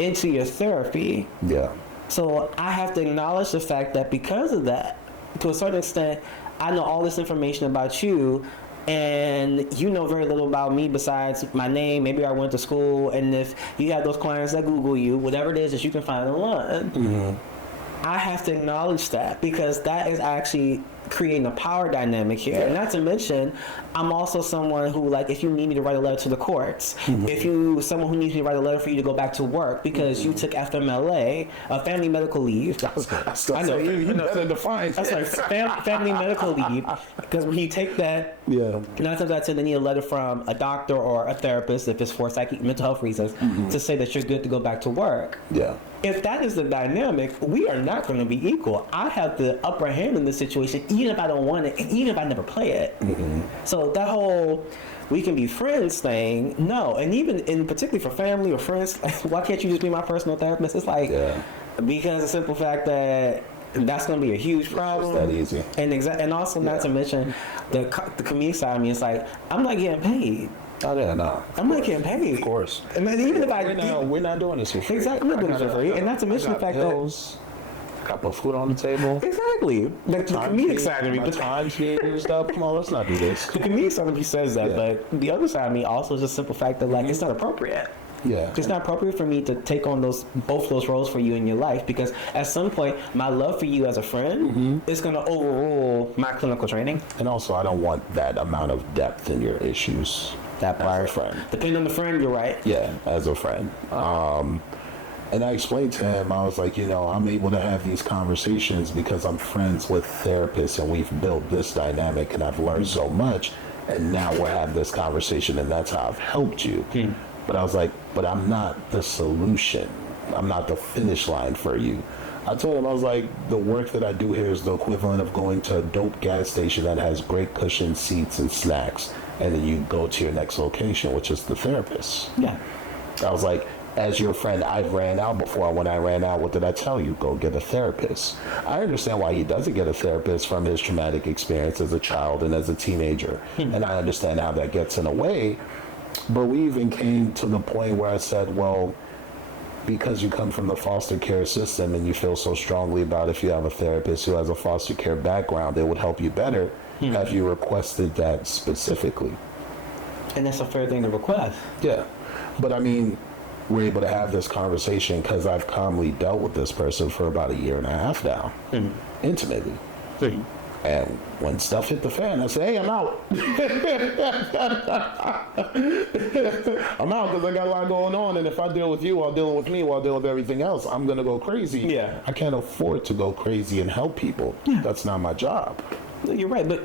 into your therapy. Yeah. So I have to acknowledge the fact that because of that, to a certain extent, I know all this information about you and you know very little about me besides my name, maybe I went to school, and if you have those clients that Google you, whatever it is that you can find online, I have to acknowledge that because that is actually creating a power dynamic here. And not to mention, I'm also someone who, like, if you need me to write a letter to the courts, if you someone who needs me to write a letter for you to go back to work because you took FMLA, family medical leave. I know you better define. That's like family medical leave, because when you take that, 9 times out of 10 they need a letter from a doctor or a therapist if it's for mental health reasons to say that you're good to go back to work. If that is the dynamic, we are not going to be equal. I have the upper hand in this situation, even if I don't want it, and even if I never play it. So that whole we can be friends thing, no. And even in particularly for family or friends, why can't you just be my personal therapist? It's like, because the simple fact that that's going to be a huge problem. It's that easy. And also not to mention the comedic side of me, it's like, I'm not getting paid. Oh yeah, no. I'm not getting paid. Of course. And then even if we're not doing this for free. Exactly, we're not doing this for free. And not to mention the fact that I put food on the table. Exactly. The comedic side of me, the time sheet and stuff. Come on, let's not do this. The comedic side of me says that, but the other side of me also is the simple fact that like it's not appropriate. It's not appropriate for me to take on both those roles for you in your life, because at some point my love for you as a friend is going to overrule my clinical training. And also, I don't want that amount of depth in your issues. That prior friend. Depending on the friend, you're right. Yeah, as a friend. And I explained to him, I was like, I'm able to have these conversations because I'm friends with therapists and we've built this dynamic and I've learned so much. And now we're having this conversation and that's how I've helped you. But I was like, but I'm not the solution. I'm not the finish line for you. I told him, I was like, the work that I do here is the equivalent of going to a dope gas station that has great cushioned seats and snacks. And then you go to your next location, which is the therapist. I was like, as your friend, I've ran out before. When I ran out, what did I tell you? Go get a therapist. I understand why he doesn't get a therapist from his traumatic experience as a child and as a teenager. And I understand how that gets in a way. But we even came to the point where I said, well, because you come from the foster care system and you feel so strongly about if you have a therapist who has a foster care background, it would help you better. Have you requested that specifically? And that's a fair thing to request. Yeah. But I mean, we're able to have this conversation because I've calmly dealt with this person for about 1.5 years now, intimately. And when stuff hit the fan, I say, hey, I'm out. I'm out because I got a lot going on. And if I deal with you while dealing with me, while dealing with everything else, I'm going to go crazy. I can't afford to go crazy and help people. That's not my job. You're right, but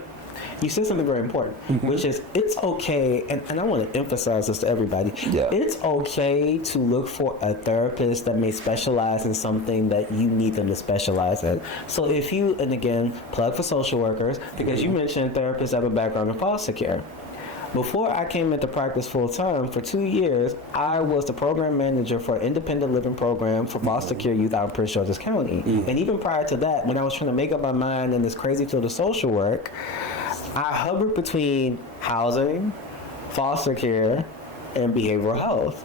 you said something very important, which is it's okay, and I want to emphasize this to everybody. It's okay to look for a therapist that may specialize in something that you need them to specialize in. So if you, and again, plug for social workers, because you mentioned therapists have a background in foster care. Before I came into practice full-time, for 2 years, I was the program manager for an independent living program for foster care youth out in Prince George's County. And even prior to that, when I was trying to make up my mind in this crazy field of social work, I hovered between housing, foster care, and behavioral health.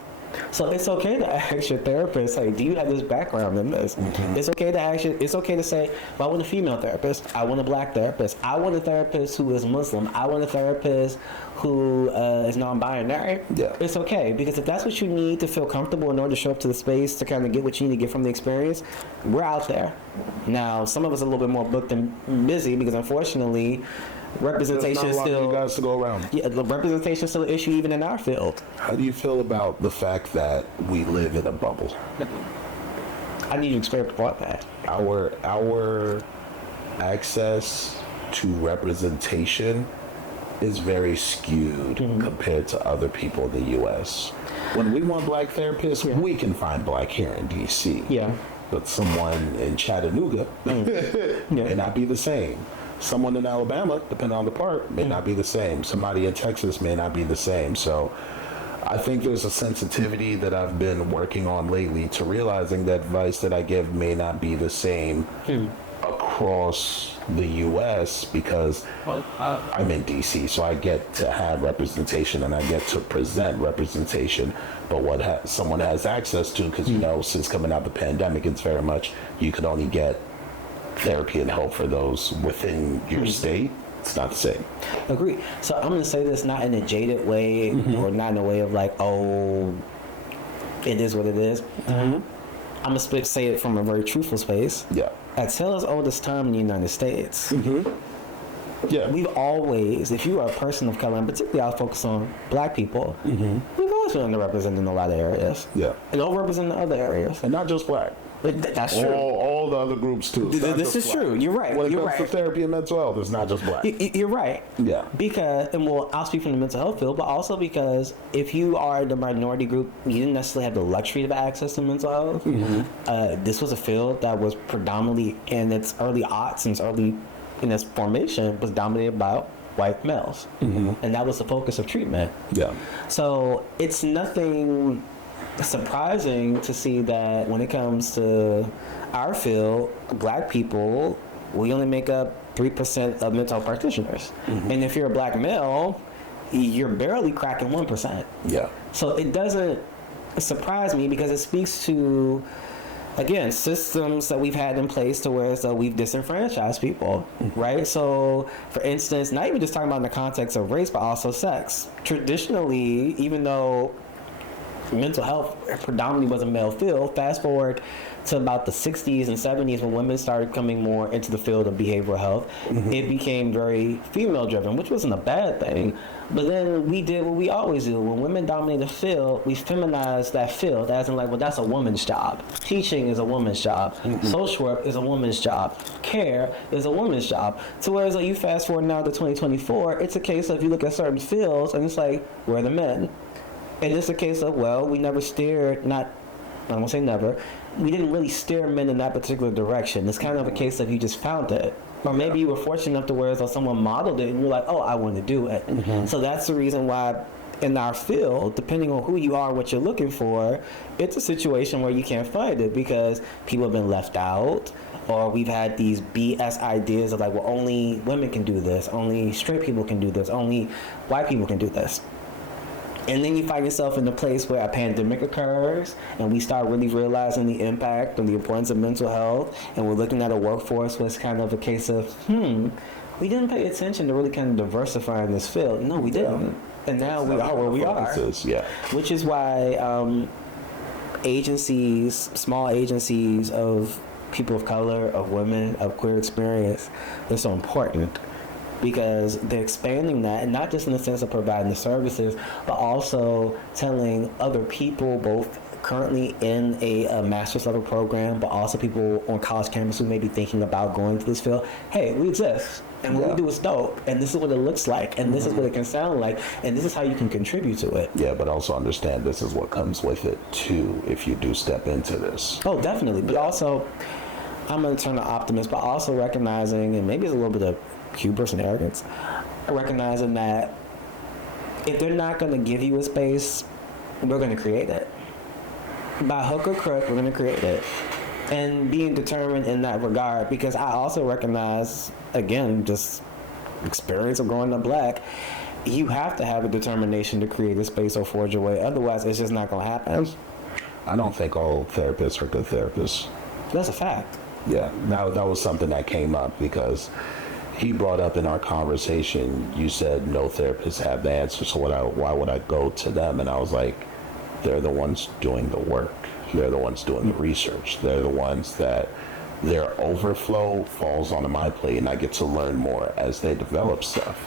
So it's okay to ask your therapist, like, do you have this background in this? It's okay to ask you, it's okay to say, well, I want a female therapist. I want a black therapist. I want a therapist who is Muslim. I want a therapist who is non-binary. Yeah. It's okay, because if that's what you need to feel comfortable in order to show up to the space to kind of get what you need to get from the experience, we're out there. Now, some of us are a little bit more booked and busy because unfortunately, representation is still, you guys to go around. yeah, the representation is still an issue even in our field. How do you feel about the fact that we live in a bubble? I need to experience about that. Our access to representation is very skewed compared to other people in the U.S. When we want black therapists, we can find black here in D.C. Yeah. But someone in Chattanooga may not be the same. Someone in Alabama, depending on the part, may not be the same. Somebody in Texas may not be the same. So I think there's a sensitivity that I've been working on lately to realizing that advice that I give may not be the same across the U.S. because I'm in D.C., so I get to have representation and I get to present representation. But what someone has access to, because, you know, since coming out of the pandemic, it's very much you can only get therapy and help for those within your state. It's not the same. Agree. So I'm going to say this not in a jaded way or not in a way of like, oh, it is what it is. I'm going to say it from a very truthful space. Yeah. At Taylor's oldest time in the United States, Yeah. we've always, if you are a person of color, and particularly I'll focus on black people, we've always been underrepresented in a lot of areas. Yeah. And overrepresented in other areas. And not just black. But that's true. All the other groups too. It's not This just is black. true. You're right. When it You're comes right. to therapy and mental health, it's not just black. You're right. Yeah. Because, and well, I'll speak from the mental health field, but also because if you are the minority group, you didn't necessarily have the luxury of access to mental health. This was a field that was predominantly in its early aughts and in its formation was dominated by white males. And that was the focus of treatment. Yeah. So it's nothing surprising to see that when it comes to our field, black people, we only make up 3% of mental health practitioners. And if you're a black male, you're barely cracking 1%. Yeah. So it doesn't surprise me because it speaks to, again, systems that we've had in place to where we've disenfranchised people, right? So, for instance, not even just talking about in the context of race, but also sex. Traditionally, even though mental health predominantly was a male field, fast forward to about the 60s and 70s when women started coming more into the field of behavioral health, it became very female driven, which wasn't a bad thing. But then we did what we always do. When women dominate the field, we feminized that field, as in like, well, that's a woman's job. Teaching is a woman's job. Social work is a woman's job. Care is a woman's job. So whereas like you fast forward now to 2024, it's a case of you look at certain fields and it's like, where are the men? And it's a case of, well, we never steered, I won't say never, we didn't really steer men in that particular direction. It's kind of a case of you just found it. Or maybe you were fortunate enough to where someone modeled it and you're like, oh, I want to do it. So that's the reason why in our field, depending on who you are, what you're looking for, it's a situation where you can't find it because people have been left out. Or we've had these BS ideas of like, well, only women can do this, only straight people can do this, only white people can do this. And then you find yourself in a place where a pandemic occurs and we start really realizing the impact and the importance of mental health, and we're looking at a workforce where it's kind of a case of, we didn't pay attention to really kind of diversifying this field. No, we didn't. And now we are where we are. Yeah. Which is why agencies, small agencies of people of color, of women, of queer experience, they're so important. Because they're expanding that, and not just in the sense of providing the services, but also telling other people, both currently in a master's level program, but also people on college campus who may be thinking about going to this field, hey, we exist, and what we do is dope, and this is what it looks like, and this is what it can sound like, and this is how you can contribute to it. Yeah, but also understand this is what comes with it, too, if you do step into this. Oh, definitely, but also, I'm an eternal optimist, but also recognizing, and maybe it's a little bit of hubris and arrogance, recognizing that if they're not going to give you a space, we're going to create it. By hook or crook, we're going to create it. And being determined in that regard, because I also recognize, again, just experience of growing up black, you have to have a determination to create a space or forge a way. Otherwise, it's just not going to happen. I don't think all therapists are good therapists. That's a fact. Yeah, that was something that came up because he brought up in our conversation, you said no therapists have the answer, so why would I go to them? And I was like, they're the ones doing the work. They're the ones doing the research. They're the ones that their overflow falls onto my plate, and I get to learn more as they develop stuff.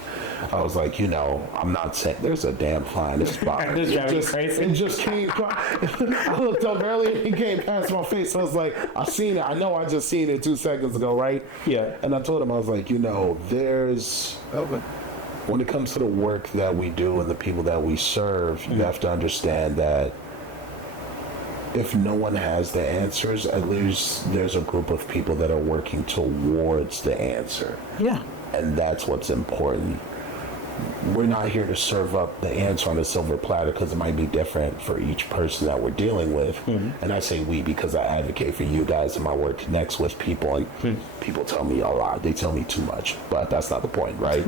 I was like, I'm not saying there's a damn fly in this spot. It just came. I looked up earlier, it came past my face. So I was like, I seen it. I know I just seen it 2 seconds ago, right? Yeah. And I told him, I was like, there's. When it comes to the work that we do and the people that we serve, you have to understand that if no one has the answers, at least there's a group of people that are working towards the answer. Yeah. And that's what's important. We're not here to serve up the answer on a silver platter because it might be different for each person that we're dealing with. And I say we because I advocate for you guys and my work connects with people, and people tell me a lot. They tell me too much, but that's not the point, right?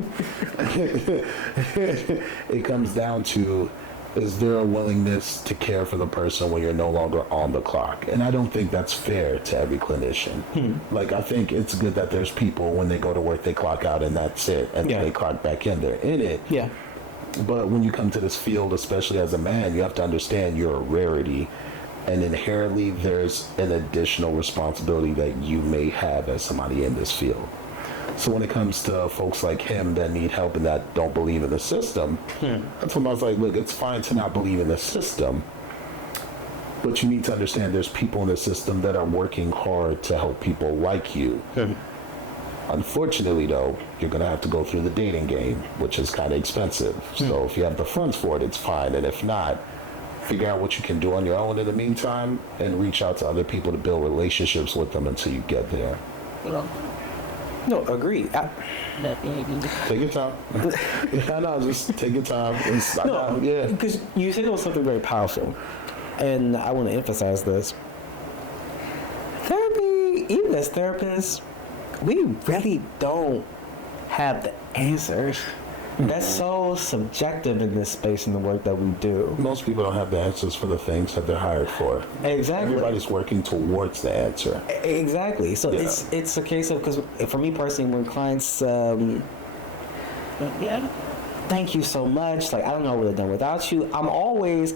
It comes down to, is there a willingness to care for the person when you're no longer on the clock? And I don't think that's fair to every clinician. Like, I think it's good that there's people when they go to work, they clock out and that's it. And they clock back in, they're in it. Yeah. But when you come to this field, especially as a man, you have to understand you're a rarity. And inherently, there's an additional responsibility that you may have as somebody in this field. So when it comes to folks like him that need help and that don't believe in the system, that's when I was like, look, it's fine to not believe in the system, but you need to understand there's people in the system that are working hard to help people like you. Unfortunately, though, you're going to have to go through the dating game, which is kind of expensive. So if you have the funds for it, it's fine. And if not, figure out what you can do on your own in the meantime and reach out to other people to build relationships with them until you get there. No, agreed. Take your time. Just take your time. Because you said it was something very powerful, and I want to emphasize this. Therapy, even as therapists, we really don't have the answers. That's so subjective in this space in the work that we do. Most people don't have the answers for the things that they're hired for. Exactly. Everybody's working towards the answer. Exactly. So it's a case of, because for me personally, when clients, thank you so much. Like, I don't know what I would have done without you. I'm always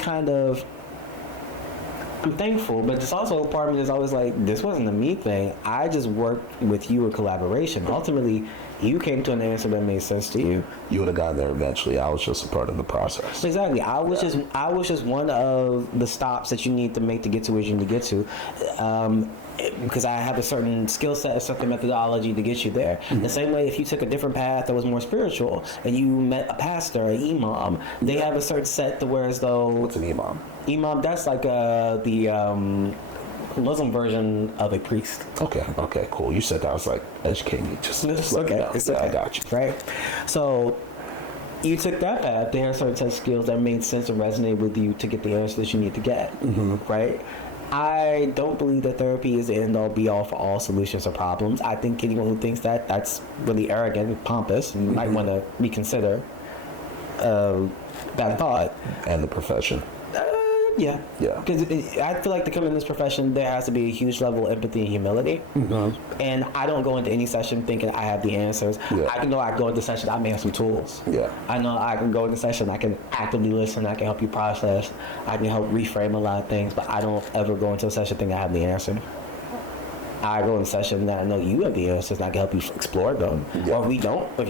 I'm thankful, but there's also a part of me that's always like, this wasn't a me thing. I just worked with you in collaboration. Ultimately, you came to an answer that made sense to you. You would have gotten there eventually. I was just a part of the process. Exactly. I was just one of the stops that you need to make to get to where you need to get to. Because I have a certain skill set, a certain methodology to get you there. The same way, if you took a different path that was more spiritual and you met a pastor, an imam, they have a certain set to where as though... What's an imam? Imam, that's like the Muslim version of a priest. Okay, cool. You said that. I was like, educate me. Just okay. I got you. Right? So you took that path. There are certain set of skills that made sense and resonated with you to get the answers you need to get. Right? I don't believe that therapy is the end-all be-all for all solutions or problems. I think anyone who thinks that's really arrogant and pompous and might want to reconsider that thought. And the profession. Yeah. Because I feel like to come in this profession, there has to be a huge level of empathy and humility. And I don't go into any session thinking I have the answers. I can go into session, I may have some tools. I know I can go into session, I can actively listen, I can help you process, I can help reframe a lot of things, but I don't ever go into a session thinking I have the answer. I go in a session that I know you have the answers and I can help you explore them. Or if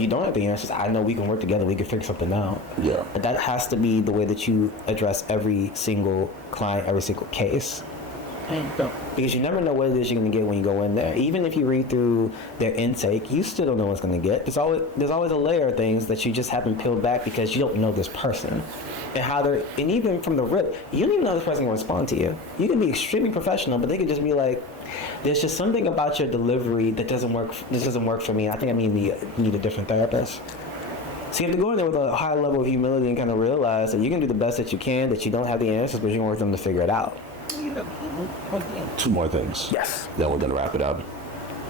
you don't have the answers, I know we can work together, we can figure something out. And that has to be the way that you address every single client, every single case. Because you never know what it is you're going to get when you go in there. Even if you read through their intake, you still don't know what's going to get. There's always a layer of things that you just haven't peeled back because you don't know this person. And even from the rip, you don't even know this person will respond to you. You can be extremely professional, but they could just be like, there's just something about your delivery that doesn't work. This doesn't work for me. I think I need a different therapist. So you have to go in there with a high level of humility and kind of realize that you can do the best that you can, that you don't have the answers, but you can work them to figure it out. 2 more things. Yes. Then we're going to wrap it up.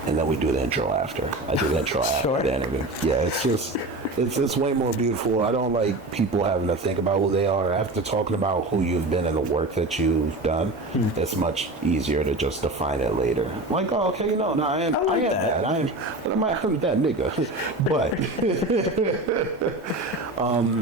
and then we do the intro after. I do the intro after the interview. Yeah, it's just, it's way more beautiful. I don't like people having to think about who they are. After talking about who you've been and the work that you've done, it's much easier to just define it later. Like, oh, okay, no, I am that. I'm that nigga. But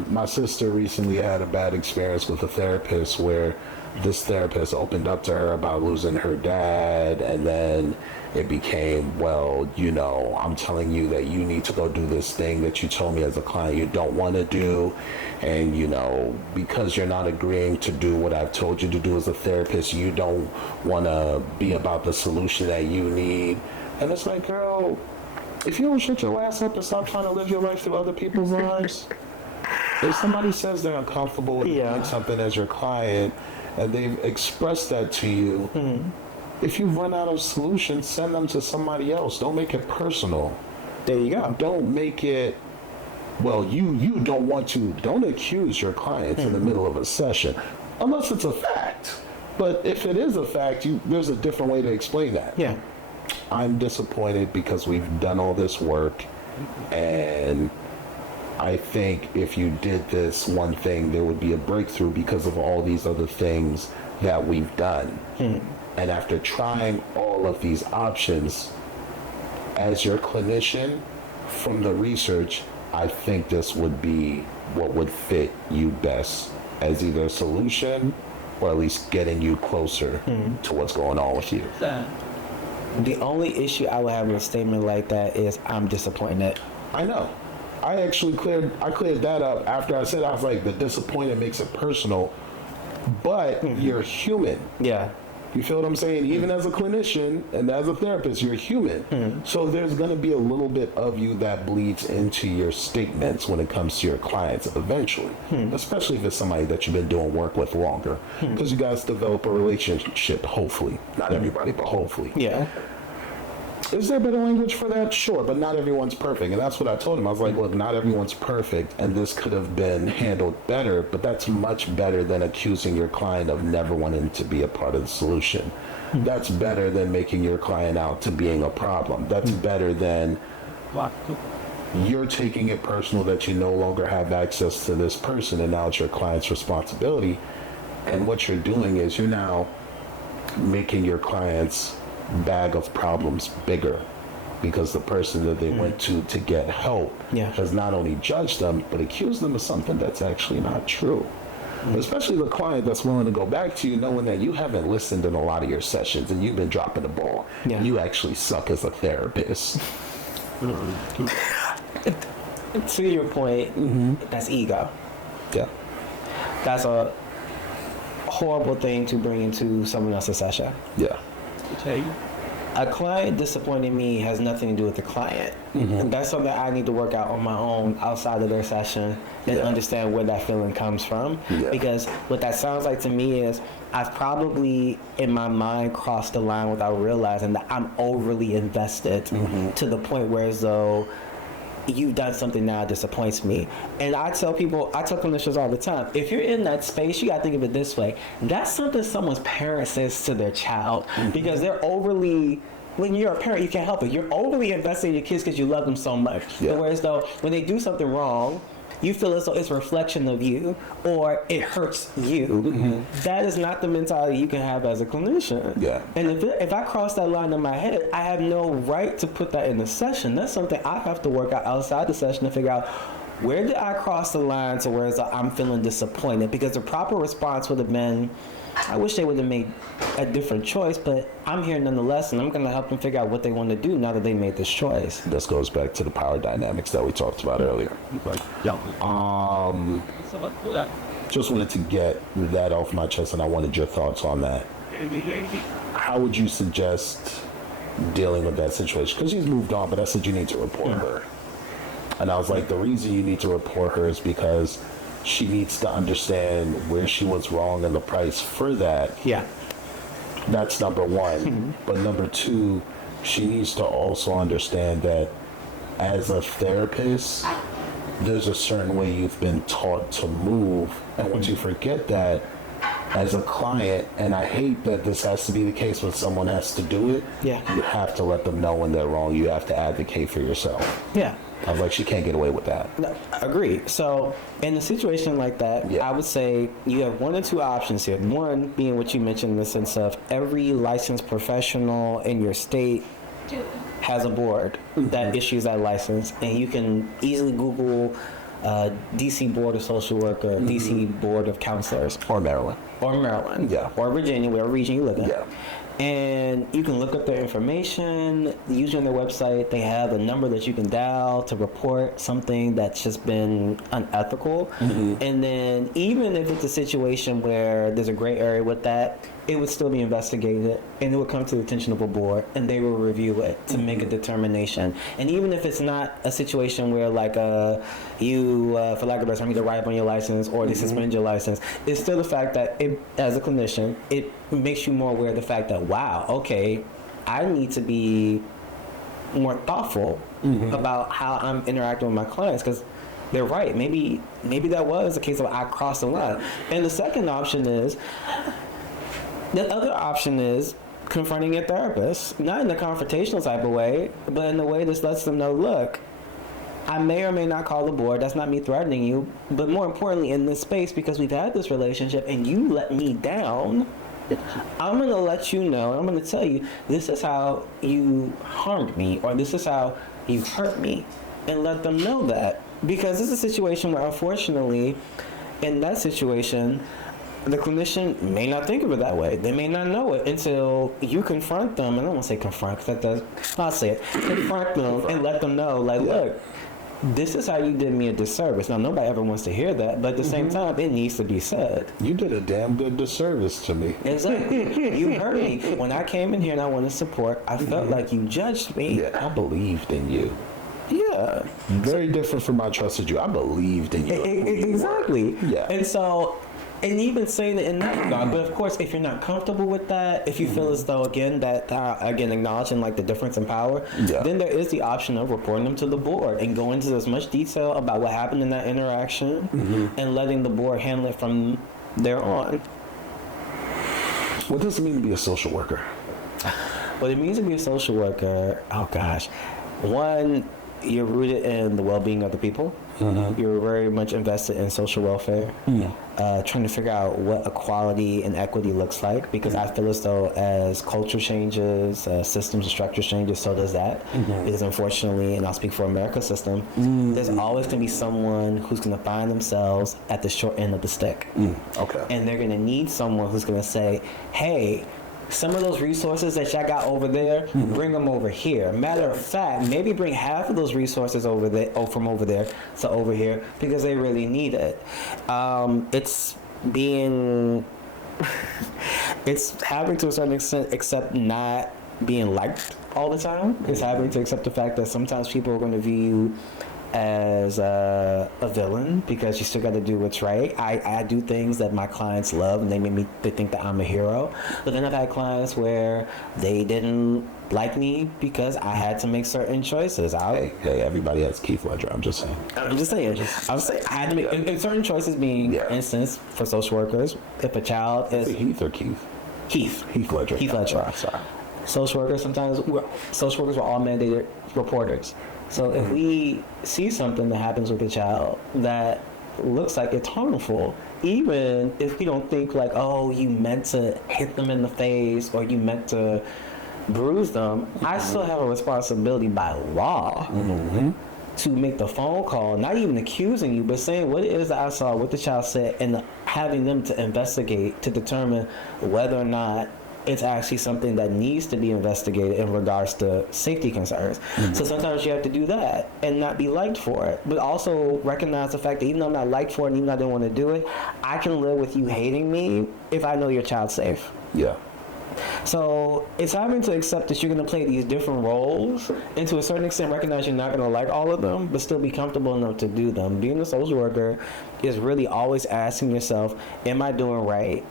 my sister recently had a bad experience with a therapist where this therapist opened up to her about losing her dad, and then it became, well, you know, I'm telling you that you need to go do this thing that you told me as a client you don't want to do, and, you know, because you're not agreeing to do what I've told you to do as a therapist, you don't want to be about the solution that you need. And it's like, girl, if you don't shut your ass up and stop trying to live your life through other people's lives, if somebody says they're uncomfortable with doing something as your client, and they've expressed that to you, if you run out of solutions, send them to somebody else. Don't make it personal. There you go. Don't make it, well, you don't want to, don't accuse your clients in the middle of a session, unless it's a fact. But if it is a fact, there's a different way to explain that. Yeah. I'm disappointed because we've done all this work, and I think if you did this one thing, there would be a breakthrough because of all these other things that we've done. And after trying all of these options, as your clinician, from the research, I think this would be what would fit you best as either a solution or at least getting you clear to what's going on with you. The only issue I would have with a statement like that is I'm disappointed. I know. I actually cleared that up after I said, I was like, the disappointment makes it personal, but you're human. Yeah. You feel what I'm saying? Even as a clinician and as a therapist, you're human. So there's going to be a little bit of you that bleeds into your statements when it comes to your clients eventually, especially if it's somebody that you've been doing work with longer, because you guys develop a relationship, hopefully. Not everybody, but hopefully. Yeah. Is there better language for that? Sure, but not everyone's perfect. And that's what I told him. I was like, look, not everyone's perfect, and this could have been handled better, but that's much better than accusing your client of never wanting to be a part of the solution. That's better than making your client out to being a problem. That's better than you're taking it personal that you no longer have access to this person, and now it's your client's responsibility. And what you're doing is you're now making your client's bag of problems bigger, because the person that they went to get help has not only judged them but accused them of something that's actually not true. Especially the client that's willing to go back to you knowing that you haven't listened in a lot of your sessions and you've been dropping the ball. You actually suck as a therapist. To your point, that's ego. Yeah. That's a horrible thing to bring into someone else's session. Yeah. A client disappointing me has nothing to do with the client. And that's something I need to work out on my own outside of their session and understand where that feeling comes from. Because what that sounds like to me is I've probably in my mind crossed the line without realizing that I'm overly invested to the point where as though you've done something now that disappoints me. And I tell clinicians all the time, if you're in that space, you gotta think of it this way. That's something someone's parent says to their child, because they're overly, when you're a parent, you can't help it. You're overly invested in your kids because you love them so much. Whereas though, when they do something wrong, you feel as though it's a reflection of you or it hurts you. That is not the mentality you can have as a clinician. And if I cross that line in my head, I have no right to put that in the session. That's something I have to work out outside the session to figure out, where did I cross the line to where I'm feeling disappointed? Because the proper response would have been, I wish they would have made a different choice, but I'm here nonetheless, and I'm going to help them figure out what they want to do now that they made this choice. This goes back to the power dynamics that we talked about earlier. Just wanted to get that off my chest, and I wanted your thoughts on that. How would you suggest dealing with that situation? Because she's moved on, but I said you need to report her. And I was like, the reason you need to report her is because she needs to understand where she was wrong and the price for that. That's number one. But number two, she needs to also understand that as a therapist, there's a certain way you've been taught to move. And once you forget that, as a client, and I hate that this has to be the case when someone has to do it. Yeah. You have to let them know when they're wrong. You have to advocate for yourself. Yeah. I was like, she can't get away with that. No, agree. So in a situation like that, Yeah. I would say you have one or two options here. One being what you mentioned in the sense of every licensed professional in your state has a board that issues that license, and you can easily Google DC Board of Social Work or DC Board of Counselors. Or Maryland. Or Maryland. Yeah. Or Virginia, whatever region you live in. Yeah. And you can look up their information. Usually on their website, they have a number that you can dial to report something that's just been unethical. And then even if it's a situation where there's a gray area with that, it would still be investigated, and it would come to the attention of a board, and they will review it to make a determination. And even if it's not a situation where, like, you, for lack of a better term, either write up on your license or they suspend your license, it's still the fact that, it, as a clinician, it makes you more aware of the fact that, wow, okay, I need to be more thoughtful about how I'm interacting with my clients, because they're right. Maybe that was a case of I crossed the line. And the second option is, the other option is confronting your therapist, not in a confrontational type of way, but in a way that lets them know, look, I may or may not call the board. That's not me threatening you. But more importantly, in this space, because we've had this relationship and you let me down, I'm going to let you know, I'm going to tell you, this is how you harmed me, or this is how you hurt me, and let them know that. Because this is a situation where, unfortunately, in that situation, the clinician may not think of it that way. They may not know it until you confront them. And I don't want to say confront, because I'll say it. Confront them and let them know, like, look, this is how you did me a disservice. Now, nobody ever wants to hear that, but at the same time, it needs to be said. You did a damn good disservice to me. Exactly. You hurt me. When I came in here and I wanted support, I felt like you judged me. Yeah, I believed in you. Yeah. Very different from I trusted you. I believed in you. Exactly. Yeah. And so, and even saying it in that regard, but of course, if you're not comfortable with that, if you feel as though, again, that, again, acknowledging like the difference in power, then there is the option of reporting them to the board and go into as much detail about what happened in that interaction and letting the board handle it from there on. What does it mean to be a social worker? What it means to be a social worker, oh gosh. One, you're rooted in the well-being of the people. You're very much invested in social welfare, trying to figure out what equality and equity looks like, because I feel as though as culture changes, systems and structures changes, so does that. Because unfortunately, and I'll speak for America's system, there's always going to be someone who's going to find themselves at the short end of the stick. Okay. And they're going to need someone who's going to say, hey, some of those resources that y'all got over there, bring them over here. Matter of fact, maybe bring half of those resources over there, from over there to over here, because they really need it. It's being, it's having to a certain extent accept not being liked all the time. It's having to accept the fact that sometimes people are going to view you as a villain, because you still got to do what's right. I do things that my clients love, and they think that I'm a hero. But then I've had clients where they didn't like me because I had to make certain choices. Hey, everybody has Keith Ledger. I'm just saying. I had to make and certain choices. Being, for instance, for social workers, if a child is Heath or Keith? Heath Ledger. Heath Ledger. Sorry. Social workers social workers were all mandated reporters. So if we see something that happens with a child that looks like it's harmful, even if we don't think like, oh, you meant to hit them in the face or you meant to bruise them, I still have a responsibility by law to make the phone call, not even accusing you, but saying what it is that I saw, what the child said, and having them to investigate to determine whether or not it's actually something that needs to be investigated in regards to safety concerns. So sometimes you have to do that and not be liked for it, but also recognize the fact that even though I'm not liked for it and even though I didn't want to do it, I can live with you hating me if I know your child's safe. Yeah. So it's having to accept that you're going to play these different roles, and to a certain extent recognize you're not going to like all of them, but still be comfortable enough to do them. Being a social worker is really always asking yourself, am I doing right?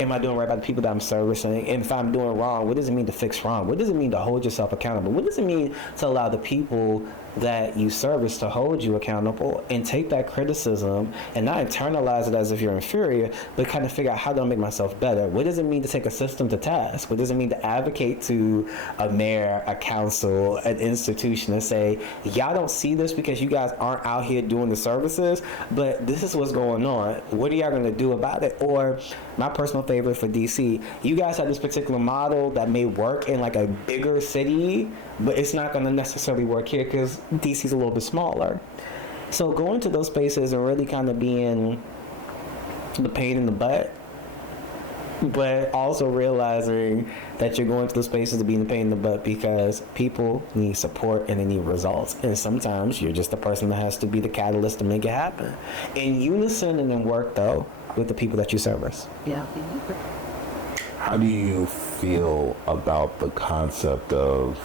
Am I doing right by the people that I'm servicing? And if I'm doing wrong, what does it mean to fix wrong? What does it mean to hold yourself accountable? What does it mean to allow the people that you service to hold you accountable, and take that criticism and not internalize it as if you're inferior, but kind of figure out how do I make myself better? What does it mean to take a system to task? What does it mean to advocate to a mayor, a council, an institution, and say, y'all don't see this because you guys aren't out here doing the services, but this is what's going on. What are y'all going to do about it? Or my personal favorite for DC, you guys have this particular model that may work in like a bigger city, but it's not going to necessarily work here because DC's a little bit smaller. So going to those spaces and really kind of being the pain in the butt, but also realizing that you're going to those spaces to be the pain in the butt because people need support and they need results. And sometimes you're just the person that has to be the catalyst to make it happen. In unison and in work, though, with the people that you service. Yeah. How do you feel about the concept of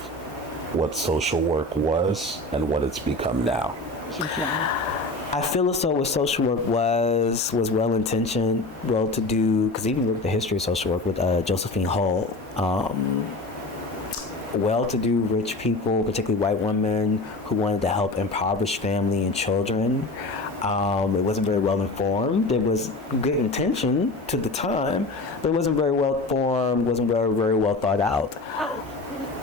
what social work was and what it's become now? I feel as though what social work was well-intentioned, well-to-do, because even look at the history of social work with Josephine Hull, well-to-do rich people, particularly white women, who wanted to help impoverished family and children. It wasn't very well informed. It was good intention to the time, but it wasn't very well formed, wasn't very well thought out.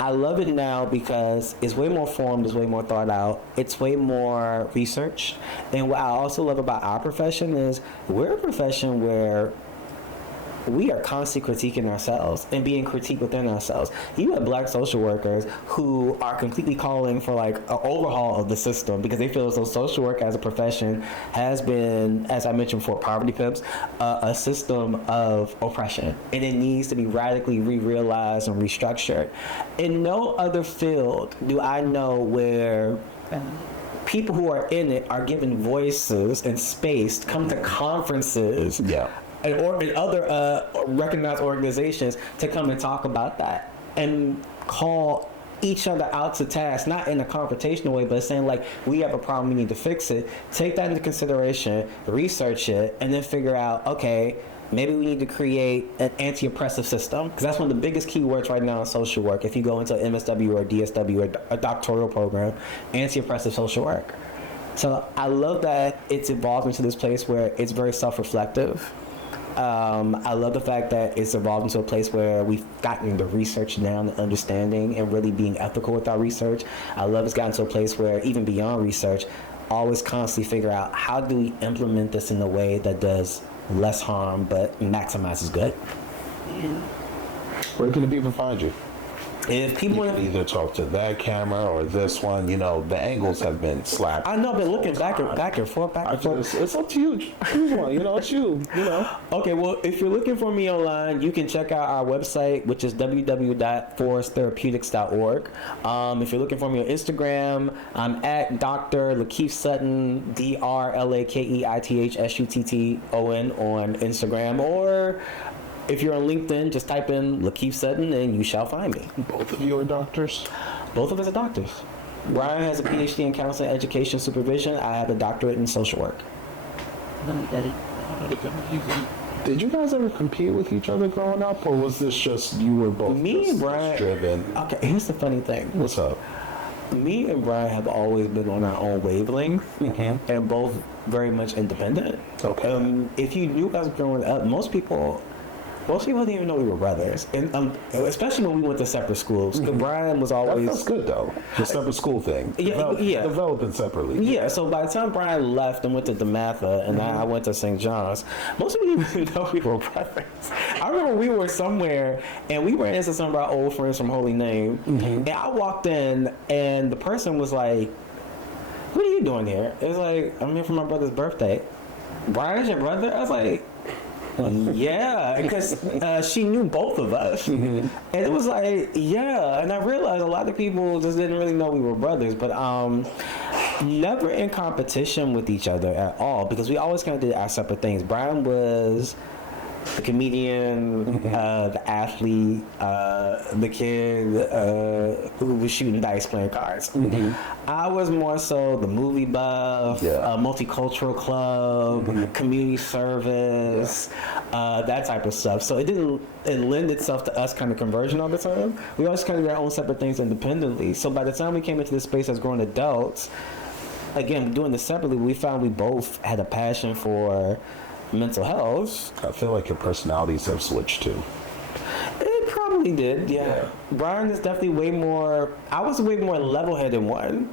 I love it now because it's way more formed, it's way more thought out, it's way more researched. And what I also love about our profession is we're a profession where we are constantly critiquing ourselves and being critiqued within ourselves. You have black social workers who are completely calling for like an overhaul of the system because they feel as though social work as a profession has been, as I mentioned before, poverty pimps, a system of oppression, and it needs to be radically re-realized and restructured. In no other field do I know where people who are in it are given voices and space to come to conferences. Yeah. And other recognized organizations to come and talk about that and call each other out to task, not in a confrontational way, but saying like, we have a problem, we need to fix it. Take that into consideration, research it, and then figure out, okay, maybe we need to create an anti-oppressive system, because that's one of the biggest keywords right now in social work. If you go into MSW or DSW or a doctoral program, anti-oppressive social work. So I love that it's evolved into this place where it's very self-reflective. I love the fact that it's evolved into a place where we've gotten the research down, the understanding, and really being ethical with our research. I love it's gotten to a place where even beyond research, always constantly figure out how do we implement this in a way that does less harm but maximizes good. Where can the people find you? If people You want can to, either talk to that camera or this one. You know, the angles have been slapped. I know I've been looking back and forth. It's up to you. Choose one. You know, it's you. You know. Okay, well, if you're looking for me online, you can check out our website, which is www.foresttherapeutics.org. If you're looking for me on Instagram, I'm at Dr. Lakeith Sutton, DrLakeithSutton on Instagram. Or if you're on LinkedIn, just type in Lakeith Sutton and you shall find me. Both of you are doctors? Both of us are doctors. Brian has a PhD in counseling, education, supervision. I have a doctorate in social work. Did you guys ever compete with each other growing up, or was this just you were both Me and Brian driven? Okay, here's the funny thing. What's up? Me and Brian have always been on our own wavelength, and both very much independent. Okay. If you knew us growing up, most people didn't even know we were brothers, and especially when we went to separate schools. Brian was always That's good though. The separate school thing. Yeah. Developing separately. Yeah, so by the time Brian left and went to DeMatha and I went to St. John's, most of you didn't even know we were brothers. I remember we were somewhere and we ran into some of our old friends from Holy Name, and I walked in and the person was like, "What are you doing here?" It was like, "I'm here for my brother's birthday." "Brian's your brother?" I was like, yeah, because she knew both of us. And it was like, yeah. And I realized a lot of people just didn't really know we were brothers, but never in competition with each other at all, because we always kind of did our separate things. Brian was the comedian, the athlete, the kid who was shooting dice, playing cards. I was more so the movie buff, multicultural club, community service, that type of stuff. So it lend itself to us kind of conversion all the time. We always kind of do our own separate things independently. So by the time we came into this space as grown adults, again, doing this separately, we found we both had a passion for mental health. I feel like your personalities have switched too. It probably did, yeah. Brian is definitely way more, I was way more level-headed one.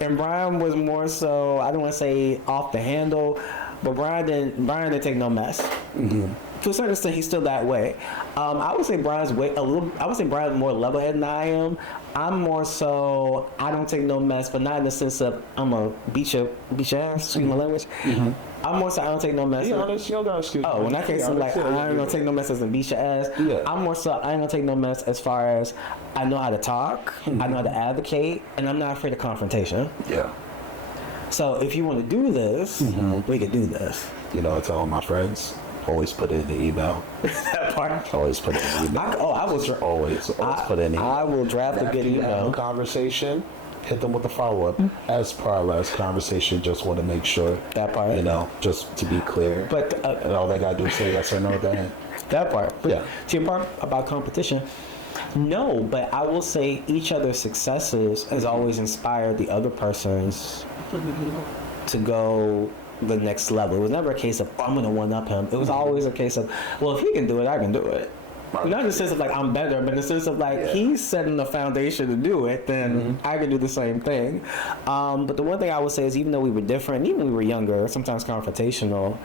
And Brian was more so, I don't want to say off the handle, but Brian didn't take no mess. To a certain extent, he's still that way. I would say Brian's Brian's more level-headed than I am. I'm more so, I don't take no mess, but not in the sense of I'm a beat your ass, excuse my language. I'm more so, I don't take no mess. Oh, when I came to like, I ain't gonna take no mess as in beat your ass. I'm more so, I ain't gonna take no mess as far as I know how to talk, I know how to advocate, and I'm not afraid of confrontation. So if you want to do this, we could do this. You know, I tell all my friends, always put it in the email. That part? Always put it in the email. Always put it in the email. I will draft a good email. Conversation, hit them with the follow-up. As per our last conversation, just want to make sure. That part. You know, just to be clear. But and all they got to do is say yes or no, then. That part. Yeah. To your part about competition, no, but I will say each other's successes has always inspired the other person's to go the next level. It was never a case of, oh, I'm going to one-up him. It was always a case of, well, if he can do it, I can do it. Not in the sense of like I'm better, but in the sense of like he's setting the foundation to do it, then I can do the same thing. But the one thing I would say is, even though we were different, even when we were younger, sometimes confrontational,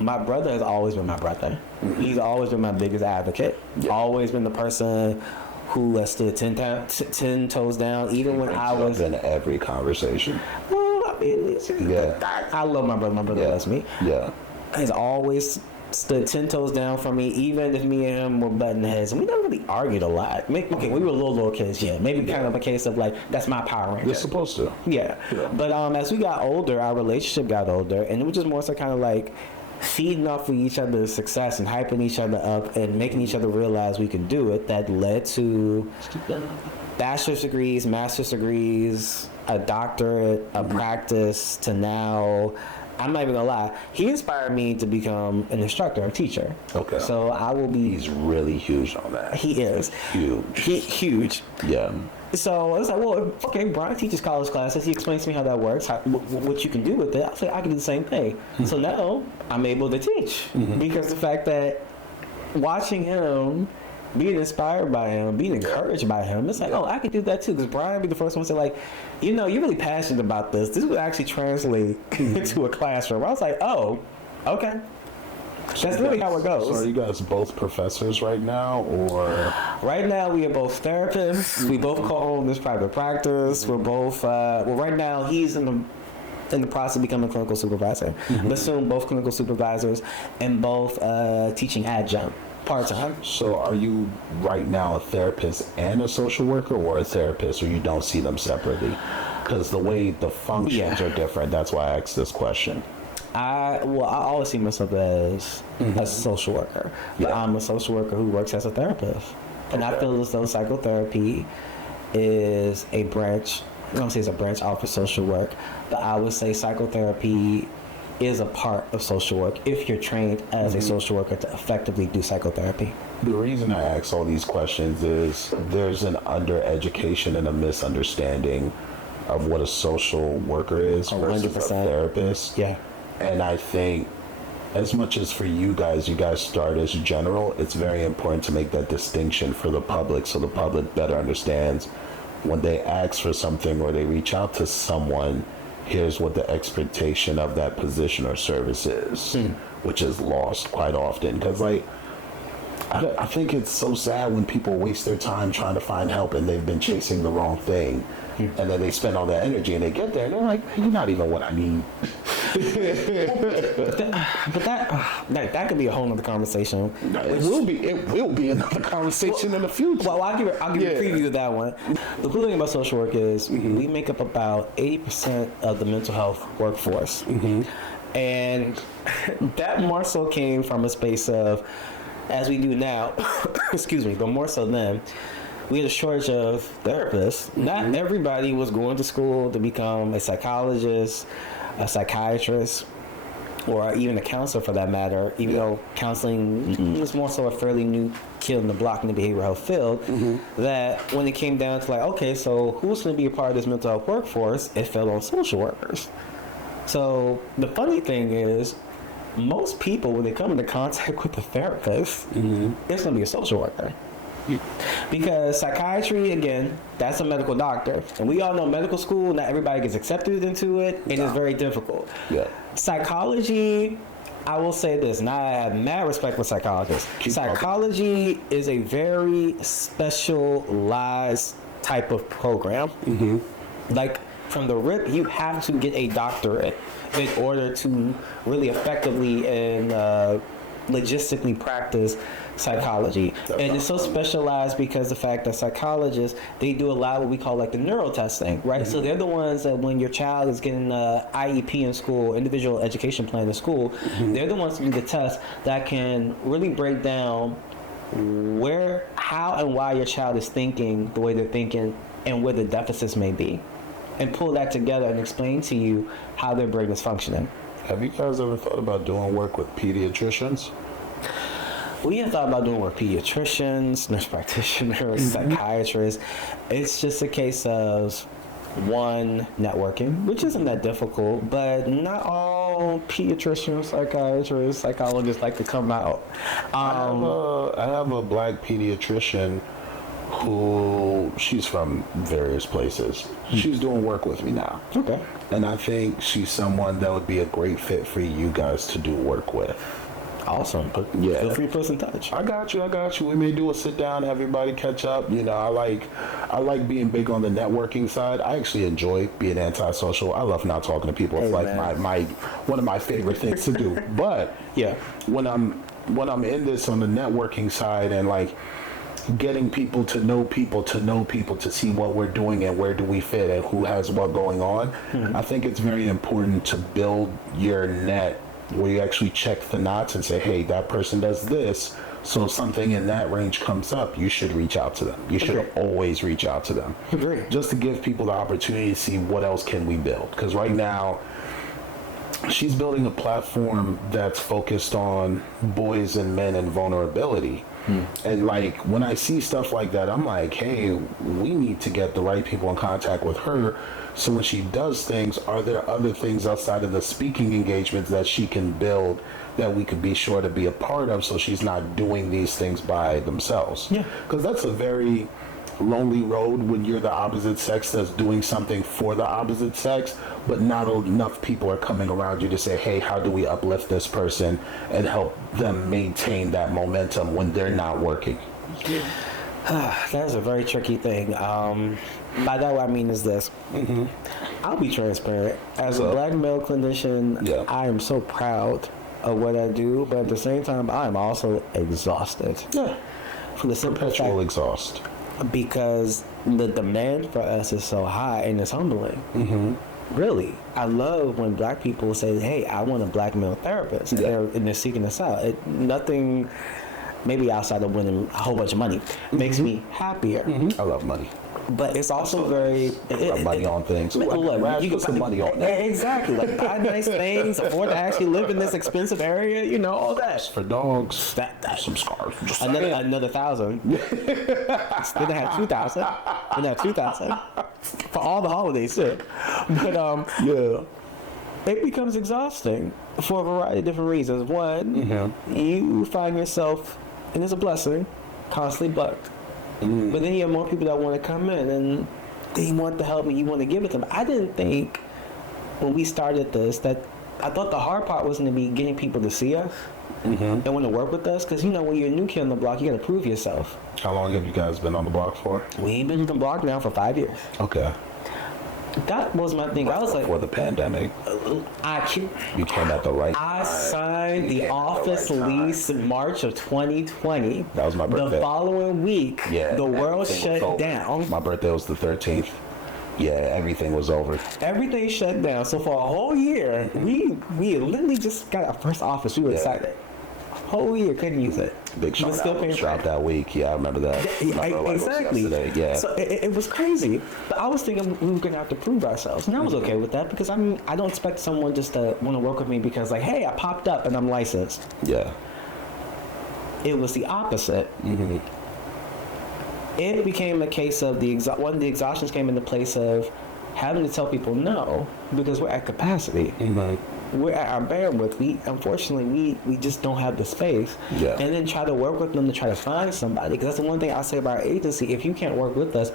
my brother has always been my brother. He's always been my biggest advocate. Always been the person who has stood 10 toes down, even when I was in every conversation. Well, I mean, I love my brother. My brother loves me. He's always stood 10 toes down for me, even if me and him were butting heads. And we never really argued a lot. Okay, we were little kids, maybe kind of a case of like, that's my Power Ranger. You're supposed to. But as we got older, our relationship got older, and it was just more so kind of like feeding off of each other's success and hyping each other up and making each other realize we could do it. That led to bachelor's degrees, master's degrees, a doctorate, a practice, to now, I'm not even gonna lie, he inspired me to become an instructor, a teacher. Okay. So I will be. He's really huge on that. He is. Huge. Huge. Yeah. So I was like, well, okay, Brian teaches college classes. He explains to me how that works, what you can do with it. I was like, I can do the same thing. So now I'm able to teach because the fact that watching him, being inspired by him, being encouraged by him, it's like, oh, I could do that too. Because Brian be the first one to say, like, you know, you're really passionate about this. This would actually translate into a classroom. I was like, oh, okay. That's really how it goes. So are you guys both professors right now, or? Right now, we are both therapists. We both co-own this private practice. We're both, right now, he's in the process of becoming a clinical supervisor. But soon, both clinical supervisors and both teaching adjunct part-time. So are you right now a therapist and a social worker, or a therapist, or you don't see them separately? Because the way the functions are different. That's why I asked this question. I always see myself as a social worker. But I'm a social worker who works as a therapist. And I feel as though psychotherapy is a branch, I don't say it's a branch off of social work, but I would say psychotherapy is a part of social work if you're trained as a social worker to effectively do psychotherapy. The reason I ask all these questions is there's an undereducation and a misunderstanding of what a social worker is versus 100%. A therapist. Yeah. And I think as much as for you guys start as general, it's very important to make that distinction for the public so the public better understands when they ask for something or they reach out to someone, here's what the expectation of that position or service is, which is lost quite often. Because, like, I think it's so sad when people waste their time trying to find help and they've been chasing the wrong thing. And then they spend all that energy and they get there and they're like, you're not even what I need. but that could be a whole nother conversation. It will be another conversation in the future. Well, I'll give you a preview of that one. The cool thing about social work is we make up about 80% of the mental health workforce. And that more so came from a space of, as we do now, excuse me, but more so then, we had a shortage of therapists. Not everybody was going to school to become a psychologist, a psychiatrist, or even a counselor for that matter, even though counseling was more so a fairly new kid in the block in the behavioral health field, that when it came down to like, okay, so who's going to be a part of this mental health workforce, it fell on social workers. So the funny thing is, most people, when they come into contact with a therapist, it's going to be a social worker. Because psychiatry, again, that's a medical doctor. And we all know medical school, not everybody gets accepted into it, and it's very difficult. Yeah. Psychology, I will say this, and I have mad respect for psychologists. Psychology is a very specialized type of program. Like, from the rip, you have to get a doctorate in order to really effectively and logistically practice psychology. And it's so specialized because the fact that psychologists, they do a lot of what we call like the neuro testing, right? So they're the ones that when your child is getting an IEP in school, individual education plan in school, they're the ones who do the test that can really break down where, how, and why your child is thinking the way they're thinking and where the deficits may be, and pull that together and explain to you how their brain is functioning. Have you guys ever thought about doing work with pediatricians? We have thought about doing with pediatricians, nurse practitioners, psychiatrists. It's just a case of, one, networking, which isn't that difficult, but not all pediatricians, psychiatrists, psychologists like to come out. I have a black pediatrician who, she's from various places. She's doing work with me now. Okay. And I think she's someone that would be a great fit for you guys to do work with. Awesome. But Yeah. feel free to put us in touch. I got you. We may do a sit down, everybody catch up. You know, I like being big on the networking side. I actually enjoy being antisocial. I love not talking to people. It's like my one of my favorite things to do. But Yeah. when I'm in this on the networking side and like getting people to know people to see what we're doing and where do we fit and who has what going on, I think it's very important to build your net where you actually check the knots and say, hey, that person does this, so something in that range comes up, you should reach out to them. You should always reach out to them. Agree. Just to give people the opportunity to see what else can we build. Because right now, she's building a platform that's focused on boys and men and vulnerability. And like, when I see stuff like that, I'm like, hey, we need to get the right people in contact with her. So when she does things, are there other things outside of the speaking engagements that she can build that we could be sure to be a part of, so she's not doing these things by themselves? Yeah. Because that's a very lonely road when you're the opposite sex that's doing something for the opposite sex, but not enough people are coming around you to say, hey, how do we uplift this person and help them maintain that momentum when they're not working? That's a very tricky thing. By that, what I mean is this. I'll be transparent. As a black male clinician, I am so proud of what I do, but at the same time, I am also exhausted. Yeah. For the simple Perpetual fact, exhaust. because the demand for us is so high and it's humbling. Really, I love when black people say, hey, I want a black male therapist, and they're seeking us out. Nothing, maybe outside of winning a whole bunch of money, makes me happier. I love money. But it's also very Money on things. Look, You can put money on that. Exactly, like buy nice things, afford to actually live in this expensive area, you know, all that. For dogs. That Some scars. Just another 1,000. Then I have 2,000. Then I have 2,000 for all the holidays too. But it becomes exhausting for a variety of different reasons. One, you find yourself, and it's a blessing, constantly booked. But then you have more people that want to come in and they want the help and you want to give it to them. I didn't think when we started this that I thought the hard part was going to be getting people to see us and want to work with us, because you know, when you're a new kid on the block, you got to prove yourself. How long have you guys been on the block for? We ain't been on the block now for 5 years. Okay. That was my thing. I was like, Before the pandemic, you came at the right I time. signed the office lease in March of 2020. That was my birthday. The following week, the world everything was shut over. down. My birthday was the 13th. Yeah, everything was over. Everything shut down. So for a whole year, we literally just got our first office. We were excited. Whole year couldn't use it. Big Sean album dropped that week. Yeah, I remember that. Exactly. Yeah. So it was crazy. But I was thinking we were gonna have to prove ourselves, and I was okay with that because I don't expect someone just to want to work with me because like, hey, I popped up and I'm licensed. Yeah. It was the opposite. Mm-hmm. It became a case of the exhaustions came in the place of having to tell people no because we're at capacity. Mm-hmm. We're at our bandwidth. Unfortunately, we just don't have the space. Yeah. And then try to work with them to try to find somebody. Because that's the one thing I say about our agency. If you can't work with us,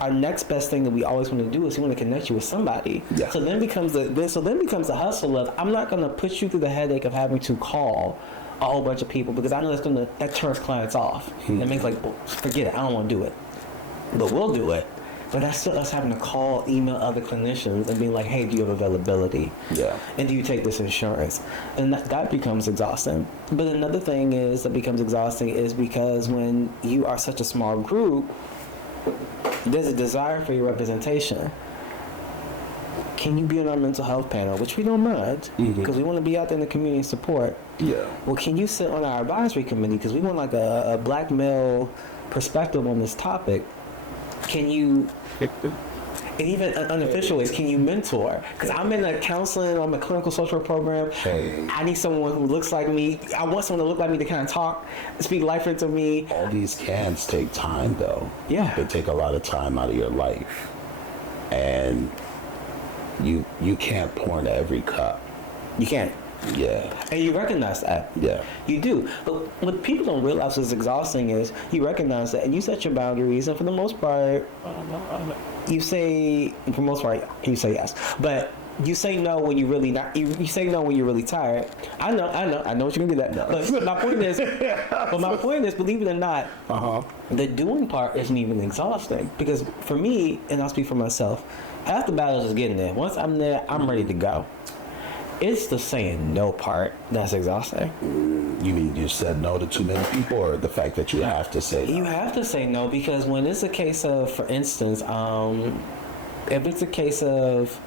our next best thing that we always want to do is we want to connect you with somebody. Yeah. So then becomes the hustle of I'm not going to put you through the headache of having to call a whole bunch of people because I know that turns clients off. It makes like, well, forget it. I don't want to do it. But we'll do it. But that's still us having to call, email other clinicians and being like, hey, do you have availability? Yeah. And do you take this insurance? And that becomes exhausting. But another thing that becomes exhausting is because when you are such a small group, there's a desire for your representation. Can you be on our mental health panel, which we don't mind, because we want to be out there in the community and support. Yeah. Well, can you sit on our advisory committee, because we want like a black male perspective on this topic? Can you, and even unofficially, can you mentor? Because I'm in a counseling, I'm a clinical social work program. Hey. I need someone who looks like me. I want someone to look like me to kind of talk, speak life into me. All these cans take time, though. Yeah. They take a lot of time out of your life. And you can't pour into every cup. You can't. Yeah. And you recognize that. Yeah. You do. But what people don't realize is exhausting is you recognize that and you set your boundaries, and for the most part, you say yes. But you say no when you really not. You say no when you're really tired. I know what you're gonna do that. No. But my point is, believe it or not, the doing part isn't even exhausting because for me, and I'll speak for myself, half the battle is getting there. Once I'm there, I'm ready to go. It's the saying no part that's exhausting. You mean you said no to too many people, or the fact that you have to say no? You have to say no because when it's a case of, for instance, if it's a case of,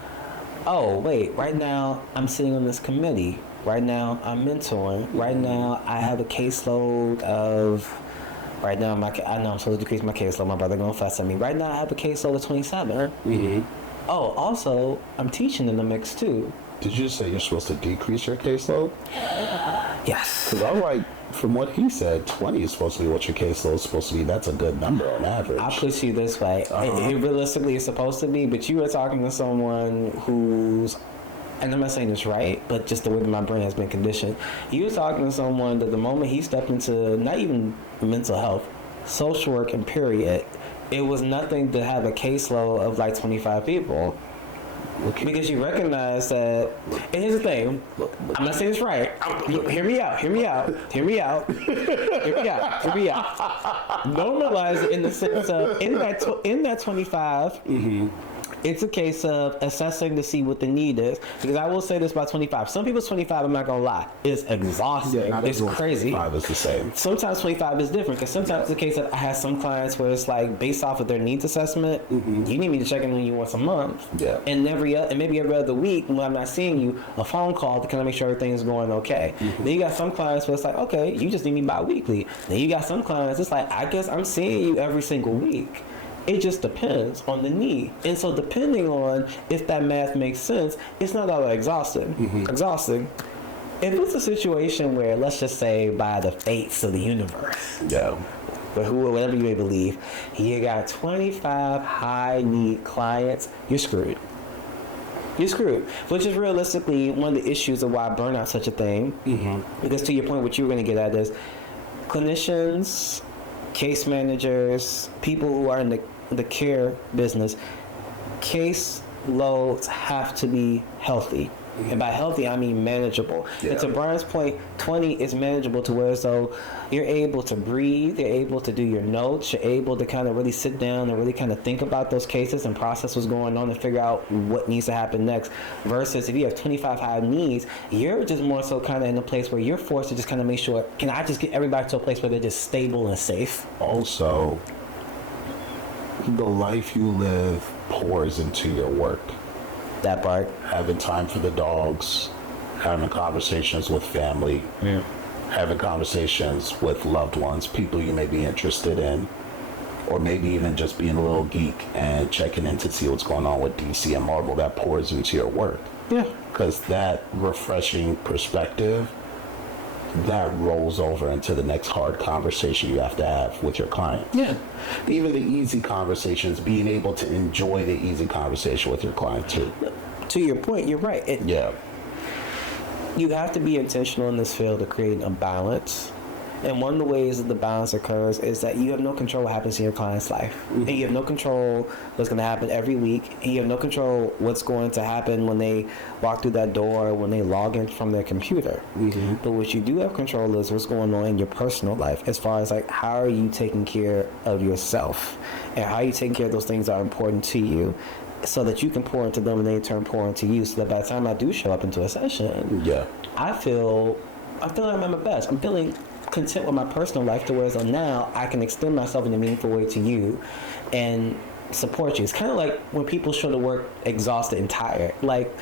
oh, wait, right now I'm sitting on this committee. Right now I'm mentoring. Right now I have a caseload of, right now I know I'm supposed to decrease my caseload. My brother gonna fuss at me. Right now I have a caseload of 27. Mm-hmm. Oh, also, I'm teaching in the mix too. Did you say you're supposed to decrease your caseload? Yes. Because I'm like, from what he said, 20 is supposed to be what your caseload is supposed to be. That's a good number on average. I'll put you this way. It realistically is supposed to be, but you were talking to someone who's, and I'm not saying this right, but just the way that my brain has been conditioned. You were talking to someone that the moment he stepped into not even mental health, social work and period, it was nothing to have a caseload of like 25 people. Because you recognize that, and here's the thing, I'm not saying this right. Hear me out. Normalize it in the sense of in that 25. It's a case of assessing to see what the need is. Because I will say this about 25. Some people's 25, I'm not going to lie, is exhausting. Yeah, it's crazy. 25 is the same. Sometimes 25 is different. Because sometimes it's the case that I have some clients where it's like, based off of their needs assessment, you need me to check in on you once a month. Yeah. And maybe every other week, when I'm not seeing you, a phone call to kind of make sure everything's going okay. Then you got some clients where it's like, okay, you just need me bi-weekly. Then you got some clients, it's like, I guess I'm seeing you every single week. It just depends on the need. And so depending on if that math makes sense, it's not all that exhausting. If it's a situation where, let's just say, by the fates of the universe, but whatever you may believe, you got 25 high-need clients, you're screwed. Which is realistically one of the issues of why burnout's such a thing. Because to your point, what you were going to get at is clinicians, case managers, people who are in the care business, case loads have to be healthy. And by healthy, I mean manageable. And to Brian's point, 20 is manageable to where so you're able to breathe, you're able to do your notes, you're able to kind of really sit down and really kind of think about those cases and process what's going on and figure out what needs to happen next. Versus if you have 25 high needs, you're just more so kind of in a place where you're forced to just kind of make sure, can I just get everybody to a place where they're just stable and safe? Also, The life you live pours into your work. That part. Having time for the dogs, having conversations with family, having conversations with loved ones, people you may be interested in, or maybe even just being a little geek and checking in to see what's going on with DC and Marvel, that pours into your work. Yeah. Because that refreshing perspective, that rolls over into the next hard conversation you have to have with your client. Yeah. Even the easy conversations, being able to enjoy the easy conversation with your client too. To your point, you're right. You have to be intentional in this field to create a balance. And one of the ways that the balance occurs is that you have no control what happens in your client's life. And you have no control what's going to happen every week. And you have no control what's going to happen when they walk through that door or when they log in from their computer. But what you do have control is what's going on in your personal life, as far as like how are you taking care of yourself and how are you taking care of those things that are important to you, so that you can pour into them and they in turn pour into you, so that by the time I do show up into a session, I feel like I'm at my best. I'm feeling content with my personal life to where so now I can extend myself in a meaningful way to you and support you. It's kind of like when people show to work exhausted and tired. Like,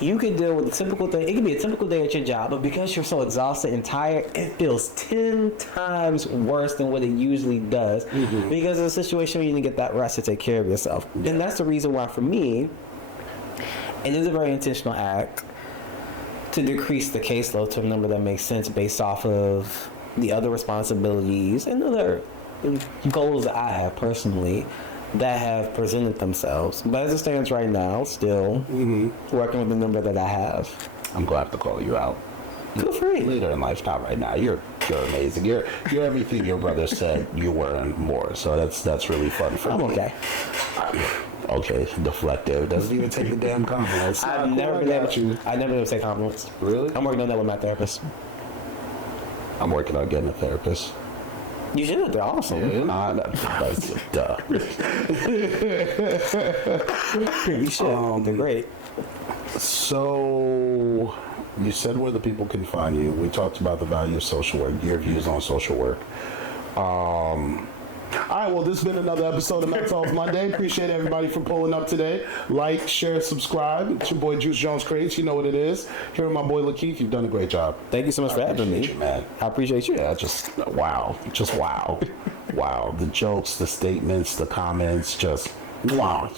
you could deal with a typical thing. It could be a typical day at your job, but because you're so exhausted and tired, it feels 10 times worse than what it usually does, because it's a situation where you need to get that rest to take care of yourself. And that's the reason why, for me, it is a very intentional act to decrease the caseload to a number that makes sense based off of the other responsibilities and other goals that I have personally that have presented themselves. But as it stands right now, still working with the number that I have. I'm glad to call you out. Feel free. Later in life, not right now. You're amazing. You're everything your brother said you were and more. So that's really fun for me. I'm okay. Okay, deflective. Doesn't even take the damn compliments. I've never been able to say compliments. Really? I'm working on that with my therapist. I'm working on getting a therapist. You should. They're awesome. Duh. You should. They're great. So, you said where the people can find you. We talked about the value of social work, your views on social work. All right, well, this has been another episode of Mental Health Monday. Appreciate everybody for pulling up today. Like, share, subscribe. It's your boy Juice Jones Crates. You know what it is. Here with my boy Lakeith. You've done a great job. Thank you so much for having me. You, man. I appreciate you. Yeah, wow. Wow. The jokes, the statements, the comments, wow.